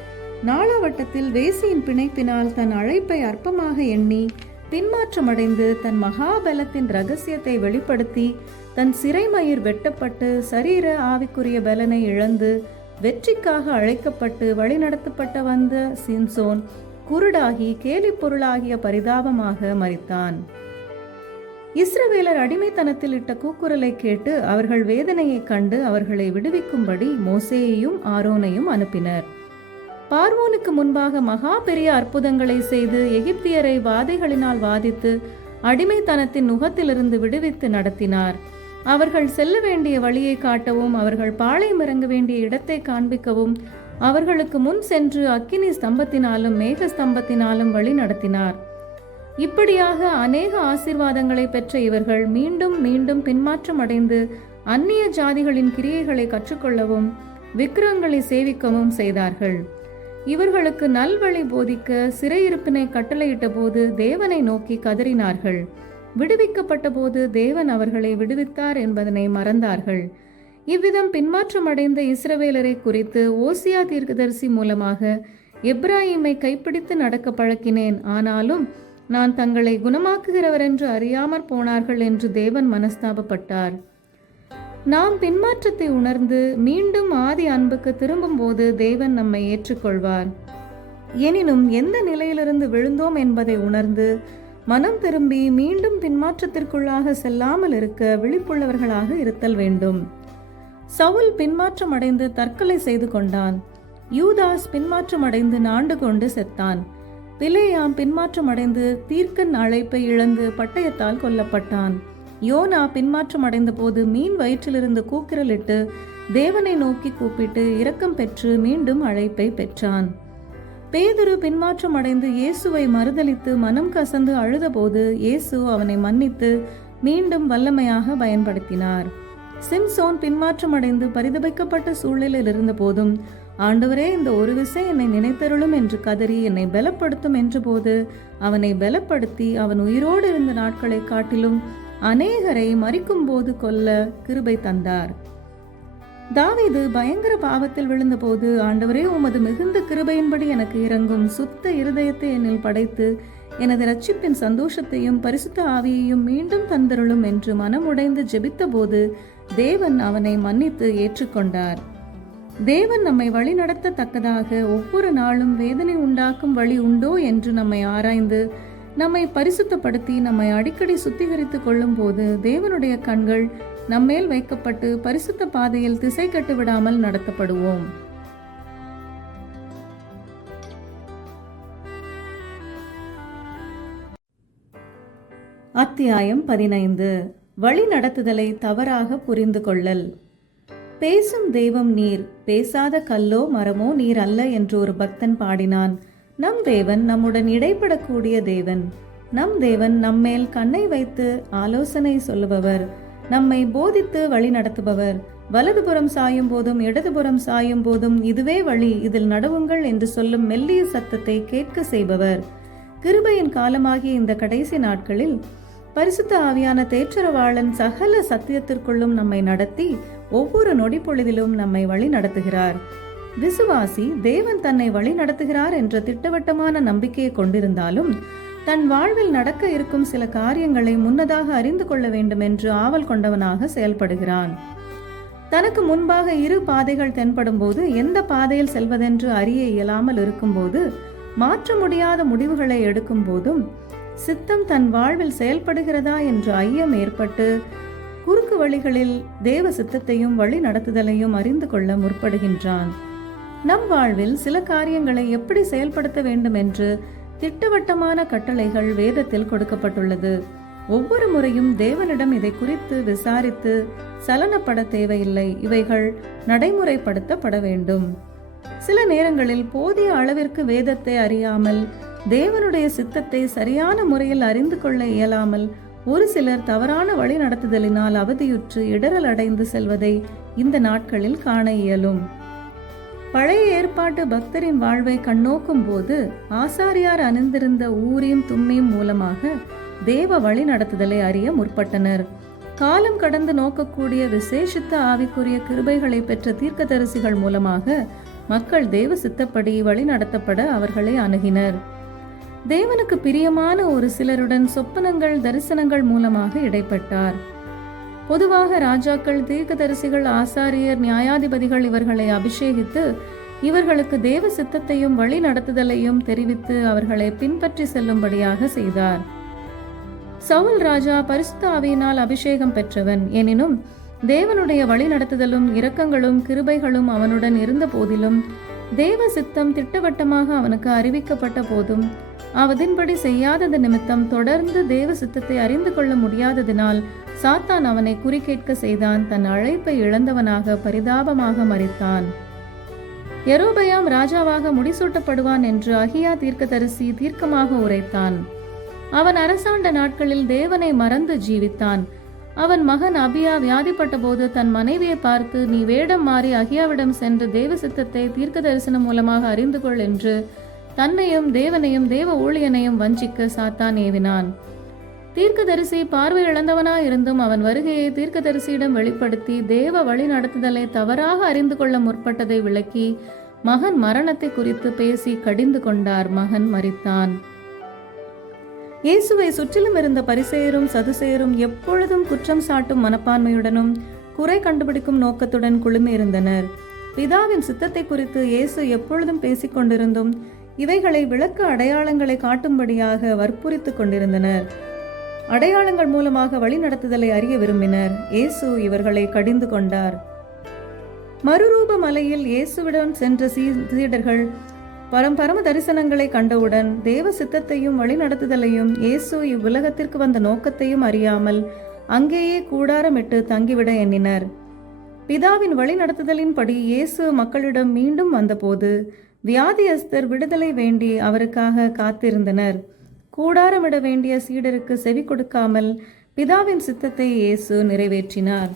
நாளாவட்டத்தில் வேசியின் பிணைப்பினால் தன் அழைப்பை அற்பமாக எண்ணி பின்மாற்றமடைந்து தன் மகாபலத்தின் இரகசியத்தை வெளிப்படுத்தி தன் சிறைமயிர் வெட்டப்பட்டு சரீர ஆவிக்குரிய பலனை இழந்து வெற்றிக்காக அழைக்கப்பட்டு வழிநடத்தப்பட்ட வந்த சிம்சோன் குருடாகி கேலி பொருளாகிய பரிதாபமாக மரித்தான். இஸ்ரவேலர் அடிமைத்தனத்தில் இட்ட கூக்குரலை கேட்டு அவர்கள் வேதனையை கண்டு அவர்களை விடுவிக்கும்படி மோசேயையும் ஆரோனையும் அனுப்பினர். பார்வோனுக்கு முன்பாக மகா பெரிய அற்புதங்களை செய்து எகிப்தியரை வாதைகளினால் வாதித்து அடிமைத்தனத்தின் நுகத்திலிருந்து விடுவித்து நடத்தினார். அவர்கள் செல்ல வேண்டிய வழியை காட்டவும் அவர்கள் பாளையம் இறங்க வேண்டிய இடத்தை காண்பிக்கவும் அவர்களுக்கு முன் சென்று அக்கினி ஸ்தம்பத்தினாலும் மேக ஸ்தம்பத்தினாலும் வழி நடத்தினார். இப்படியாக அநேக ஆசீர்வாதங்களை பெற்ற இவர்கள் மீண்டும் மீண்டும் பின்மாற்றம் அடைந்து அந்நிய ஜாதிகளின் கிரியைகளை கற்றுக்கொள்ளவும் விக்கிரகங்களை சேவிக்கவும் செய்தார்கள். இவர்களுக்கு நல்வழி போதிக்க சிறையிருப்பினை கட்டளையிட்ட போது தேவனை நோக்கி கதறினார்கள். விடுவிக்கப்பட்ட போது தேவன் அவர்களை விடுவித்தார் என்பதனை மறந்தார்கள். இவ்விதம் பின்மாற்றம் அடைந்த இஸ்ரவேலரை குறித்து ஓசியா தீர்க்கதரிசி மூலமாக எப்ராயிமை கைப்பிடித்து நடக்க பழக்கினேன், ஆனாலும் நான் தங்களை குணமாக்குகிறவர் என்று அறியாமற் போனார்கள் என்று தேவன் மனஸ்தாபப்பட்டார். நாம் பின்மாற்றத்தை உணர்ந்து மீண்டும் ஆதி அன்புக்கு திரும்பும் போது தேவன் நம்மை ஏற்றுக்கொள்வார். எனினும் எந்த நிலையிலிருந்து விழுந்தோம் என்பதை உணர்ந்து மனம் திரும்பி மீண்டும் பின்மாற்றத்திற்குள்ளாக செல்லாமல் இருக்க விழிப்புள்ளவர்களாக இருத்தல் வேண்டும். சவுல் பின்மாற்றம் அடைந்து தற்கொலை செய்து கொண்டான். யூதாஸ் பின்மாற்றம் அடைந்து நாண்டு கொண்டு செத்தான். பிலேயாம் பின்மாற்றம் அடைந்து தீர்க்கன் அழைப்பை இழந்து பட்டயத்தால் கொல்லப்பட்டான். யோனா பின்மாற்றம் அடைந்த போது மீன் வயிற்றிலிருந்து கூக்குரலிட்டு தேவனை நோக்கி கூப்பிட்டு இரக்கம் பெற்று மீண்டும் அழைப்பை பெற்றான். பேதுரு பின்மாற்றம் அடைந்து இயேசுவை மறுதலித்து மனம் கசந்து அழுதபோது இயேசு அவனை மன்னித்து மீண்டும் வல்லமையாக பயன்படுத்தினார். சிம்சோன் பின்மாற்றம் அடைந்து பரிதபிக்கப்பட்ட சூழலில் இருந்த போதும் ஆண்டவரே, இந்த ஒரு விசை என்னை நினைத்தருளும் என்று கதறி என்னை பலப்படுத்தும் என்றபோது அவனை பலப்படுத்தி அவன் உயிரோடு இருந்த நாட்களை காட்டிலும் அநேகரை மரிக்கும்போது கொல்ல கிருபை தந்தார். தாவீது பயங்கர பாவத்தில் விழுந்தபோது, ஆண்டவரே, உமது மிகுந்த கிருபையின்படி எனக்கு இறங்கும், சுத்த இருதயத்தை என்னில் படைத்து எனது இரட்சிப்பின் சந்தோஷத்தையும் பரிசுத்த ஆவியையும் மீண்டும் தந்தருளும் என்று மனமுடைந்து ஜெபித்த போது தேவன் அவனை மன்னித்து ஏற்றுக்கொண்டார். தேவன் நம்மை வழி நடத்தத்தக்கதாக ஒவ்வொரு நாளும் வேதனை உண்டாக்கும் வழி உண்டோ என்று நம்மை ஆராய்ந்து நம்மை பரிசுத்தப்படுத்தி நம்மை அடிக்கடி சுத்திகரித்து கொள்ளும் போது தேவனுடைய கண்கள் நம்மேல் வைக்கப்பட்டு பரிசுத்த பாதையில் திசை கட்டு விடாமல் நடத்தப்படுவோம். அத்தியாயம் 15. வழி நடத்துதலை தவறாக புரிந்து கொள்ளல். பேசும் தெய்வம் நீர், பேசாத கல்லோ மரமோ நீர் அல்ல என்று ஒரு பக்தன் பாடினான். நம் தேவன் நம்முடன் இடைப்படக்கூடிய தேவன். நம் தேவன் நம்மேல் கண்ணை வைத்து ஆலோசனை சொல்லுபவர், நம்மை போதித்து வழி நடத்துபவர். வலதுபுறம் சாயும் போதும் இடதுபுறம் சாயும் போதும் இதுவே வழி, இதில் நடவுங்கள் என்று சொல்லும் மெல்லிய சத்தத்தை கேட்க செய்பவர். கிருபையின் காலமாகிய இந்த கடைசி நாட்களில் பரிசுத்த ஆவியான தேற்றரவாளன் சகல சத்தியத்திற்குள்ளும் நம்மை நடத்தி ஒவ்வொரு நொடி பொழுதிலும் நம்மை வழி நடத்துகிறார். விசுவாசி தேவன் தன்னை வழி நடத்துகிறார் என்ற திட்டவட்டமான நம்பிக்கையை கொண்டிருந்தாலும் தன் வாழ்வில் நடக்க இருக்கும் சில காரியங்களை முன்னதாக அறிந்து கொள்ள வேண்டும் என்று ஆவல் கொண்டவனாக செயல்படுகிறான். தனக்கு முன்பாக இரு பாதைகள் தென்படும் போது எந்த பாதையில் செல்வதென்று அறிய இயலாமல் இருக்கும்போது, மாற்ற முடியாத முடிவுகளை எடுக்கும் போதும், சித்தம் தன் வாழ்வில் செயல்படுகிறதா என்று ஐயம் ஏற்பட்டு குறுக்கு வழிகளில் தேவ சித்தத்தையும் வழி நடத்துதலையும் அறிந்து கொள்ள முற்படுகின்றான். நம் வாழ்வில் சில காரியங்களை எப்படி செயல்படுத்த வேண்டும் என்று திட்டவட்டமான கட்டளைகள் வேதத்தில் கொடுக்கப்பட்டுள்ளது. ஒவ்வொரு முறையும் தேவனிடம் இதை குறித்து விசாரித்து சலனப்பட தேவையில்லை. இவைகள் நடைமுறைப்படுத்தப்பட வேண்டும். சில நேரங்களில் போதிய அளவிற்கு வேதத்தை அறியாமல் தேவனுடைய சித்தத்தை சரியான முறையில் அறிந்து கொள்ள இயலாமல் ஒரு சிலர் தவறான வழி நடத்துதலினால் அவதியுற்று இடரல் அடைந்து செல்வதை இந்த நாட்களில் காண இயலும். பழைய ஏற்பாட்டு பக்தரின் வாழ்வை கண்ணோக்கும் போது ஆசாரியார் அணிந்திருந்த ஊரீம் தும்மீம் மூலமாக தேவ வழி நடத்துதலை அறிய முற்பட்டனர். காலம் கடந்து நோக்கக்கூடிய விசேஷித்த ஆவிக்குரிய கிருபைகளை பெற்ற தீர்க்கதரிசிகள் மூலமாக மக்கள் தேவ சித்தப்படி வழி நடத்தப்பட அவர்களை அணுகினர். தேவனுக்கு பிரியமான ஒரு சிலருடன் சொப்பனங்கள் தரிசனங்கள் மூலமாக இடைப்பட்டார். பொதுவாக ராஜாக்கள், தீர்க்கதரிசிகள், ஆசாரியர், நியாயாதிபதிகள் இவர்களை அபிஷேகித்து இவர்களுக்கு தேவ சித்தத்தையும் வழி நடத்துதலையும் தெரிவித்து அவர்களை பின்பற்றி செல்லும்படியாக செய்தார். சவுல் ராஜா பரிசுத்த ஆவியினால் அபிஷேகம் பெற்றவன். எனினும் தேவனுடைய வழி நடத்துதலும் இரக்கங்களும் கிருபைகளும் அவனுடன் இருந்த போதிலும், தேவ சித்தம் திட்டவட்டமாக அவனுக்கு அறிவிக்கப்பட்ட போதும் அவதின்படி செய்யாதது நிமித்தம் தொடர்ந்து தேவ சித்தத்தை அறிந்து கொள்ள முடியாததினால் சாத்தான் அவனை குறிக்கேட்க செய்தான். தன் அழைப்பை இழந்தவனாக பரிதாபமாக மரித்தான். யெரொபெயாம் ராஜாவாக முடிசூட்டப்படுவான் என்று அகியா தீர்க்கதரிசி தீர்க்கமாக உரைத்தான். அவன் அரசாண்ட நாட்களில் தேவனை மறந்து ஜீவித்தான். அவன் மகன் அபியா வியாதிப்பட்ட போது தன் மனைவியை பார்த்து, நீ வேடம் மாறி அகியாவிடம் சென்று தேவ சித்தத்தை தீர்க்க தரிசனம் மூலமாக அறிந்து கொள் என்று தன்னையும் தேவனையும் தேவ ஊழியனையும் வஞ்சிக்க சாத்தான் ஏவினான். தீர்க்கதரிசி பார்வை இழந்தவனாயிருந்தும் அவன் வருகையை தீர்க்கதரிசியிடம் வெளிப்படுத்தி தேவ வழி நடத்துதலை தவறாக அறிந்து கொள்ள முற்பட்டதை விளக்கி மகன் மரணத்தை குறித்து பேசி கடிந்து கொண்டார். மகன் மரித்தான். இயேசுவை சுற்றிலும் இருந்த பரிசேயரும் சதுசேயரும் எப்பொழுதும் குற்றம் சாட்டும் மனப்பான்மையுடனும் குறை கண்டுபிடிக்கும் நோக்கத்துடன் குழுமியிருந்தனர். பிதாவின் சித்தத்தை குறித்து இயேசு எப்பொழுதும் பேசிக் கொண்டிருந்தும் இவைகளை விளக்க அடையாளங்களை காட்டும்படியாக வற்புறுத்திக் கொண்டிருந்தனர். அடையாளங்கள் மூலமாக வழி நடத்துதலை அறிய விரும்பினர். இயேசு இவர்களை கடிந்து கொண்டார். மறுரூப மலையில் இயேசுவிடம் சென்ற சீடர்கள் பரம தரிசனங்களை கண்டவுடன் தேவ சித்தத்தையும் வழி நடத்துதலையும் இயேசு இவ்வுலகத்திற்கு வந்த நோக்கத்தையும் அறியாமல் அங்கேயே கூடாரமிட்டு தங்கிவிட எண்ணினர். பிதாவின் வழி நடத்துதலின்படி இயேசு மக்களிடம் மீண்டும் வந்தபோது வியாதியஸ்தர் விடுதலை வேண்டி அவருக்காக காத்திருந்தனர். கூடாரமிட வேண்டிய சீடருக்கு செவி கொடுக்காமல் பிதாவின் சித்தத்தை இயேசு நிறைவேற்றினார்.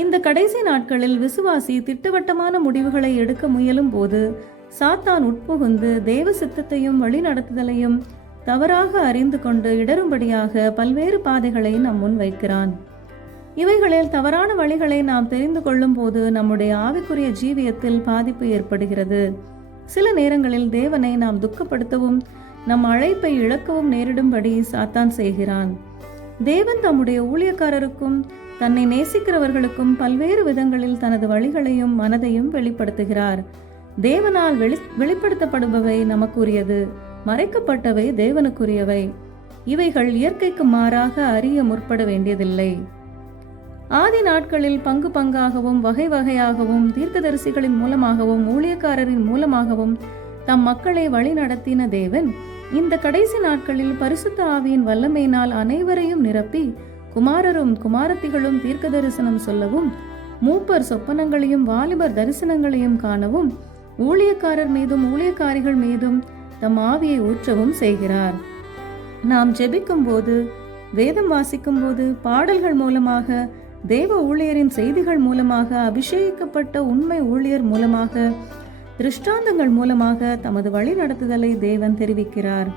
இந்த கடைசி நாட்களில் விசுவாசி திட்டவட்டமான முடிவுகளை எடுக்க முயலும் போது சாத்தான் உட்புகுந்து தேவ சித்தத்தையும் வழி நடத்துதலையும் தவறாக அறிந்து கொண்டு இடரும்படியாக பல்வேறு பாதைகளை நம் முன் வைக்கிறான். இவைகளில் தவறான வழிகளை நாம் தெரிந்து கொள்ளும் போது நம்முடைய ஆவிக்குரிய ஜீவியத்தில் பாதிப்பு ஏற்படுகிறது. சில நேரங்களில் தேவனை நாம் துக்கப்படுத்தவும் நம் அழைப்பை இழக்கவும் நேரிடும்படி சாத்தான் செய்கிறான். தேவன் தம்முடைய ஊழியக்காரருக்கும் தன்னை நேசிக்கிறவர்களுக்கும் பல்வேறு விதங்களில் தனது வழிகளையும் மனதையும் வெளிப்படுத்துகிறார். தேவனால் வெளிப்படுத்தப்படுபவை நமக்குரியது, மறைக்கப்பட்டவை தேவனுக்குரியவை. இவைகள் இயற்கைக்கு மாறாக அறிய முற்பட வேண்டியதில்லை. ஆதி நாட்களில் பங்கு பங்காகவும் வகை வகையாகவும் தீர்க்கதரிசிகளின் மூலமாகவும் ஊழியக்காரரின் மூலமாகவும் தம் மக்களை வழி நடத்தின தேவன் இந்த கடைசி நாட்களில் பரிசுத்த ஆவியின் வல்லமையினால் அனைவரையும் நிரப்பி குமாரரும் குமாரத்திகளும் தீர்க்க தரிசனம் சொல்லவும், மூப்பர் சொப்பனங்களையும் வாலிபர் தரிசனங்களையும் காணவும், ஊழியக்காரர் மீதும் ஊழியக்காரிகள் மீதும் தம் ஆவியை ஊற்றவும் செய்கிறார். நாம் ஜெபிக்கும் போது, வேதம் வாசிக்கும் போது, பாடல்கள் மூலமாக, தேவ ஊழியரின் செய்திகள் மூலமாக, அபிஷேகிக்கப்பட்ட உண்மை ஊழியர் மூலமாக, திருஷ்டாந்தங்கள் மூலமாக தமது வழி நடத்துதலை தேவன் தெரிவிக்கிறார்.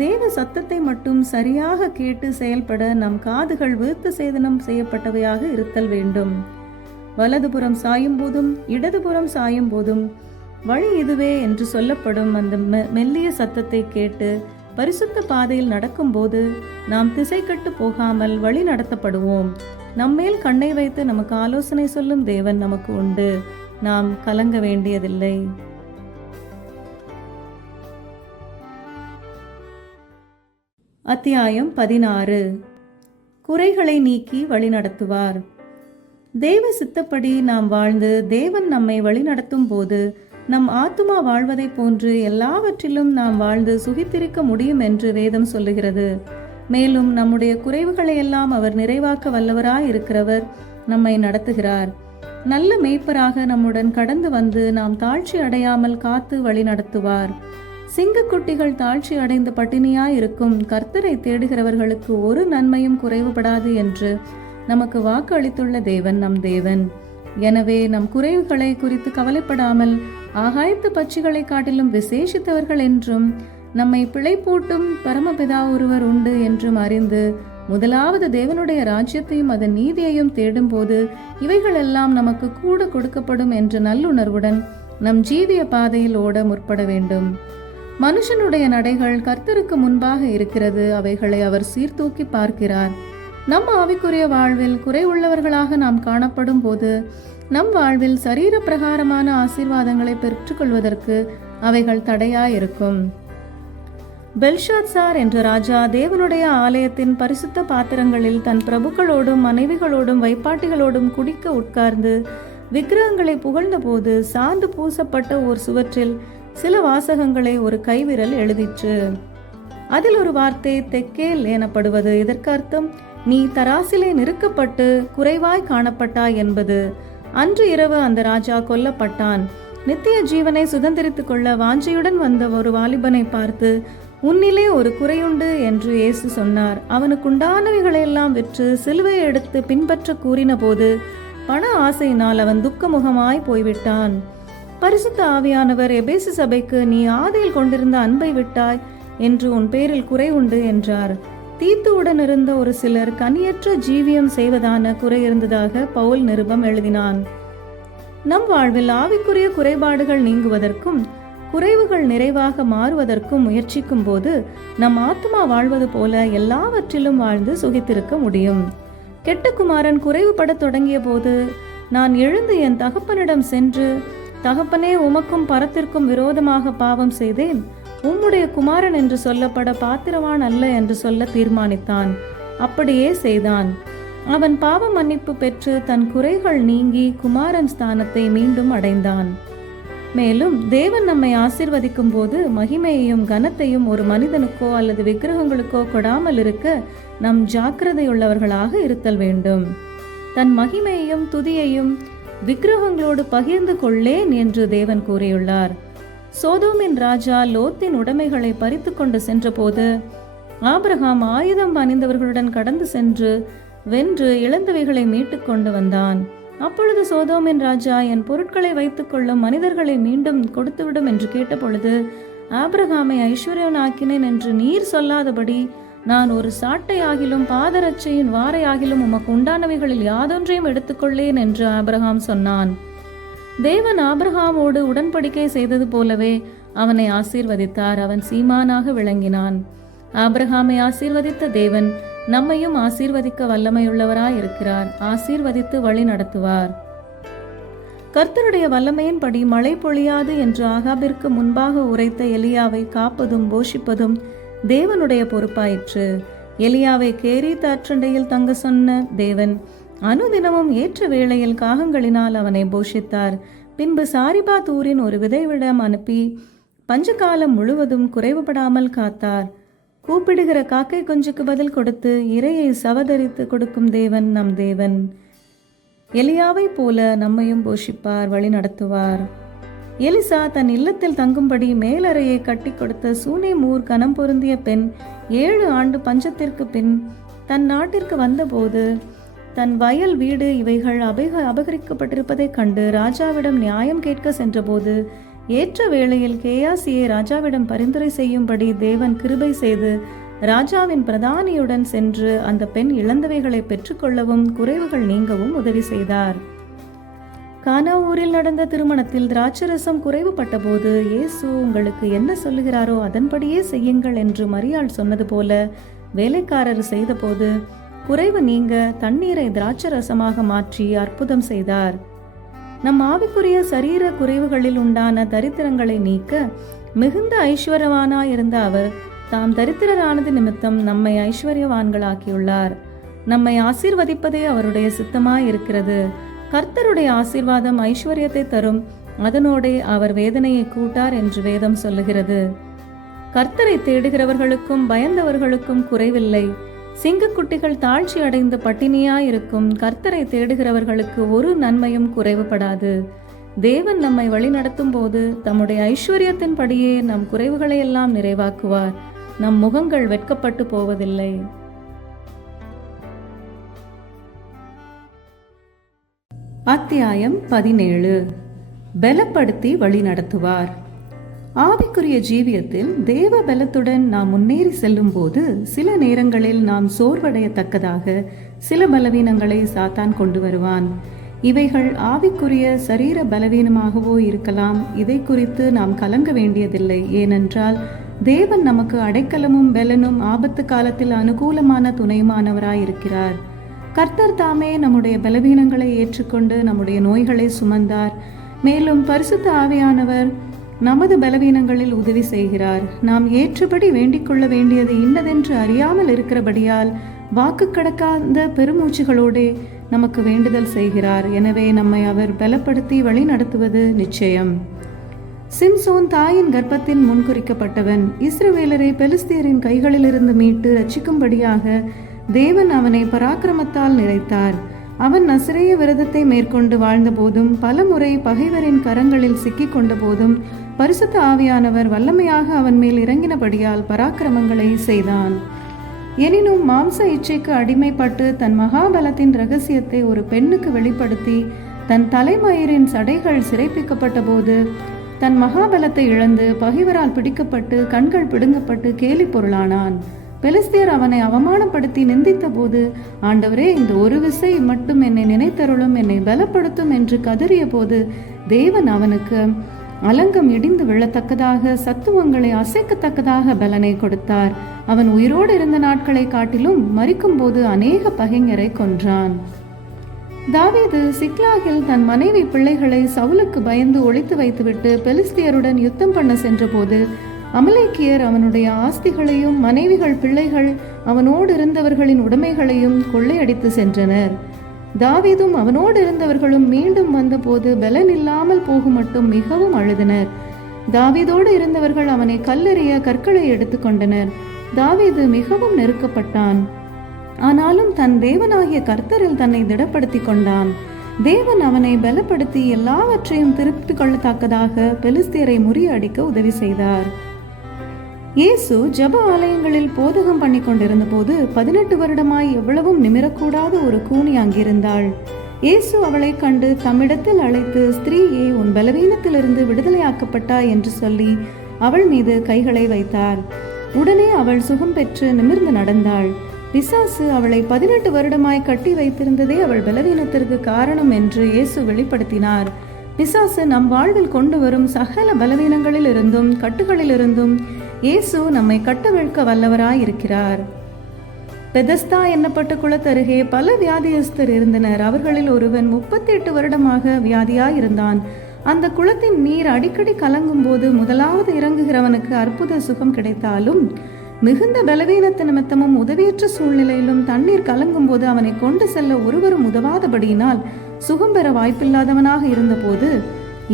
தேவ சத்தத்தை மட்டும் சரியாக கேட்டு செயல்பட நம் காதுகள் விருத்த சேதனம் செய்யப்பட்டவையாக இருத்தல் வேண்டும். வலதுபுறம் சாயும் போதும் இடதுபுறம் சாயும் போதும் வழி இதுவே என்று சொல்லப்படும் அந்த மெல்லிய சத்தத்தை கேட்டு பரிசுத்த பாதையில் நடக்கும்போது நாம் திசைக்கட்டு போகாமல் வழி நடத்தப்படுவோம். நம்மேல் கண்ணை வைத்து நமக்கு ஆலோசனை சொல்லும் தேவன் நமக்கு உண்டு. நாம் கலங்க வேண்டியதில்லை. அத்தியாயம் 16. குறைகளை நீக்கி வழிநடத்துவார். தேவ சித்தப்படி நாம் வாழ்ந்து தேவன் நம்மை வழிநடத்தும் போது நம் ஆத்துமா வாழ்வதை போன்று எல்லாவற்றிலும் நாம் வாழ்ந்து சுகித்திருக்க முடியும் என்று வேதம் சொல்லுகிறது. மேலும் நம்முடைய குறைவுகளை எல்லாம் அவர் நிறைவாக்க வல்லவராய் இருக்கிறவர் நம்மை நடத்துகிறார். நல்ல மேய்ப்பராக நம்முடன் கடந்து வந்து நாம் தாழ்ச்சி அடையாமல் காத்து வழி நடத்துவார். சிங்கக்குட்டிகள் தாழ்ச்சி அடைந்து பட்டினியாய் இருக்கும் கர்த்தரை தேடுகிறவர்களுக்கு ஒரு நன்மையும் குறைவுபடாது என்று நமக்கு வாக்கு அளித்துள்ள தேவன் நம் தேவன். எனவே நம் குறைவுகளை குறித்து கவலைப்படாமல் ஆகாயத்து பட்சிகளை காட்டிலும் விசேஷித்தவர்கள் என்றும் நம்மை பிழைப்பூட்டும் பரமபிதா ஒருவர் உண்டு என்றும் அறிந்து முதலாவது தேவனுடைய ராஜ்யத்தையும் அதன் நீதியையும் தேடும் போது இவைகளெல்லாம் நமக்கு கூட கொடுக்கப்படும் என்ற நல்லுணர்வுடன் நம் ஜீவிய பாதையில் ஓட முற்பட வேண்டும். மனுஷனுடைய நடைகள் கர்த்தருக்கு முன்பாக இருக்கிறது, அவைகளை அவர் சீர்தூக்கி பார்க்கிறார். நம் ஆவிக்குரிய வாழ்வில் குறை உள்ளவர்களாக நாம் காணப்படும் போது நம் வாழ்வில் சரீர பிரகாரமான ஆசீர்வாதங்களை பெற்றுக்கொள்வதற்கு அவைகள் தடையாயிருக்கும். பெல்ஷாத்சார் என்ற ராஜா தேவனுடைய ஆலயத்தின் பரிசுத்த பாத்திரங்களில் தன் பிரபுக்களோடும் மனைவிகளோடும் வைப்பாட்டிகளோடும் குடிக்க உட்கார்ந்து விக்கிரகங்களை புகழ்ந்த போது சாந்து பூசப்பட்ட ஒரு சுவற்றில் சில வாசகங்களை ஒரு கைவிரல் எழுதிற்று. அதில் ஒரு வார்த்தை தெக்கேல் எனப்படுவது. இதற்கு அர்த்தம், நீ தராசிலே நிறுக்கப்பட்டு குறைவாய் காணப்பட்டாய் என்பது. அன்று இரவு அந்த ராஜா கொல்லப்பட்டான். நித்திய ஜீவனை சுதந்திரித்துக் கொள்ள வாஞ்சையுடன் வந்த ஒரு வாலிபனை பார்த்து, உன்னிலே ஒரு குறையுண்டு என்று இயேசு சொன்னார். அவனுக்குண்டானவைகளையெல்லாம் விற்று சிலுவையை எடுத்து பின்பற்ற கூறின போது பண ஆசையினால் அவன் துக்கமுகமாய் போய்விட்டான். பரிசுத்த ஆவியானவர் எபேசு சபைக்கு, நீ ஆதியில் கொண்டிருந்த அன்பை விட்டாய் என்று உன் பேரில் குறை உண்டு என்றார். தீத்துவுடன் இருந்த ஒரு சிலர் கனியற்ற ஜீவியம் செய்வதான குறை இருந்ததாக பவுல் நிருபம் எழுதினான். நம் வாழ்வில் ஆவிக்குரிய குறைபாடுகள் நீங்குவதற்கும் குறைவுகள் நிறைவாக மாறுவதற்கும் முயற்சிக்கும் போது நம் ஆத்மா வாழ்வது போல எல்லாவற்றிலும் வாழ்ந்து சுகித்திருக்க முடியும். கெட்ட குமாரன் குறைவுபட தொடங்கிய போது, நான் எழுந்து என் தகப்பனிடம் சென்று, தகப்பனே, உமக்கும் பரத்திற்கும் விரோதமாக பாவம் செய்தேன், உம்முடைய குமாரன் என்று சொல்லப்பட பாத்திரவான் அல்ல என்று சொல்ல தீர்மானித்தான். அப்படியே செய்தான். அவன் பாவ மன்னிப்பு பெற்று தன் குறைகள் நீங்கி குமாரன் ஸ்தானத்தை மீண்டும் அடைந்தான். மேலும் தேவன் நம்மை ஆசீர்வதிக்கும் போது மகிமையையும் கனத்தையும் ஒரு மனிதனுக்கோ அல்லது விக்கிரகங்களுக்கோ கொடாமல் இருக்க நம் ஜாக்கிரதையுள்ளவர்களாக இருத்தல் வேண்டும். தன் மகிமையையும் துதியையும் விக்கிரகங்களோடு பகிர்ந்து கொள்ளேன் என்று தேவன் கூறியுள்ளார். சோதோமின் ராஜா லோத்தின் உடைமைகளை பறித்து கொண்டு சென்றபோது ஆபிரகாம் ஆயுதம் அணிந்தவர்களுடன் கடந்து சென்று வென்று இழந்தவைகளை மீட்டு கொண்டு வந்தான். அப்பொழுது சோதோமின் ராஜா, என் பொருட்களை வைத்துக் கொள்ளும் மனிதர்களை மீண்டும் கொடுத்துவிடும் என்று கேட்டபொழுது, ஆபிரகாமை ஐஸ்வர்யவனாக்கினேன் என்று நீர் சொல்லாதபடி நான் ஒரு சாட்டை ஆகிலும் பாதரட்சையின் வாரை ஆகிலும் உமக்கு உண்டானவைகளில் யாதொன்றையும் எடுத்துக்கொள்ளேன் என்று ஆபிரகாம் சொன்னான். தேவன் ஆபிரகாமோடு உடன்படிக்கை செய்தது போலவே அவனை ஆசீர்வதித்தார். அவன் சீமானாக விளங்கினான். ஆபிரகாமை ஆசீர்வதித்த தேவன் நம்மையும் ஆசீர்வதிக்க வல்லமையுள்ளவராய் இருக்கிறார். ஆசீர்வதித்து வழி நடத்துவார். கர்த்தருடைய வல்லமையின்படி மழை பொழியாது என்று ஆகாபிற்கு முன்பாக உரைத்த எலியாவை காப்பதும் போஷிப்பதும் தேவனுடைய பொறுப்பாயிற்று. எலியாவை கேரீத் ஆற்றண்டையில் தங்க சொன்ன தேவன் அனுதினமும் ஏற்ற வேளையில் காகங்களினால் அவனை போஷித்தார். பின்பு சாரிபாத் ஊரின் ஒரு விதைவிடம் அனுப்பி பஞ்சகாலம் முழுவதும் குறைவுபடாமல் காத்தார். கூப்பிடுகிற காக்கை குஞ்சுக்கு பதில் கொடுத்து இரையை சவதரித்து கொடுக்கும் தேவன் நம் தேவன். எலியாவை போல நம்மையும் போஷிப்பார், வழி நடத்துவார். எலிசா தன் இல்லத்தில் தங்கும்படி மேலறையை கட்டி கொடுத்த சூனேம் ஊர் கனம் பொருந்திய பெண் 7 ஆண்டு பஞ்சத்திற்கு பின் தன் நாட்டிற்கு வந்தபோது தன் வயல் வீடு இவைகள் அபகரிக்கப்பட்டிருப்பதைக் கண்டு ராஜாவிடம் நியாயம் கேட்க சென்றபோது ஏற்ற வேளையில் கேயாசியை ராஜாவிடம் பரிந்துரை செய்யும்படி தேவன் கிருபை செய்து ராஜாவின் பிரதானியுடன் சென்று அந்த பெண் இழந்தவைகளை பெற்றுக்கொள்ளவும் குறைவுகள் நீங்கவும் உதவி செய்தார். கானா ஊரில் நடந்த திருமணத்தில் திராட்சரசம் குறைவுபட்ட போது இயேசு உங்களுக்கு என்ன சொல்லுகிறாரோ அதன்படியே செய்யுங்கள் என்று மரியாள் சொன்னது போல வேலைக்காரர் செய்தபோது குறைவு நீங்க தண்ணீரை திராட்சரசமாக மாற்றி அற்புதம் செய்தார். நம் ஆவிக்குரிய சரீர குறைவுகளில் உண்டான தரித்திரங்களை நீக்க மிகுந்த ஐஸ்வர்யவானாயிருந்த அவர் தாம் தரித்திரரானது நிமித்தம் நம்மை ஐஸ்வர்யவான்களாக்கியுள்ளார். நம்மை ஆசீர்வதிப்பதே அவருடைய சித்தமாயிருக்கிறது. கர்த்தருடைய ஆசீர்வாதம் ஐஸ்வர்யத்தை தரும், அதனோடே அவர் வேதனையை கூட்டார் என்று வேதம் சொல்லுகிறது. கர்த்தரை தேடுகிறவர்களுக்கும் பயந்தவர்களுக்கும் குறைவில்லை. சிங்கக்குட்டிகள் தாழ்ச்சி அடைந்து பட்டினியாயிருக்கும், கர்த்தரை தேடுகிறவர்களுக்கு ஒரு நன்மையும் குறைவுபடாது. தேவன் நம்மை வழிநடத்தும் போது தம்முடைய ஐஸ்வர்யத்தின் படியே நம் குறைவுகளை எல்லாம் நிறைவாக்குவார். நம் முகங்கள் வெட்கப்பட்டு போவதில்லை. அத்தியாயம் 17. பலப்படுத்தி வழி நடத்துவார். ஆவிக்குரிய ஜீவியத்தில் தேவ பலத்துடன் நாம் முன்னேறி செல்லும் போது சில நேரங்களில் நாம் சோர்வடையத்தக்கதாக சில பலவீனங்களை சாத்தான் கொண்டு வருவான். இவைகள் ஆவிக்குரிய சரீர பலவீனமாகவோ இருக்கலாம். இதை குறித்து நாம் கலங்க வேண்டியதில்லை. ஏனென்றால் தேவன் நமக்கு அடைக்கலமும் பலனும் ஆபத்து காலத்தில் அனுகூலமான துணையுமானவராயிருக்கிறார். கர்த்தர் தாமே நம்முடைய பலவீனங்களை ஏற்றுக்கொண்டு நம்முடைய நோய்களை சுமந்தார். மேலும் பரிசுத்த ஆவியானவர் நமது பலவீனங்களில் உதவி செய்கிறார். நாம் ஏற்றபடி வேண்டிக் கொள்ள வேண்டியது இன்னதென்று அறியாமல் இருக்கிறபடியால் வாக்கு கடக்காத பெருமூச்சுகளோடு நமக்கு வேண்டுதல் செய்கிறார். எனவே நம்மை அவர் பலப்படுத்தி வழி நடத்துவது நிச்சயம். சிம்சோன் தாயின் கர்ப்பத்தில் முன்குறிக்கப்பட்டவன். இஸ்ரவேலரை பெலிஸ்தியரின் கைகளிலிருந்து மீட்டு ரட்சிக்கும்படியாக தேவன் அவனை பராக்கிரமத்தால் நிறைத்தார். அவன் நசரேய விரதத்தை மேற்கொண்டு வாழ்ந்த போதும் பல முறை பகைவரின் கரங்களில் சிக்கிக் கொண்ட போதும் பரிசுத்த ஆவியானவர் வல்லமையாக அவன் மேல் இறங்கினபடியால் பராக்கிரமங்களை செய்தான். எனினும் மாம்ச இச்சைக்கு அடிமைப்பட்டு தன் மகாபலத்தின் இரகசியத்தை ஒரு பெண்ணுக்கு வெளிப்படுத்தி தன் தலைமயிரின் சடைகள் சிறைப்பிக்கப்பட்ட போது தன் மகாபலத்தை இழந்து பகைவரால் பிடிக்கப்பட்டு கண்கள் பிடுங்கப்பட்டு கேலி பொருளானான். பெலிஸ்தியர் அவனை அவமானப்படுத்தி நிந்தித்த போது, ஆண்டவரே, இந்த ஒரு விசை மட்டும் என்னை நினைத்தருளும், என்னை பலப்படுத்தும் என்று கதறிய போது தேவன் அவனுக்கு அலங்கம் இடிந்து விழத்தக்கதாக சத்துவங்களை அசைக்கத்தக்கதாக பலனை கொடுத்தார். அவன் உயிரோடு இருந்த நாட்களை காட்டிலும் மரிக்கும் போது அநேக பகைஞரை கொன்றான். தாவீது சிக்லாகில் தன் மனைவி பிள்ளைகளை சவுலுக்கு பயந்து ஒளித்து வைத்துவிட்டு பெலிஸ்தியருடன் யுத்தம் பண்ண சென்ற போது அமலேக்கியர் அவனுடைய ஆஸ்திகளையும் மனைவிகள் பிள்ளைகள் அவனோடு இருந்தவர்களின் உடைமைகளையும் கொள்ளையடித்து சென்றனர். தாவீதும் அவனோடு இருந்தவர்களும் மீண்டும் வந்தபோது பலன் இல்லாமல் போகும் மட்டும் மிகவும் அழுதனர். தாவீதோடு இருந்தவர்கள் அவனை கல்லெறிய கற்களை எடுத்துக்கொண்டனர். தாவீது மிகவும் நெருக்கப்பட்டான். ஆனாலும் தன் தேவனாகிய கர்த்தரில் தன்னை திடப்படுத்தி கொண்டான். தேவன் அவனை பலப்படுத்தி எல்லாவற்றையும் திருப்பிக் கொள்ளத்தக்கதாக பெலிஸ்தியரை முறியடிக்க உதவி செய்தார். இயேசு ஜப ஆலயங்களில் போதகம் பண்ணி கொண்டிருந்த போது 18 வருடமாய் எவ்வளவும் நிமிரக்கூடாத ஒரு கூனி அங்கிருந்தாள். இயேசு அவளை கண்டு தம்மிடத்தில் அழைத்து, ஸ்திரீயே, உன் பலவீனத்திலிருந்து விடுதலையாக்கப்பட்டாய் என்று சொல்லி அவள் மீது கைகளை வைத்தார். உடனே அவள் சுகம் பெற்று நிமிர்ந்து நடந்தாள். பிசாசு அவளை 18 வருடமாய் கட்டி வைத்திருந்ததே அவள் பலவீனத்திற்கு காரணம் என்று இயேசு வெளிப்படுத்தினார். பிசாசு நம் வாழ்வில் கொண்டு வரும் சகல பலவீனங்களில் இருந்தும் கட்டுகளிலிருந்தும் இயேசு நம்மை கட்டவிழ்க்க வல்லவராய் இருக்கிறார். பெதஸ்தா என்னப்பட்ட குளத்தருகே பல வியாதியஸ்தர் இருந்தனர். அவர்களில் ஒருவன் 38 வருடமாக வியாதியாயிருந்தான். அந்த குளத்தின் நீர் அடிக்கடி கலங்கும் போது முதலாவது இறங்குகிறவனுக்கு அற்புத சுகம் கிடைத்தாலும், மிகுந்த பலவீனத்து நிமித்தமும் உதவியற்ற சூழ்நிலையிலும் தண்ணீர் கலங்கும் போது அவனை கொண்டு செல்ல ஒருவரும் உதவாதபடியினால் சுகம் பெற வாய்ப்பில்லாதவனாக இருந்தபோது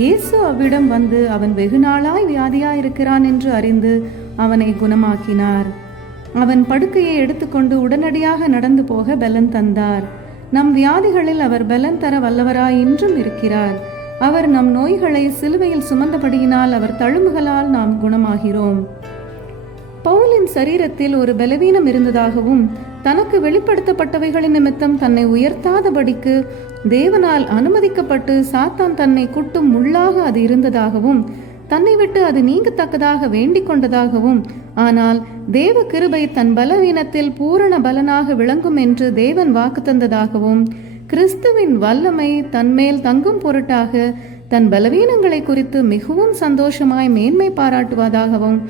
இயேசு அவ்விடம் வந்து அவன் வெகு நாளாய் வியாதியாயிருக்கிறான் என்று அறிந்து அவனை குணமாக்கினார். அவன் படுக்கையை எடுத்துக்கொண்டு உடனடியாக நடந்து போக பலன் தந்தார். நம் வியாதிகளில் அவர் பலன் தர வல்லவராய் இன்றும் இருக்கிறார். அவர் நம் நோய்களை சிலுவையில் சுமந்தபடியினால் அவர் தழும்புகளால் நாம் குணமாகிறோம். பவுலின் சரீரத்தில் ஒரு பலவீனம் இருந்ததாகவும் தனக்கு வெளிப்படுத்தப்பட்டவைகளின் நிமித்தம் தன்னை உயர்த்தாதபடிக்கு தேவனால் அனுமதிக்கப்பட்டு சாத்தான் தன்னை குட்டும் முள்ளாக அது இருந்ததாகவும் தன்னை விட்டு அது நீங்கத்தக்கதாக வேண்டிக் கொண்டதாகவும், ஆனால் தேவ கிருபை தன் பலவீனத்தில் பூரண பலனாக விளங்கும் என்று தேவன் வாக்கு தந்ததாகவும், கிறிஸ்துவின் வல்லமை தன்மேல் தங்கும் பொருட்டாக தன் பலவீனங்களை குறித்து மிகவும் சந்தோஷமாய் மேன்மை பாராட்டுவதாகவும்,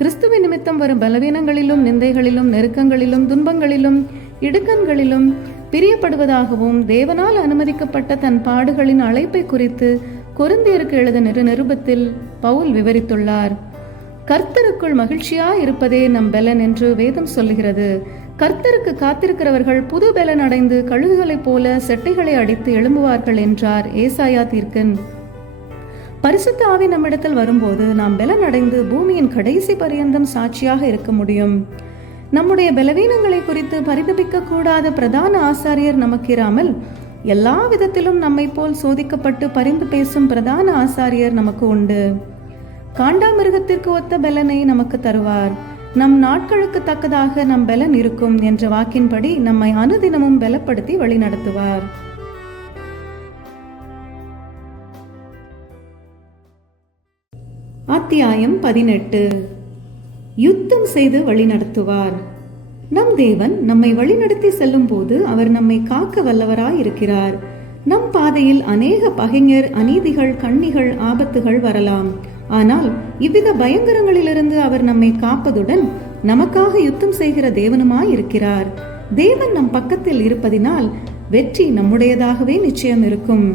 கிறிஸ்துவின் நிமித்தம் வரும் பலவீனங்களிலும் நிந்தைகளிலும் நெருக்கங்களிலும் துன்பங்களிலும் இடுக்கண்களிலும் பிரியப்படுவதாகவும் தேவனால் அனுமதிக்கப்பட்ட தன் பாடுகளின் அழைப்பை குறித்து கொரிந்தியருக்கு எழுதின நிருபத்தில் பவுல் விவரித்துள்ளார். கர்த்தருக்குள் மகிழ்ச்சியாய் இருப்பதே நம் பலன் என்று வேதம் சொல்லுகிறது. கர்த்தருக்கு காத்திருக்கிறவர்கள் புது பலன் அடைந்து கழுகுகளைப் போல செட்டைகளை அடித்து எழும்புவார்கள் என்றார் ஏசாயா தீர்க்கன். பரிசுத்த ஆவி நம்மிடத்தில் வரும்போது நாம் பலன் அடைந்து பூமியின் கடைசி பரியந்தம் சாட்சியாக இருக்க முடியும். நம்முடைய பலவீனங்களை குறித்து பரிதபிக்க கூடாத பிரதான ஆசாரியர் நமக்கிராமல் எல்லா விதத்திலும் நம்மை போல் சோதிக்கப்பட்டு பரிந்து பேசும் பிரதான ஆசாரியர் நமக்கு உண்டு. காண்டாமிருகத்திற்கு ஒத்த பலனை நமக்கு தருவார். நம் நாட்களுக்கு தக்கதாக நம் பலன் இருக்கும் என்ற வாக்கின்படி நம்மை அனுதினமும் பலப்படுத்தி வழி நடத்துவார். அத்தியாயம் 18. யுத்தம் செய்து வழிநடத்துவார். நம் தேவன் நம்மை வழிநடத்தி செல்லும் போது அவர் நம்மை காக்க வல்லவராய் இருக்கிறார். நம் பாதையில் அநேக பகைஞர், அநீதிகள், கண்ணிகள், ஆபத்துகள் வரலாம். ஆனால் இவ்வித பயங்கரங்களிலிருந்து அவர் நம்மை காப்பதுடன் நமக்காக யுத்தம் செய்கிற தேவனுமாய் இருக்கிறார். தேவன் நம் பக்கத்தில் இருப்பதினால் வெற்றி நம்முடையதாகவே நிச்சயம் இருக்கும்.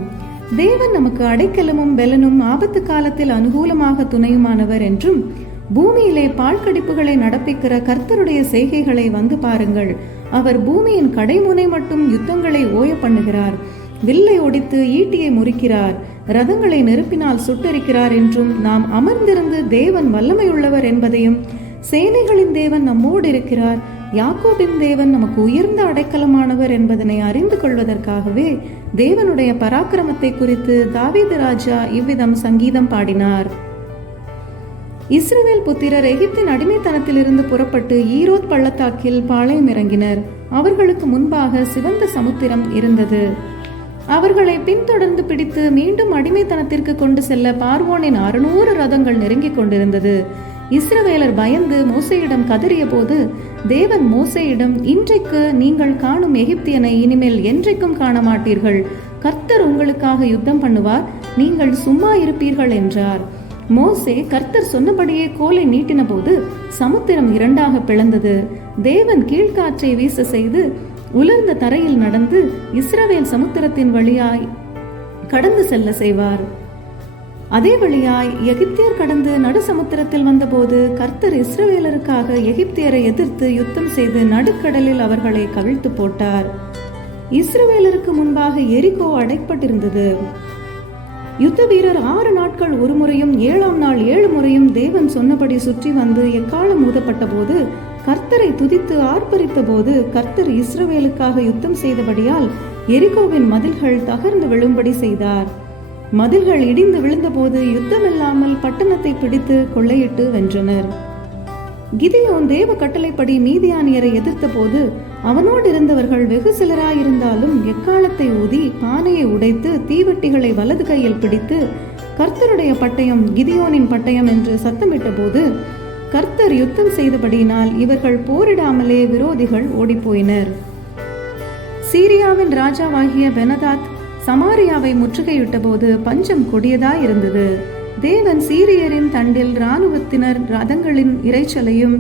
தேவன் நமக்கு அடைக்கலமும் பலனும் ஆபத்து காலத்தில் அனுகூலமாக துணையுமானவர் என்றும், பூமியிலே பாழ்கடிப்புகளை நடப்பிக்கிற கர்த்தருடைய செய்கைகளை வந்து பாருங்கள். அவர் பூமியின் கடைமுனை மட்டும் யுத்தங்களை ஓய பண்ணுகிறார். வில்லை ஒடித்து ஈட்டியை முறிக்கிறார். ரதங்களை நெருப்பினால் சுட்டரிக்கிறார் என்றும், நாம் அமர்ந்திருந்து தேவன் வல்லமையுள்ளவர் என்பதையும், சேனைகளின் தேவன் நம்மோடு இருக்கிறார், யாக்கோபின் தேவன் நமக்கு உயர்ந்த அடைக்கலமானவர் என்பதனை அறிந்து கொள்வதற்காகவே தேவனுடைய பராக்கிரமத்தை குறித்து தாவீது ராஜா இவ்விதம் சங்கீதம் பாடினார். இஸ்ரவேல் புத்திரர் எகிப்தின் அடிமைத்தனத்திலிருந்து புறப்பட்டு ஈரோத் பள்ளத்தாக்கில் பாளையம் இறங்கினர். அவர்களுக்கு முன்பாக சிவந்த சமுத்திரம் இருந்தது. அவர்களை பின்தொடர்ந்து பிடித்து மீண்டும் அடிமைத்தனத்திற்கு கொண்டு செல்ல பார்வோனின் 600 ரதங்கள் நெருங்கிக் கொண்டிருந்தது. இஸ்ரவேலர் பயந்து மோசேயிடம் கதறிய போது தேவன் மோசேயிடம், இன்றைக்கு நீங்கள் காணும் எகிப்தியனை இனிமேல் என்றைக்கும் காண மாட்டீர்கள். கர்த்தர் உங்களுக்காக யுத்தம் பண்ணுவார், நீங்கள் சும்மா இருப்பீர்கள் என்றார். மோசே கர்த்தர் சொன்னபடியே கோலை நீட்டின போது சமுத்திரம் 2ஆக பிளந்தது. தேவன் கீழ்காற்றை வீச செய்து உலர்ந்த தரையில் நடந்து இஸ்ரவேல் சமுத்திரத்தின் வழியாய் கடந்து செல்ல செய்வார். அதே வழியாய் எகிப்தியர் கடந்து நடு சமுத்திரத்தில் வந்தபோது கர்த்தர் இஸ்ரவேலருக்காக எகிப்தியரை எதிர்த்து யுத்தம் செய்து நடுக்கடலில் அவர்களை கவிழ்த்து போட்டார். இஸ்ரவேலருக்கு முன்பாக எரிகோ அடைப்பட்டிருந்தது. யுத்த வீரர் 6 நாட்கள் ஒரு முறையும் 7ஆம் நாள் 7 முறையும் தேவன் சொன்னபடி சுற்றி வந்து எக்காலம் ஊதப்பட்ட போது கர்த்தரை துதித்து ஆர்ப்பரித்த போது கர்த்தர் இஸ்ரவேலுக்காக யுத்தம் செய்தபடியால் எரிகோவின் மதில்கள் தகர்ந்து விழும்படி செய்தார். மதில்கள் இடிந்து விழுந்தபோது யுத்தமில்லாமல் பட்டணத்தை பிடித்து கொள்ளையிட்டு வென்றனர். கிதியோன் தேவ கட்டளைப்படி மீதியானியரை எதிர்த்த போது அவனோடு இருந்தவர்கள் வெகு சிலராயிருந்தாலும் எக்காலத்தை ஊதி பானையை உடைத்து தீவெட்டிகளை வலது கையில் பிடித்து கர்த்தருடைய பட்டயம் கிதியோனின் பட்டயம் என்று சத்தமிட்ட போது கர்த்தர் யுத்தம் செய்தபடியினால் இவர்கள் போரிடாமலே விரோதிகள் ஓடிப்போயினர். சீரியாவின் ராஜாவாகிய பெனதாத் சமாரியாவை முற்றுகையிட்ட போது பஞ்சம் கொடியதாயிருந்தது. தேவன் சீரியரின் தண்டில் இராணுவத்தினர் ரதங்களின் இறைச்சலையும்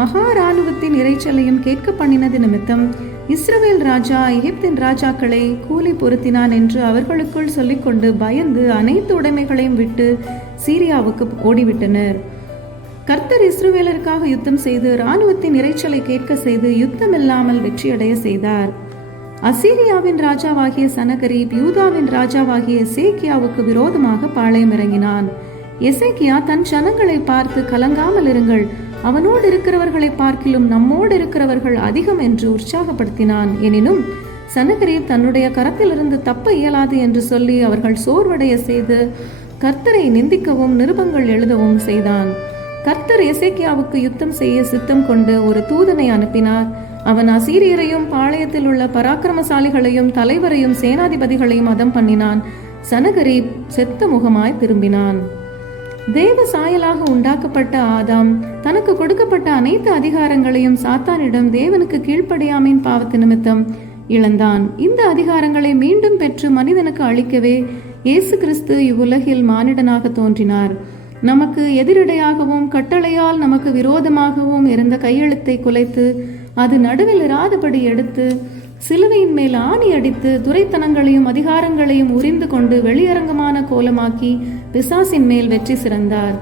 மகா இராணுவத்தின் இறைச்சலையும் கேட்க பண்ணினது நிமித்தம் இஸ்ரவேல் ராஜா எகிப்தின் ராஜாக்களை கூலி பொருத்தினான் என்று அவர்களுக்குள் சொல்லிக்கொண்டு பயந்து அனைத்து உடைமைகளையும் விட்டு சீரியாவுக்கு ஓடிவிட்டனர். கர்த்தர் இஸ்ரவேலருக்காக யுத்தம் செய்து இராணுவத்தின் இறைச்சலை கேட்க செய்து யுத்தமில்லாமல் வெற்றியடைய செய்தார். அசீரியாவின் ராஜாவாகிய சனகரீப் யூதாவின் ராஜாவாகிய எசேக்கியாவுக்கு விரோதமாக பாளையம் இறங்கினான். எசேக்கியா தன் ஜனங்களை பார்த்து, கலங்காமல் இருங்கள், அவனோடு இருக்கிறவர்களை பார்க்கிலும் நம்மோடு இருக்கிறவர்கள் அதிகம் என்று உற்சாகப்படுத்தினான். எனினும் சனகரீப் தன்னுடைய கரத்திலிருந்து தப்ப இயலாது என்று சொல்லி அவர்கள் சோர்வடைய செய்து கர்த்தரை நிந்திக்கவும் நிருபங்கள் எழுதவும் செய்தான். கர்த்தர் எசேக்கியாவுக்கு யுத்தம் செய்ய சித்தம் கொண்டு ஒரு தூதனை அனுப்பினார். அவன் அசீரியரையும் பாளையத்தில் உள்ள பராக்கிரமசாலிகளையும் தலைவரையும் சேனாதிபதிகளையும் அதம் பண்ணினான். சனகரீப் செத்த முகமாய் திரும்பினான். தேவ சாயலாக உண்டாக்கப்பட்ட ஆதாம் தனக்கு கொடுக்கப்பட்ட அனைத்து அதிகாரங்களையும் சாத்தானிடம் தேவனுக்கு கீழ்ப்படியாமையின் பாவத்து நிமித்தம் இழந்தான். இந்த அதிகாரங்களை மீண்டும் பெற்று மனிதனுக்கு அளிக்கவே இயேசு கிறிஸ்து இவ்வுலகில் மானிடனாக தோன்றினார். நமக்கு எதிரிடையாகவும் கட்டளையால் நமக்கு விரோதமாகவும் இருந்த கையெழுத்தை குலைத்து அது நடுவில் இராதபடி எடுத்து சிலுவையின் மேல் ஆணி அடித்து துரைத்தனங்களையும் அதிகாரங்களையும் உரிந்து கொண்டு வெளியரங்கமான கோலமாக்கி பிசாசின் மேல் வெற்றி சிறந்தார்.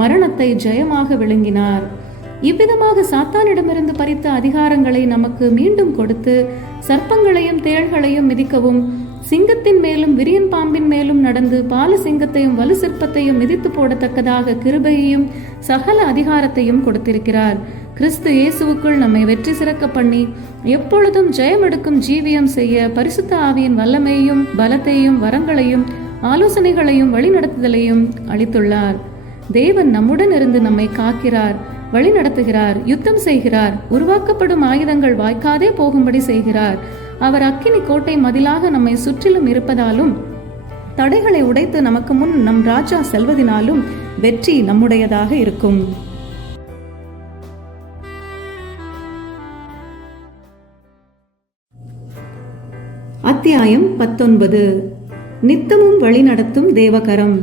மரணத்தை ஜெயமாக விழுங்கினார். இவ்விதமாக சாத்தானிடமிருந்து பறித்த அதிகாரங்களை நமக்கு மீண்டும் கொடுத்து சர்ப்பங்களையும் தேள்களையும் மிதிக்கவும் சிங்கத்தின் மேலும் விரியன் பாம்பின் மேலும் நடந்து பால சிங்கத்தையும் வலு சிற்பத்தையும் மிதித்து போடத்தக்கதாக கிருபையையும் சகல அதிகாரத்தையும் கொடுத்திருக்கிறார். கிறிஸ்து இயேசுவுக்குள் நம்மை வெற்றி சிறக்க பண்ணி எப்பொழுதும் ஜெயமெடுக்கும் ஜீவியம் செய்ய பரிசுத்த ஆவியின் வல்லமையையும் பலத்தையும் வரங்களையும் ஆலோசனைகளையும் வழிநடத்துதலையும் அளித்துள்ளார். தேவன் நம்முடன் இருந்து நம்மை காக்கிறார், வழி நடத்துகிறார், யுத்தம் செய்கிறார், உருவாக்கப்படும் ஆயுதங்கள் வாய்க்காதே போகும்படி செய்கிறார். அவர் அக்கினி கோட்டை மதிலாக நம்மை சுற்றிலும் இருப்பதாலும் தடைகளை உடைத்து நமக்கு முன் நம் ராஜா செல்வதினாலும் வெற்றி நம்முடையதாக இருக்கும். அத்தியாயம் 19. நித்தமும் வழிநடத்தும் தேவகரம்.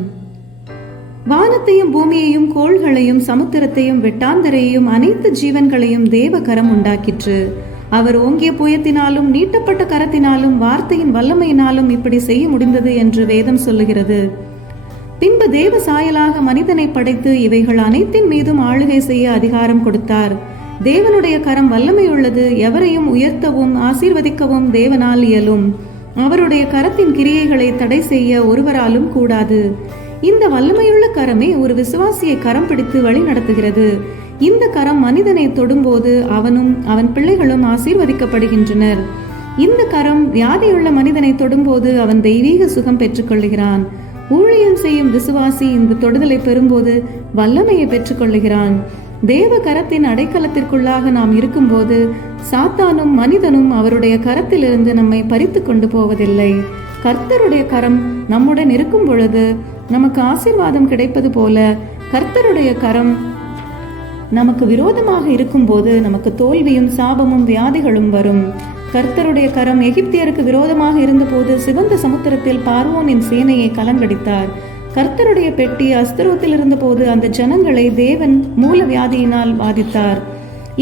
வானத்தையும் பூமியையும் கோள்களையும் சமுத்திரத்தையும் வெட்டாந்தரையையும் அனைத்து ஜீவன்களையும் தேவகரம் உண்டாக்கிற்று. அவர் ஓங்கிய புயத்தினாலும் நீட்டப்பட்ட கரத்தினாலும் வார்த்தையின் வல்லமையினாலும் இப்படி செய்ய முடிந்தது என்று வேதம் சொல்லுகிறது. பின்பு தேவ சாயலாக மனிதனை படைத்து இவைகள் அனைத்தின் மீதும் ஆளுகை செய்ய அதிகாரம் கொடுத்தார். தேவனுடைய கரம் வல்லமை உள்ளது, எவரையும் உயர்த்தவும் ஆசீர்வதிக்கவும் தேவனால் இயலும். அவருடைய கரத்தின் கிரியைகளை தடை செய்ய ஒருவராலும் கூடாது. இந்த வல்லமையுள்ள கரமே ஒரு விசுவாசியை கரம் பிடித்து வழி நடத்துகிறது. இந்த கரம் மனிதனை தொடும்போது அவனும் அவன் பிள்ளைகளும் ஆசீர்வதிக்கப்படுகின்றனர். இந்த கரம் வியாதியுள்ள மனிதனை தொடும்போது அவன் தெய்வீக சுகம் பெற்றுக்கொள்கிறான். ஊழியம் செய்யும் விசுவாசி இந்த தொடுதலை பெறும்போது வல்லமையை பெற்றுக்கொள்கிறான். தேவ கரத்தின் அடைக்கலத்திற்குள்ளாக நாம் இருக்கும்போது சாத்தானும் மனிதனும் அவருடைய கரத்திலிருந்து நம்மை பறித்து கொண்டு போவதில்லை. கர்த்தருடைய கரம் நம்முடன் இருக்கும் பொழுது நமக்கு ஆசீர்வாதம் கிடைப்பது போல கர்த்தருடைய கரம் நமக்கு விரோதமாக இருக்கும்போது நமக்கு தோல்வியும் சாபமும் வியாதிகளும் வரும். கர்த்தருடைய கரம் எகிப்தியருக்கு விரோதமாக இருந்தபோது சிவந்த சமுத்திரத்தில் பார்வோனின் சேனையை கலங்கடித்தார். கர்த்தருடைய பெட்டி அஸ்தரோத்தில் இருந்தபோது அந்த ஜனங்களை தேவன் மூல வியாதியினால் பாதித்தார்.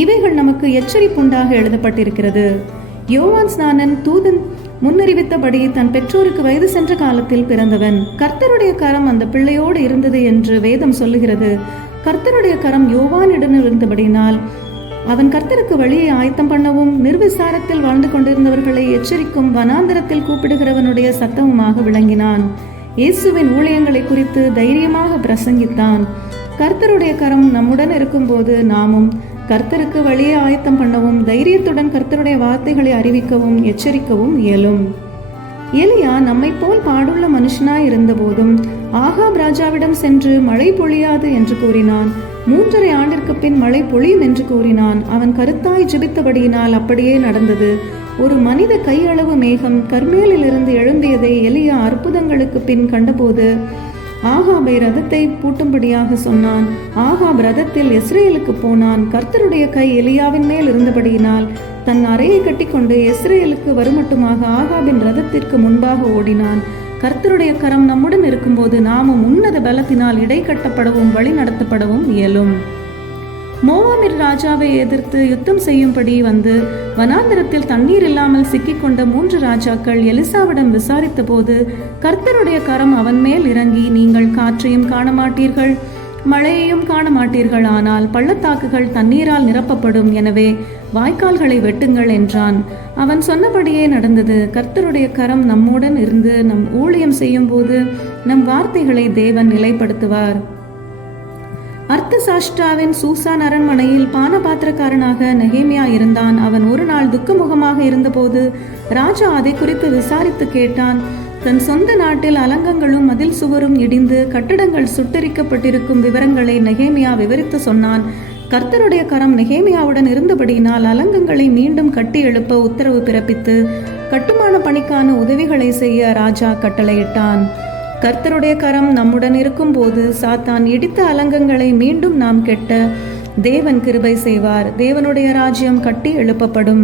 இவைகள் நமக்கு எச்சரிப்புண்டாக எழுதப்பட்டிருக்கிறது. யோவான் ஸ்நானன் தூதன் முன்னறிவித்தபடி தன் பெற்றோருக்கு வயது சென்ற காலத்தில் பிறந்தவன். கர்த்தருடைய கரம் அந்த பிள்ளையோடு இருந்தது என்று வேதம் சொல்லுகிறது. கர்த்தருடைய கரம் யோவானிடம் இருந்தபடினால் அவன் கர்த்தருக்கு வழியை ஆயத்தம் பண்ணவும் நிர்விசாரத்தில் வாழ்ந்து கொண்டிருந்தவர்களை எச்சரிக்கும் வனாந்தரத்தில் கூப்பிடுகிறவனுடைய சத்தமுமாக விளங்கினான். இயேசுவின் ஊழியங்களை குறித்து தைரியமாக பிரசங்கித்தான். கர்த்தருடைய கரம் நம்முடன் இருக்கும்போது நாமும் கர்த்தருக்கு வழியை ஆயத்தம் பண்ணவும் தைரியத்துடன் கர்த்தருடைய வார்த்தைகளை அறிவிக்கவும் எச்சரிக்கவும் இயலும். எலியா நம்மை போல் பாடுள்ள மனுஷனாய் இருந்த போதும் ஆகாப் ராஜாவிடம் சென்று மழை பொழியாது என்று கூறினான். 3.5 ஆண்டிற்கு பின் மழை பொழியும் என்று கூறினான். அவன் கருத்தாய் ஜெபித்தபடியினால் அப்படியே நடந்தது. ஒரு மனித கையளவு மேகம் கர்மேலிலிருந்து எழும்பியதை எலியா அற்புதங்களுக்கு பின் கண்டபோது ஆகாபை ரதத்தை பூட்டும்படியாக சொன்னான். ஆகாப் ரதத்தில் இஸ்ரேலுக்கு போனான். கர்த்தருடைய கை எலியாவின் மேல் இருந்தபடியினால் தன் அறையை கட்டிக்கொண்டு இஸ்ரேலுக்கு வருமட்டுமாக ஆகாபின் ரதத்திற்கு முன்பாக ஓடினான். கர்த்தருடைய கரம் நம்முடன் இருக்கும்போது நாமும் உன்னத பலத்தினால் இடை கட்டப்படவும் வழி நடத்தப்படவும் இயலும். மோவாமின் ராஜாவை எதிர்த்து யுத்தம் செய்யும்படி வந்து வனாந்திரத்தில் தண்ணீர் இல்லாமல் சிக்கிக்கொண்ட 3 ராஜாக்கள் எலிசாவிடம் விசாரித்த போது கர்த்தருடைய கரம் அவன் மேல் இறங்கி, நீங்கள் காற்றையும் காண மாட்டீர்கள், மழையையும் காண மாட்டீர்கள், ஆனால் பள்ளத்தாக்குகள் தண்ணீரால் நிரப்பப்படும், எனவே வாய்க்கால்களை வெட்டுங்கள் என்றான். அவன் சொன்னபடியே நடந்தது. கர்த்தருடைய கரம் நம்முடன் இருந்து நம் ஊழியம் செய்யும் போது நம் வார்த்தைகளை தேவன் நிலைப்படுத்துவார். அர்த்தசாஷ்டாவின் சூசான் அரண்மனையில் பானபாத்திரக்காரனாக நெகேமியா இருந்தான். அவன் ஒரு நாள் துக்கமுகமாக இருந்தபோது ராஜா அதை குறித்து விசாரித்து கேட்டான். தன் சொந்த நாட்டில் அலங்கங்களும் மதில் சுவரும் இடிந்து கட்டடங்கள் சுட்டரிக்கப்பட்டிருக்கும் விவரங்களை நெகேமியா விவரித்து சொன்னான். கர்த்தருடைய கரம் நெகேமியாவுடன் இருந்தபடியினால் அலங்கங்களை மீண்டும் கட்டி எழுப்ப உத்தரவு பிறப்பித்து கட்டுமான பணிக்கான உதவிகளை செய்ய ராஜா கட்டளையிட்டான். கர்த்தருடைய கரம் நம்முடன் இருக்கும் போது சாத்தான் இடித்த அலங்கங்களை மீண்டும் நாம் கெட்ட தேவன் கிருபை செய்வார். தேவனுடைய ராஜ்யம் கட்டி எழுப்பப்படும்.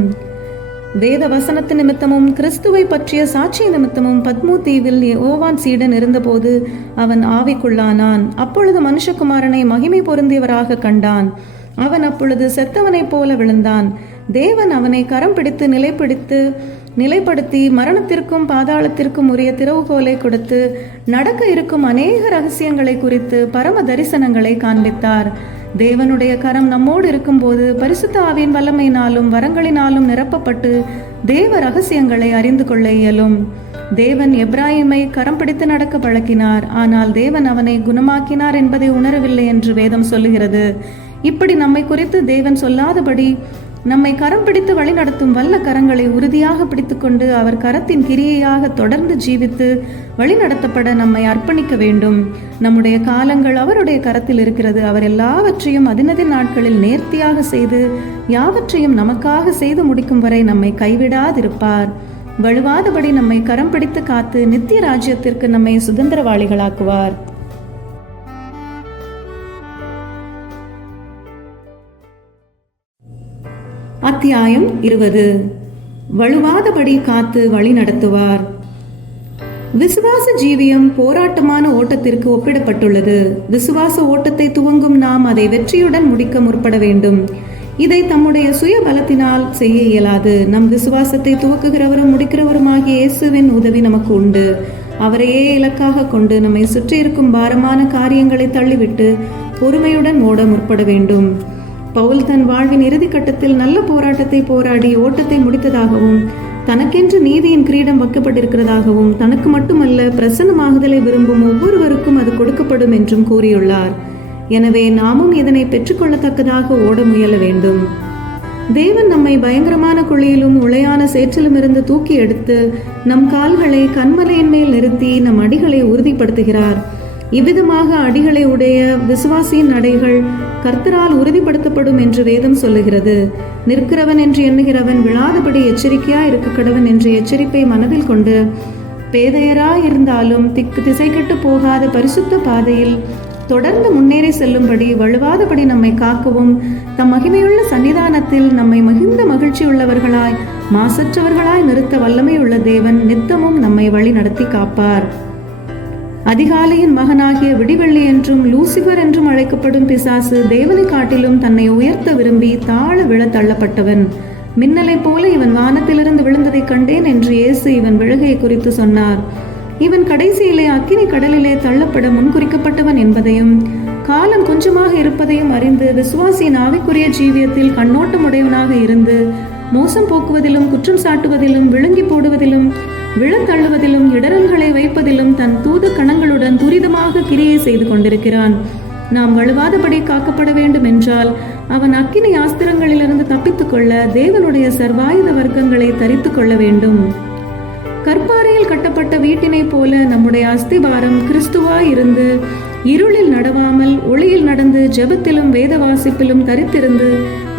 வேத வசனத்து நிமித்தமும் கிறிஸ்துவை பற்றிய சாட்சி நிமித்தமும் பத்மு தீவில் யோவான் சீடன் இருந்தபோது அவன் ஆவிக்குள்ளானான். அப்பொழுது மனுஷகுமாரனை மகிமை பொருந்தியவராக கண்டான். அவன் அப்பொழுது செத்தவனைப் போல விழுந்தான். தேவன் அவனை கரம் பிடித்து நிலைப்படுத்தி மரணத்திற்கும் பாதாளத்திற்கும் உரிய திறவுகோலை கொடுத்து நடக்க இருக்கும் அநேக ரகசியங்களை குறித்து பரம தரிசனங்களை காண்பித்தார். தேவனுடைய கரம் நம்மோடு இருக்கும்போது பரிசுத்த ஆவியின் வல்லமையினாலும் வரங்களினாலும் நிரப்பப்பட்டு தேவ ரகசியங்களை அறிந்து கொள்ள இயலும். தேவன் எப்ராயிமை கரம் பிடித்து நடக்க பழக்கினார், ஆனால் தேவன் அவனை குணமாக்கினார் என்பதை உணரவில்லை என்று வேதம் சொல்லுகிறது. இப்படி நம்மை குறித்து தேவன் சொல்லாதபடி நம்மை கரம் பிடித்து வழி நடத்தும் வல்ல கரங்களை உறுதியாக பிடித்துக்கொண்டு அவர் கரத்தின் கிரியையாக தொடர்ந்து ஜீவித்து வழி நடத்தப்பட நம்மை அர்ப்பணிக்க வேண்டும். நம்முடைய காலங்கள் அவருடைய கரத்தில் இருக்கிறது. அவர் எல்லாவற்றையும் அதினதின் நாட்களில் நேர்த்தியாக செய்து யாவற்றையும் நமக்காக செய்து முடிக்கும் வரை நம்மை கைவிடாதிருப்பார். வழுவாதபடி நம்மை கரம் பிடித்து காத்து நித்திய ராஜ்யத்திற்கு நம்மை சுதந்திரவாளிகளாக்குவார். அத்தியாயம் 20. வழுவாதபடி காத்து வழி நடத்துவார். விசுவாச ஜீவியம் போராட்டமான ஓட்டத்திற்கு ஒப்பிடப்பட்டுள்ளது. விசுவாச ஓட்டத்தை துவங்கும் நாம் அதை வெற்றியுடன் முடிக்க முற்பட வேண்டும். இதை தம்முடைய சுய பலத்தினால் செய்ய இயலாது. நம் விசுவாசத்தை துவக்குகிறவரும் முடிக்கிறவருமாகிய இயேசுவின் உதவி நமக்கு உண்டு. அவரையே இலக்காக கொண்டு நம்மை சுற்றியிருக்கும் பாரமான காரியங்களை தள்ளிவிட்டு பொறுமையுடன் ஓட முற்பட வேண்டும். பவுல் தன் வாழ்வின் இறுதி கட்டத்தில் நல்ல போராட்டத்தை போராடி ஓட்டத்தை முடித்ததாகவும் தனக்கென்று நீதியின் கிரீடம் வைக்கப்பட்டிருக்கிறதாகவும் தனக்கு மட்டுமல்ல பிரசன்னமாகுதலை விரும்பும் ஒவ்வொருவருக்கும் அது கொடுக்கப்படும் என்றும் கூறியுள்ளார். எனவே நாமும் இதனை பெற்றுக்கொள்ளத்தக்கதாக ஓட முயல வேண்டும். தேவன் நம்மை பயங்கரமான குழியிலும் உளையான சேற்றிலும் இருந்து தூக்கி எடுத்து நம் கால்களை கன்மலையின் மேல் நிறுத்தி நம் அடிகளை உறுதிப்படுத்துகிறார். இவ்விதமாக அடிகளை உடைய விசுவாசியின் நடைகள் கர்த்தரால் உறுதிப்படுத்தப்படும் என்று வேதம் சொல்லுகிறது. நிற்கிறவன் என்று எண்ணுகிறவன் விழாதபடி எச்சரிக்கையா இருக்க கடவன் என்ற எச்சரிப்பை மனதில் கொண்டு பேதையராயிருந்தாலும் திசை கெட்டு போகாத பரிசுத்த பாதையில் தொடர்ந்து முன்னேறி செல்லும்படி வழுவாதபடி நம்மை காக்கவும் தம் மகிமையுள்ள சன்னிதானத்தில் நம்மை மிகுந்த மகிழ்ச்சியுள்ளவர்களாய் மாசற்றவர்களாய் நிறுத்த வல்லமையுள்ள தேவன் நித்தமும் நம்மை வழி நடத்தி காப்பார். அதிகாலையின் மகனாகிய விடிவெள்ளி என்றும் லூசிபர் என்றும் அழைக்கப்படும் பிசாசு தேவனை காட்டிலும் தன்னை உயர்த்த விரும்பி தாழ விழ தள்ளப்பட்டவன். மின்னலை போல இவன் வானத்திலிருந்து விழுந்ததை கண்டேன் என்று இயேசு இவன் விழுகையை குறித்து சொன்னார். இவன் கடைசியிலே அக்கினி கடலிலே தள்ளப்பட முன்குறிக்கப்பட்டவன் என்பதையும் காலம் கொஞ்சமாக இருப்பதையும் அறிந்து விசுவாசியின் ஆவிக்குரிய ஜீவியத்தில் கண்ணோட்டமுடையவனாக இருந்து மோசம் போக்குவதிலும் குற்றம் சாட்டுவதிலும் விழுங்கி போடுவதிலும் விழத்தள்ளுவதிலும் இடரல்களை வைப்பதிலும் தன் தூத கணங்களுடன் துரிதமாக கிரியை செய்து கொண்டிருக்கிறான். நாம் வழுவாதபடி காக்கப்பட வேண்டும் என்றால் அவன் அக்கினி ஆஸ்திரங்களிலிருந்து தப்பித்துக் கொள்ள தேவனுடைய சர்வாயுத வர்க்கங்களை தரித்து கொள்ள வேண்டும். கற்பாறையில் கட்டப்பட்ட வீட்டினைப் போல நம்முடைய அஸ்திபாரம் கிறிஸ்துவாய் இருந்து இருளில் நடவாமல் ஒளியில் நடந்து ஜெபத்திலும் வேத வாசிப்பிலும் தரித்திருந்து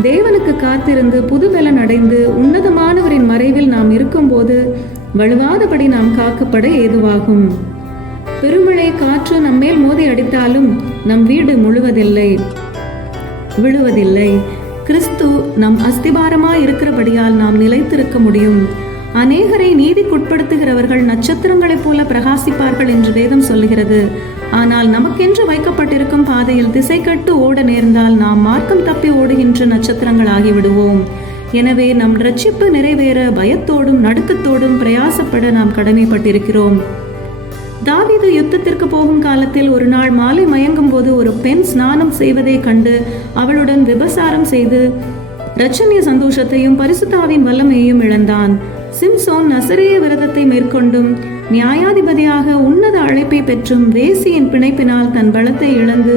தேவனுக்கு காத்திருந்து புதுபலன் அடைந்து உன்னதமானவரின் மறைவில் நாம் இருக்கும்போது வலுவாதபடி நாம் காக்கப்பட ஏதுவாகும். பெருமழை காற்று நம்மேல் மோதி அடித்தாலும் நம் வீடு விழுவதில்லை. கிறிஸ்து நம் அஸ்திபாரமாய் இருக்கிறபடியால் நாம் நிலைத்திருக்க முடியும். அநேகரை நீதிக்குட்படுத்துகிறவர்கள் நட்சத்திரங்களைப் போல பிரகாசிப்பார்கள் என்று வேதம் சொல்லுகிறது. ஆனால் நமக்கென்று வைக்கப்பட்டிருக்கும் பாதையில் திசை கட்டு ஓட நேர்ந்தால் நாம் மார்க்கம் தப்பி ஓடுகின்ற நட்சத்திரங்கள் ஆகிவிடுவோம். எனவே நம் ரட்சிப்பு நிறைவேற பயத்தோடும் நடுக்கத்தோடும் பிரயாசப்பட நாம் கடமைப்பட்டிருக்கிறோம். தாவீது யுத்தத்திற்கு போகும் காலத்தில் ஒரு நாள் மாலை மயங்கும் போது ஒரு பெண் ஸ்நானம் செய்வதை கண்டு அவளுடன் விபசாரம் செய்து இரட்சணிய சந்தோஷத்தையும் பரிசுத்தாவின் வல்லமையையும் இழந்தான். சிம்சோன் நசரேய விரதத்தை மேற்கொண்டும் நியாயாதிபதியாக உன்னத அழைப்பை பெற்றும் வேசியின் பிணைப்பினால் தன் பலத்தை இழந்து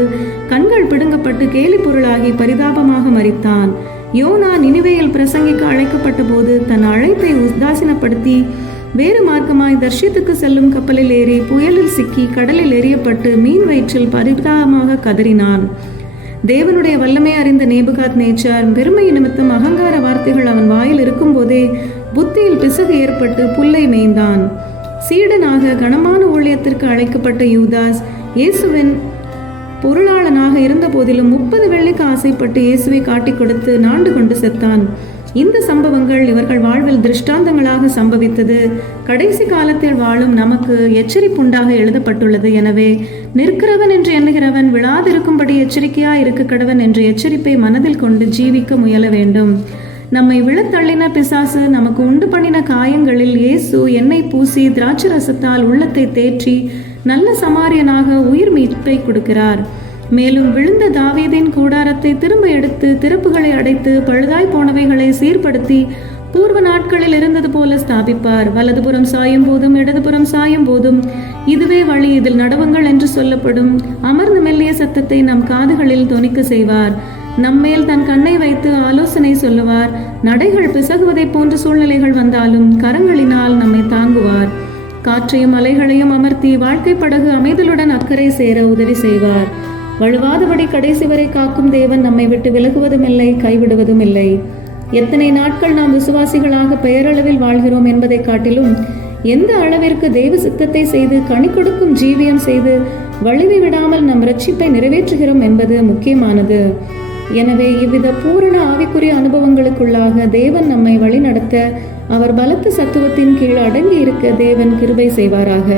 கண்கள் பிடுங்கப்பட்டு கேலி பொருளாகி பரிதாபமாக மரித்தான். யோனா நினிவேயில் பிரசங்கிக்க அழைக்கப்பட்ட போது தன் அழைப்பை உதாசீனப்படுத்தி வேறு மார்க்கமாய் தர்ஷீத்துக்கு செல்லும் கப்பலில் ஏறி புயலில் சிக்கி கடலில் எறியப்பட்டு மீன் வயிற்றில் பரிதாபமாக கதறினான். தேவனுடைய வல்லமை அறிந்த நேபுகாத் நேச்சார் பெருமை நிமித்தம் அகங்கார வார்த்தைகள் அவன் வாயில் இருக்கும் போதே புத்தியில் பிசகு ஏற்பட்டு புல்லை மேய்ந்தான். சீடனாக கனமான ஊழியத்திற்கு அழைக்கப்பட்ட யூதாஸ் இயேசுவின் பொருளாளனாக இருந்த போதிலும் 30 வெள்ளிக்கு ஆசைப்பட்டு இயேசுவை காட்டிக் கொடுத்து நாண்டு கொண்டு செத்தான். இந்த சம்பவங்கள் இவர்கள் வாழ்வில் திருஷ்டாந்தங்களாக சம்பவித்தது. கடைசி காலத்தில் வாழும் நமக்கு எச்சரிப்புண்டாக எழுதப்பட்டுள்ளது. எனவே நிற்கிறவன் என்று எண்ணுகிறவன் விழாதிருக்கும்படி எச்சரிக்கையாய் இருக்க கடவன் என்ற எச்சரிப்பை மனதில் கொண்டு ஜீவிக்க முயல வேண்டும். நம்மை விழத்தள்ளின பிசாசு நமக்கு உண்டு பண்ணின காயங்களில் இயேசு எண்ணெய் பூசி திராட்சை ரசத்தால் உள்ளத்தை தேற்றி நல்ல சமாரியனாக உயிர் மீட்பை கொடுக்கிறார். மேலும் விழுந்த தாவீதின் கூடாரத்தை திரும்ப எடுத்து திறப்புகளை அடைத்து பழுதாய் போனவைகளை சீர்படுத்தி பூர்வ நாட்களில் இருந்தது போல ஸ்தாபிப்பார். வலதுபுறம் சாயும் போதும் இடதுபுறம் சாயும் போதும் இதுவே வழி, இதில் நடவுங்கள் என்று சொல்லப்படும் அமர்ந்த மெல்லிய சத்தத்தை நம் காதுகளில் தொனிக்க செய்வார். நம்மேல் தன் கண்ணை வைத்து ஆலோசனை சொல்லுவார். நடைகள் பிசகுவதை போன்ற சூழ்நிலைகள் வந்தாலும் கரங்களினால் நம்மை தாங்குவார். காற்றையும் அலைகளையும் அமர்த்தி வாழ்க்கை படகு அமைதலுடன் அக்கறை சேர உதவி செய்வார். வழுவாதபடி கடைசி வரை காக்கும் தேவன் நம்மை விட்டு விலகுவதும் இல்லை, கைவிடுவதும் இல்லை. எத்தனை நாட்கள் நாம் விசுவாசிகளாக பெயரளவில் வாழ்கிறோம் என்பதை காட்டிலும் எந்த அளவிற்கு தெய்வ சித்தத்தை செய்து கனி கொடுக்கும் ஜீவியம் செய்து வலிமை விடாமல் நம் ரட்சிப்பை நிறைவேற்றுகிறோம் என்பது முக்கியமானது. எனவே இவ்வித பூரண ஆவிக்குரிய அனுபவங்களுக்குள்ளாக தேவன் நம்மை வழிநடத்த அவர் பலத்த சத்துவத்தின் கீழ் அடங்கி இருக்க தேவன் கிருபை செய்வாராக.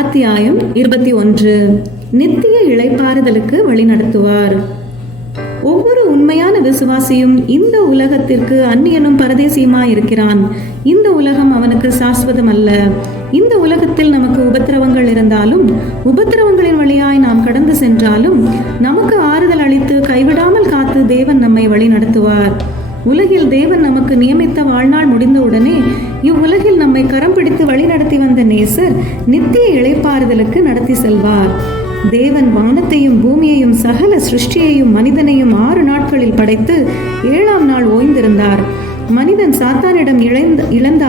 அத்தியாயம் 21. நித்திய இளைப்பாறுதலுக்கு வழிநடத்துவார். ஒவ்வொரு உண்மையான விசுவாசியும் இந்த உலகத்திற்கு அந்நியனும் பரதேசியுமாய் இருக்கிறான். இந்த உலகம் அவனுக்கு சாஸ்வதம் அல்ல. இந்த உலகத்தில் நமக்கு உபத்திரவங்கள் இருந்தாலும் உபத்திரவங்களின் வழியாய் நாம் கடந்து சென்றாலும் நமக்கு ஆறுதல் அளித்து கைவிடாமல் காத்து தேவன் நம்மை வழி நடத்துவார். உலகில் தேவன் நமக்கு நியமித்த வாழ்நாள் முடிந்தவுடனே இவ்வுலகில் நம்மை கரம் பிடித்து வழி நடத்தி வந்த நேசர் நித்திய இளைப்பாறுதலுக்கு நடத்தி செல்வார். தேவன் வானத்தையும் பூமியையும் சகல சிருஷ்டியையும் மனிதனையும் 6 நாட்களில் படைத்து 7ஆம் நாள் ஓய்ந்திருந்தார். மனிதன் சாத்தானிடம் இழந்த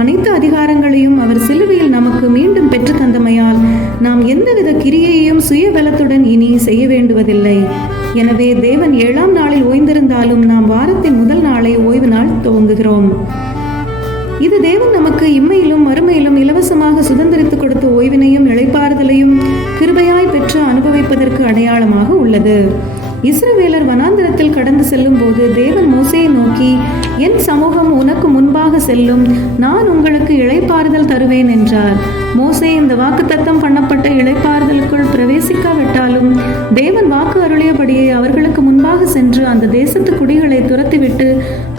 அனைத்து அதிகாரங்களையும் அவர் சிலுவையில் நமக்கு மீண்டும் பெற்று தந்தமையால் நாம் எந்தவித கிரியையையும் சுயபலத்துடன் இனி செய்ய வேண்டுவதில்லை. எனவே தேவன் 7ஆம் நாளில் ஓய்ந்திருந்தாலும் நாம் வாரத்தின் முதல் நாளை ஓய்வு நாள் துவங்குகிறோம். இது தேவன் நமக்கு இம்மையிலும் மறுமையிலும் இலவசமாக சுதந்திரித்து கொடுத்த ஓய்வினையும் இளைப்பாறுதலையும் கிருபையாய் பெற்று அனுபவிப்பதற்கு அடையாளமாக உள்ளது. இஸ்ரவேலர் வனாந்திரத்தில் கடந்து செல்லும் போது தேவன் மோசேயை நோக்கி, என் சமூகம் உனக்கு முன்பாக செல்லும், நான் உங்களுக்கு இளைப்பாறுதல் தருவேன் என்றார். மோசே இந்த வாக்குத்தத்தம் பண்ணப்பட்ட இளைப்பாறுதலுக்குள் பிரவேசிக்காவிட்டாலும் தேவன் வாக்கு அருளியபடியே அவர்களுக்கு முன்பாக சென்று அந்த தேசத்து குடிகளை துரத்திவிட்டு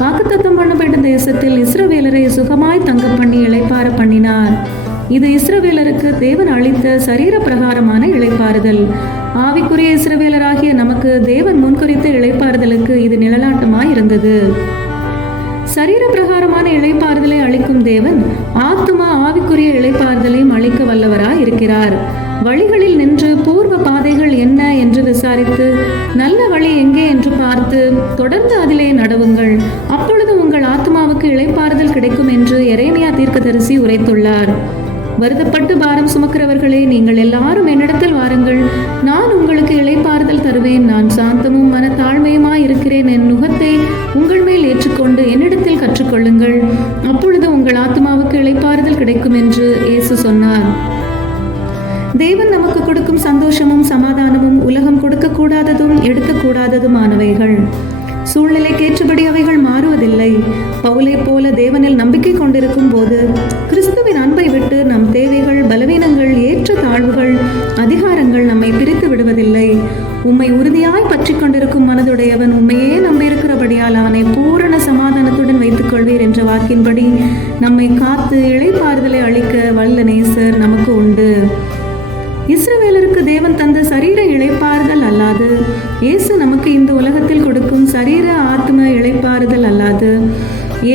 வாக்குத்தத்தம் பண்ணப்பட்ட தேசத்தில் இஸ்ரவேலரை சுகமாய் தங்க பண்ணி இளைப்பாற பண்ணினார். இது இஸ்ரவேலருக்கு தேவன் அளித்த சரீர பிரகாரமான இளைப்பாறுதல். ஆவிக்குரிய இஸ்ரவேலராகிய நமக்கு தேவன் முன்குறித்த இளைப்பாறுதலுக்கு இது நிழலாட்டமாய் இருந்தது. சரீர பிரகாரமான இளைப்பாறுதலை அளிக்கும் தேவன் ஆத்துமா ஆவிக்குரிய இளைப்பாறுதலையும் அளிக்க வல்லவராய் இருக்கிறார். வழிகளில் நின்று பூர்வ பாதைகள் என்ன என்று விசாரித்து நல்ல வழி எங்கே என்று பார்த்து தொடர்ந்து அதிலே நடவுங்கள், அப்பொழுது உங்கள் ஆத்மாவுக்கு இளைப்பாறுதல் கிடைக்கும் என்று எரேமியா தீர்க்கதரிசி உரைத்துள்ளார். வருத்தப்பட்டு பாரம் சுமக்கிறவர்களே, நீங்கள் எல்லாரும் என்னிடத்தில் வாருங்கள், நான் உங்களுக்கு இளைப்பாறுதல் தருவேன். நான் சாந்தமும் மன தாழ்மையுமாய் இருக்கிறேன். என் நுகத்தை உங்கள் மேல் ஏற்றுக்கொண்டு என்னிடத்தில் கற்றுக்கொள்ளுங்கள், அப்பொழுது உங்கள் ஆத்மாவுக்கு இளைப்பாறுதல் கிடைக்கும் என்று இயேசு சொன்னார். தேவன் நமக்கு கொடுக்கும் சந்தோஷமும் சமாதானமும் உலகம் கொடுக்கக்கூடாததும் எடுக்கக்கூடாததுமானவைகள். சூழ்நிலைக்கேற்றபடி அவைகள் மாறுவதில்லை. பவுலை போல தேவனில் நம்பிக்கை கொண்டிருக்கும் போது கிறிஸ்துவின் அன்பை விட்டு நம் தேவைகள், பலவீனங்கள், ஏற்ற தாழ்வுகள், அதிகாரங்கள் நம்மை பிரித்து விடுவதில்லை. உம்மை உறுதியாய் பற்றி கொண்டிருக்கும் மனதுடையவன் உம்மையே நம்பியிருக்கிறபடியால் அவனை பூரண சமாதானத்துடன் வைத்துக் கொள்வீர் என்ற வாக்கின்படி நம்மை காத்து இளைப்பாறுதலை அளிக்க வல்ல நேசர் நமக்கு உண்டு. இஸ்ரவேலருக்கு தேவன் தந்த சரீர இளைப்பாறுதல் அல்லாது, இயேசு நமக்கு இந்த உலகத்தில் கொடுக்கும் சரீர ஆத்ம இளைப்பாறுதல் அல்லாது.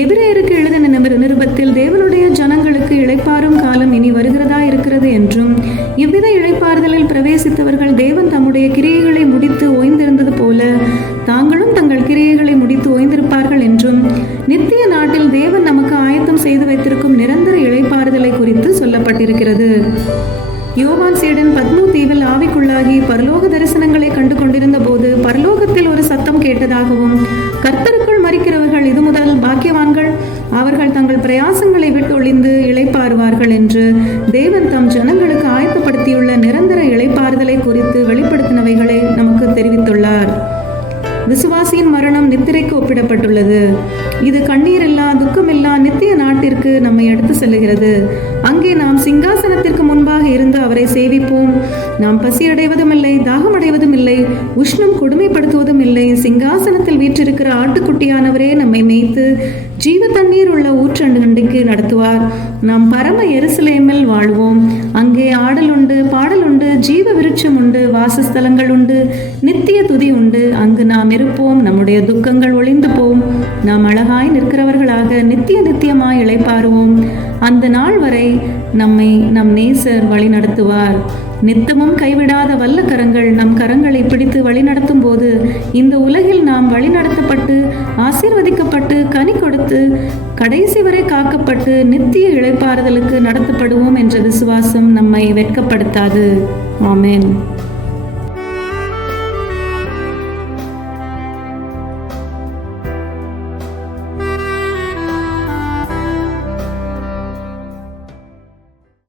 எபிரேயருக்கு எழுதின நிருபத்தில் தேவனுடைய ஜனங்களுக்கு இளைப்பாறும் காலம் இனி வருகிறதா இருக்கிறது என்றும், இவ்வித இளைப்பாறுதலில் பிரவேசித்தவர்கள் தேவன் தம்முடைய கிரியைகளை முடித்து ஓய்ந்திருந்தது போல தாங்களும் தங்கள் கிரியைகளை முடித்து ஓய்ந்திருப்பார்கள் என்றும், நித்திய நாட்டில் தேவன் நமக்கு ஆயத்தம் செய்து வைத்திருக்கும் நிரந்தர இளைப்பாறுதலை குறித்து சொல்லப்பட்டிருக்கிறது. யோவான் சீடன் பத்மு தீவில் ஆவிக்குள்ளாகி பரலோக தரிசனங்களை கண்டு கொண்டிருந்த போது பரலோகத்தில் ஒரு சத்தம் கேட்டதாகவும், கர்த்தருக்குள் மரிக்கிறவர்கள் இது முதல் பாக்கியவான்கள், அவர்கள் தங்கள் பிரயாசங்களை விட்டு ஒளிந்து இளைப்பாறுவார்கள் என்று தேவன் தம் ஜனங்களுக்கு ஆயத்தப்படுத்தியுள்ள நிரந்தர இளைப்பாறுதலை குறித்து வெளிப்படுத்தினவைகளை நமக்கு தெரிவித்துள்ளார். விசுவாசியின் மரணம் நித்திரைக்கு ஒப்பிடப்பட்டுள்ளது. இது கண்ணீரில்லா, துக்கமில்லா நித்திய நாட்டிற்கு நம்மை எடுத்து செல்லுகிறது. அங்கே நாம் சிங்காசனத்திற்கு முன்பாக இருந்து அவரை சேவிப்போம். நாம் பசியடைவதும் இல்லை, தாகமடைவதும் இல்லை, உஷ்ணம் கொடுமைப்படுத்துவதும் இல்லை. சிங்காசனத்தில் வீற்றிருக்கிற ஆட்டுக்குட்டியானவரே நம்மை மேய்த்து ஜீவ தண்ணீர் உள்ள ஊற்றண்டைக்கு நடத்துவார். நாம் பரம எருசலேமில் வாழ்வோம். அங்கே ஆடல் உண்டு, பாடல் உண்டு, ஜீவ விருட்சம் உண்டு, வாசஸ்தலங்கள் உண்டு, நித்திய துதி உண்டு. அங்கு நாம் இருப்போம். நம்முடைய துக்கங்கள் ஒளிந்து போம். நாம் அழகாய் நிற்கிறவர்களாக நித்தியமாய் இளைப்பாறுவோம். அந்த நாள் வரை நம்மை நம் நேசர் வழி நடத்துவார். நித்தமும் கைவிடாத வல்ல கரங்கள் நம் கரங்களை பிடித்து வழிநடத்தும் போது இந்த உலகில் நாம் வழிநடத்தப்பட்டு ஆசீர்வதிக்கப்பட்டு கனி கொடுத்து கடைசி வரை காக்கப்பட்டு நித்திய இளைப்பாறுதலுக்கு நடத்தப்படுவோம் என்ற விசுவாசம் நம்மை வெட்கப்படுத்தாது. ஆமென்.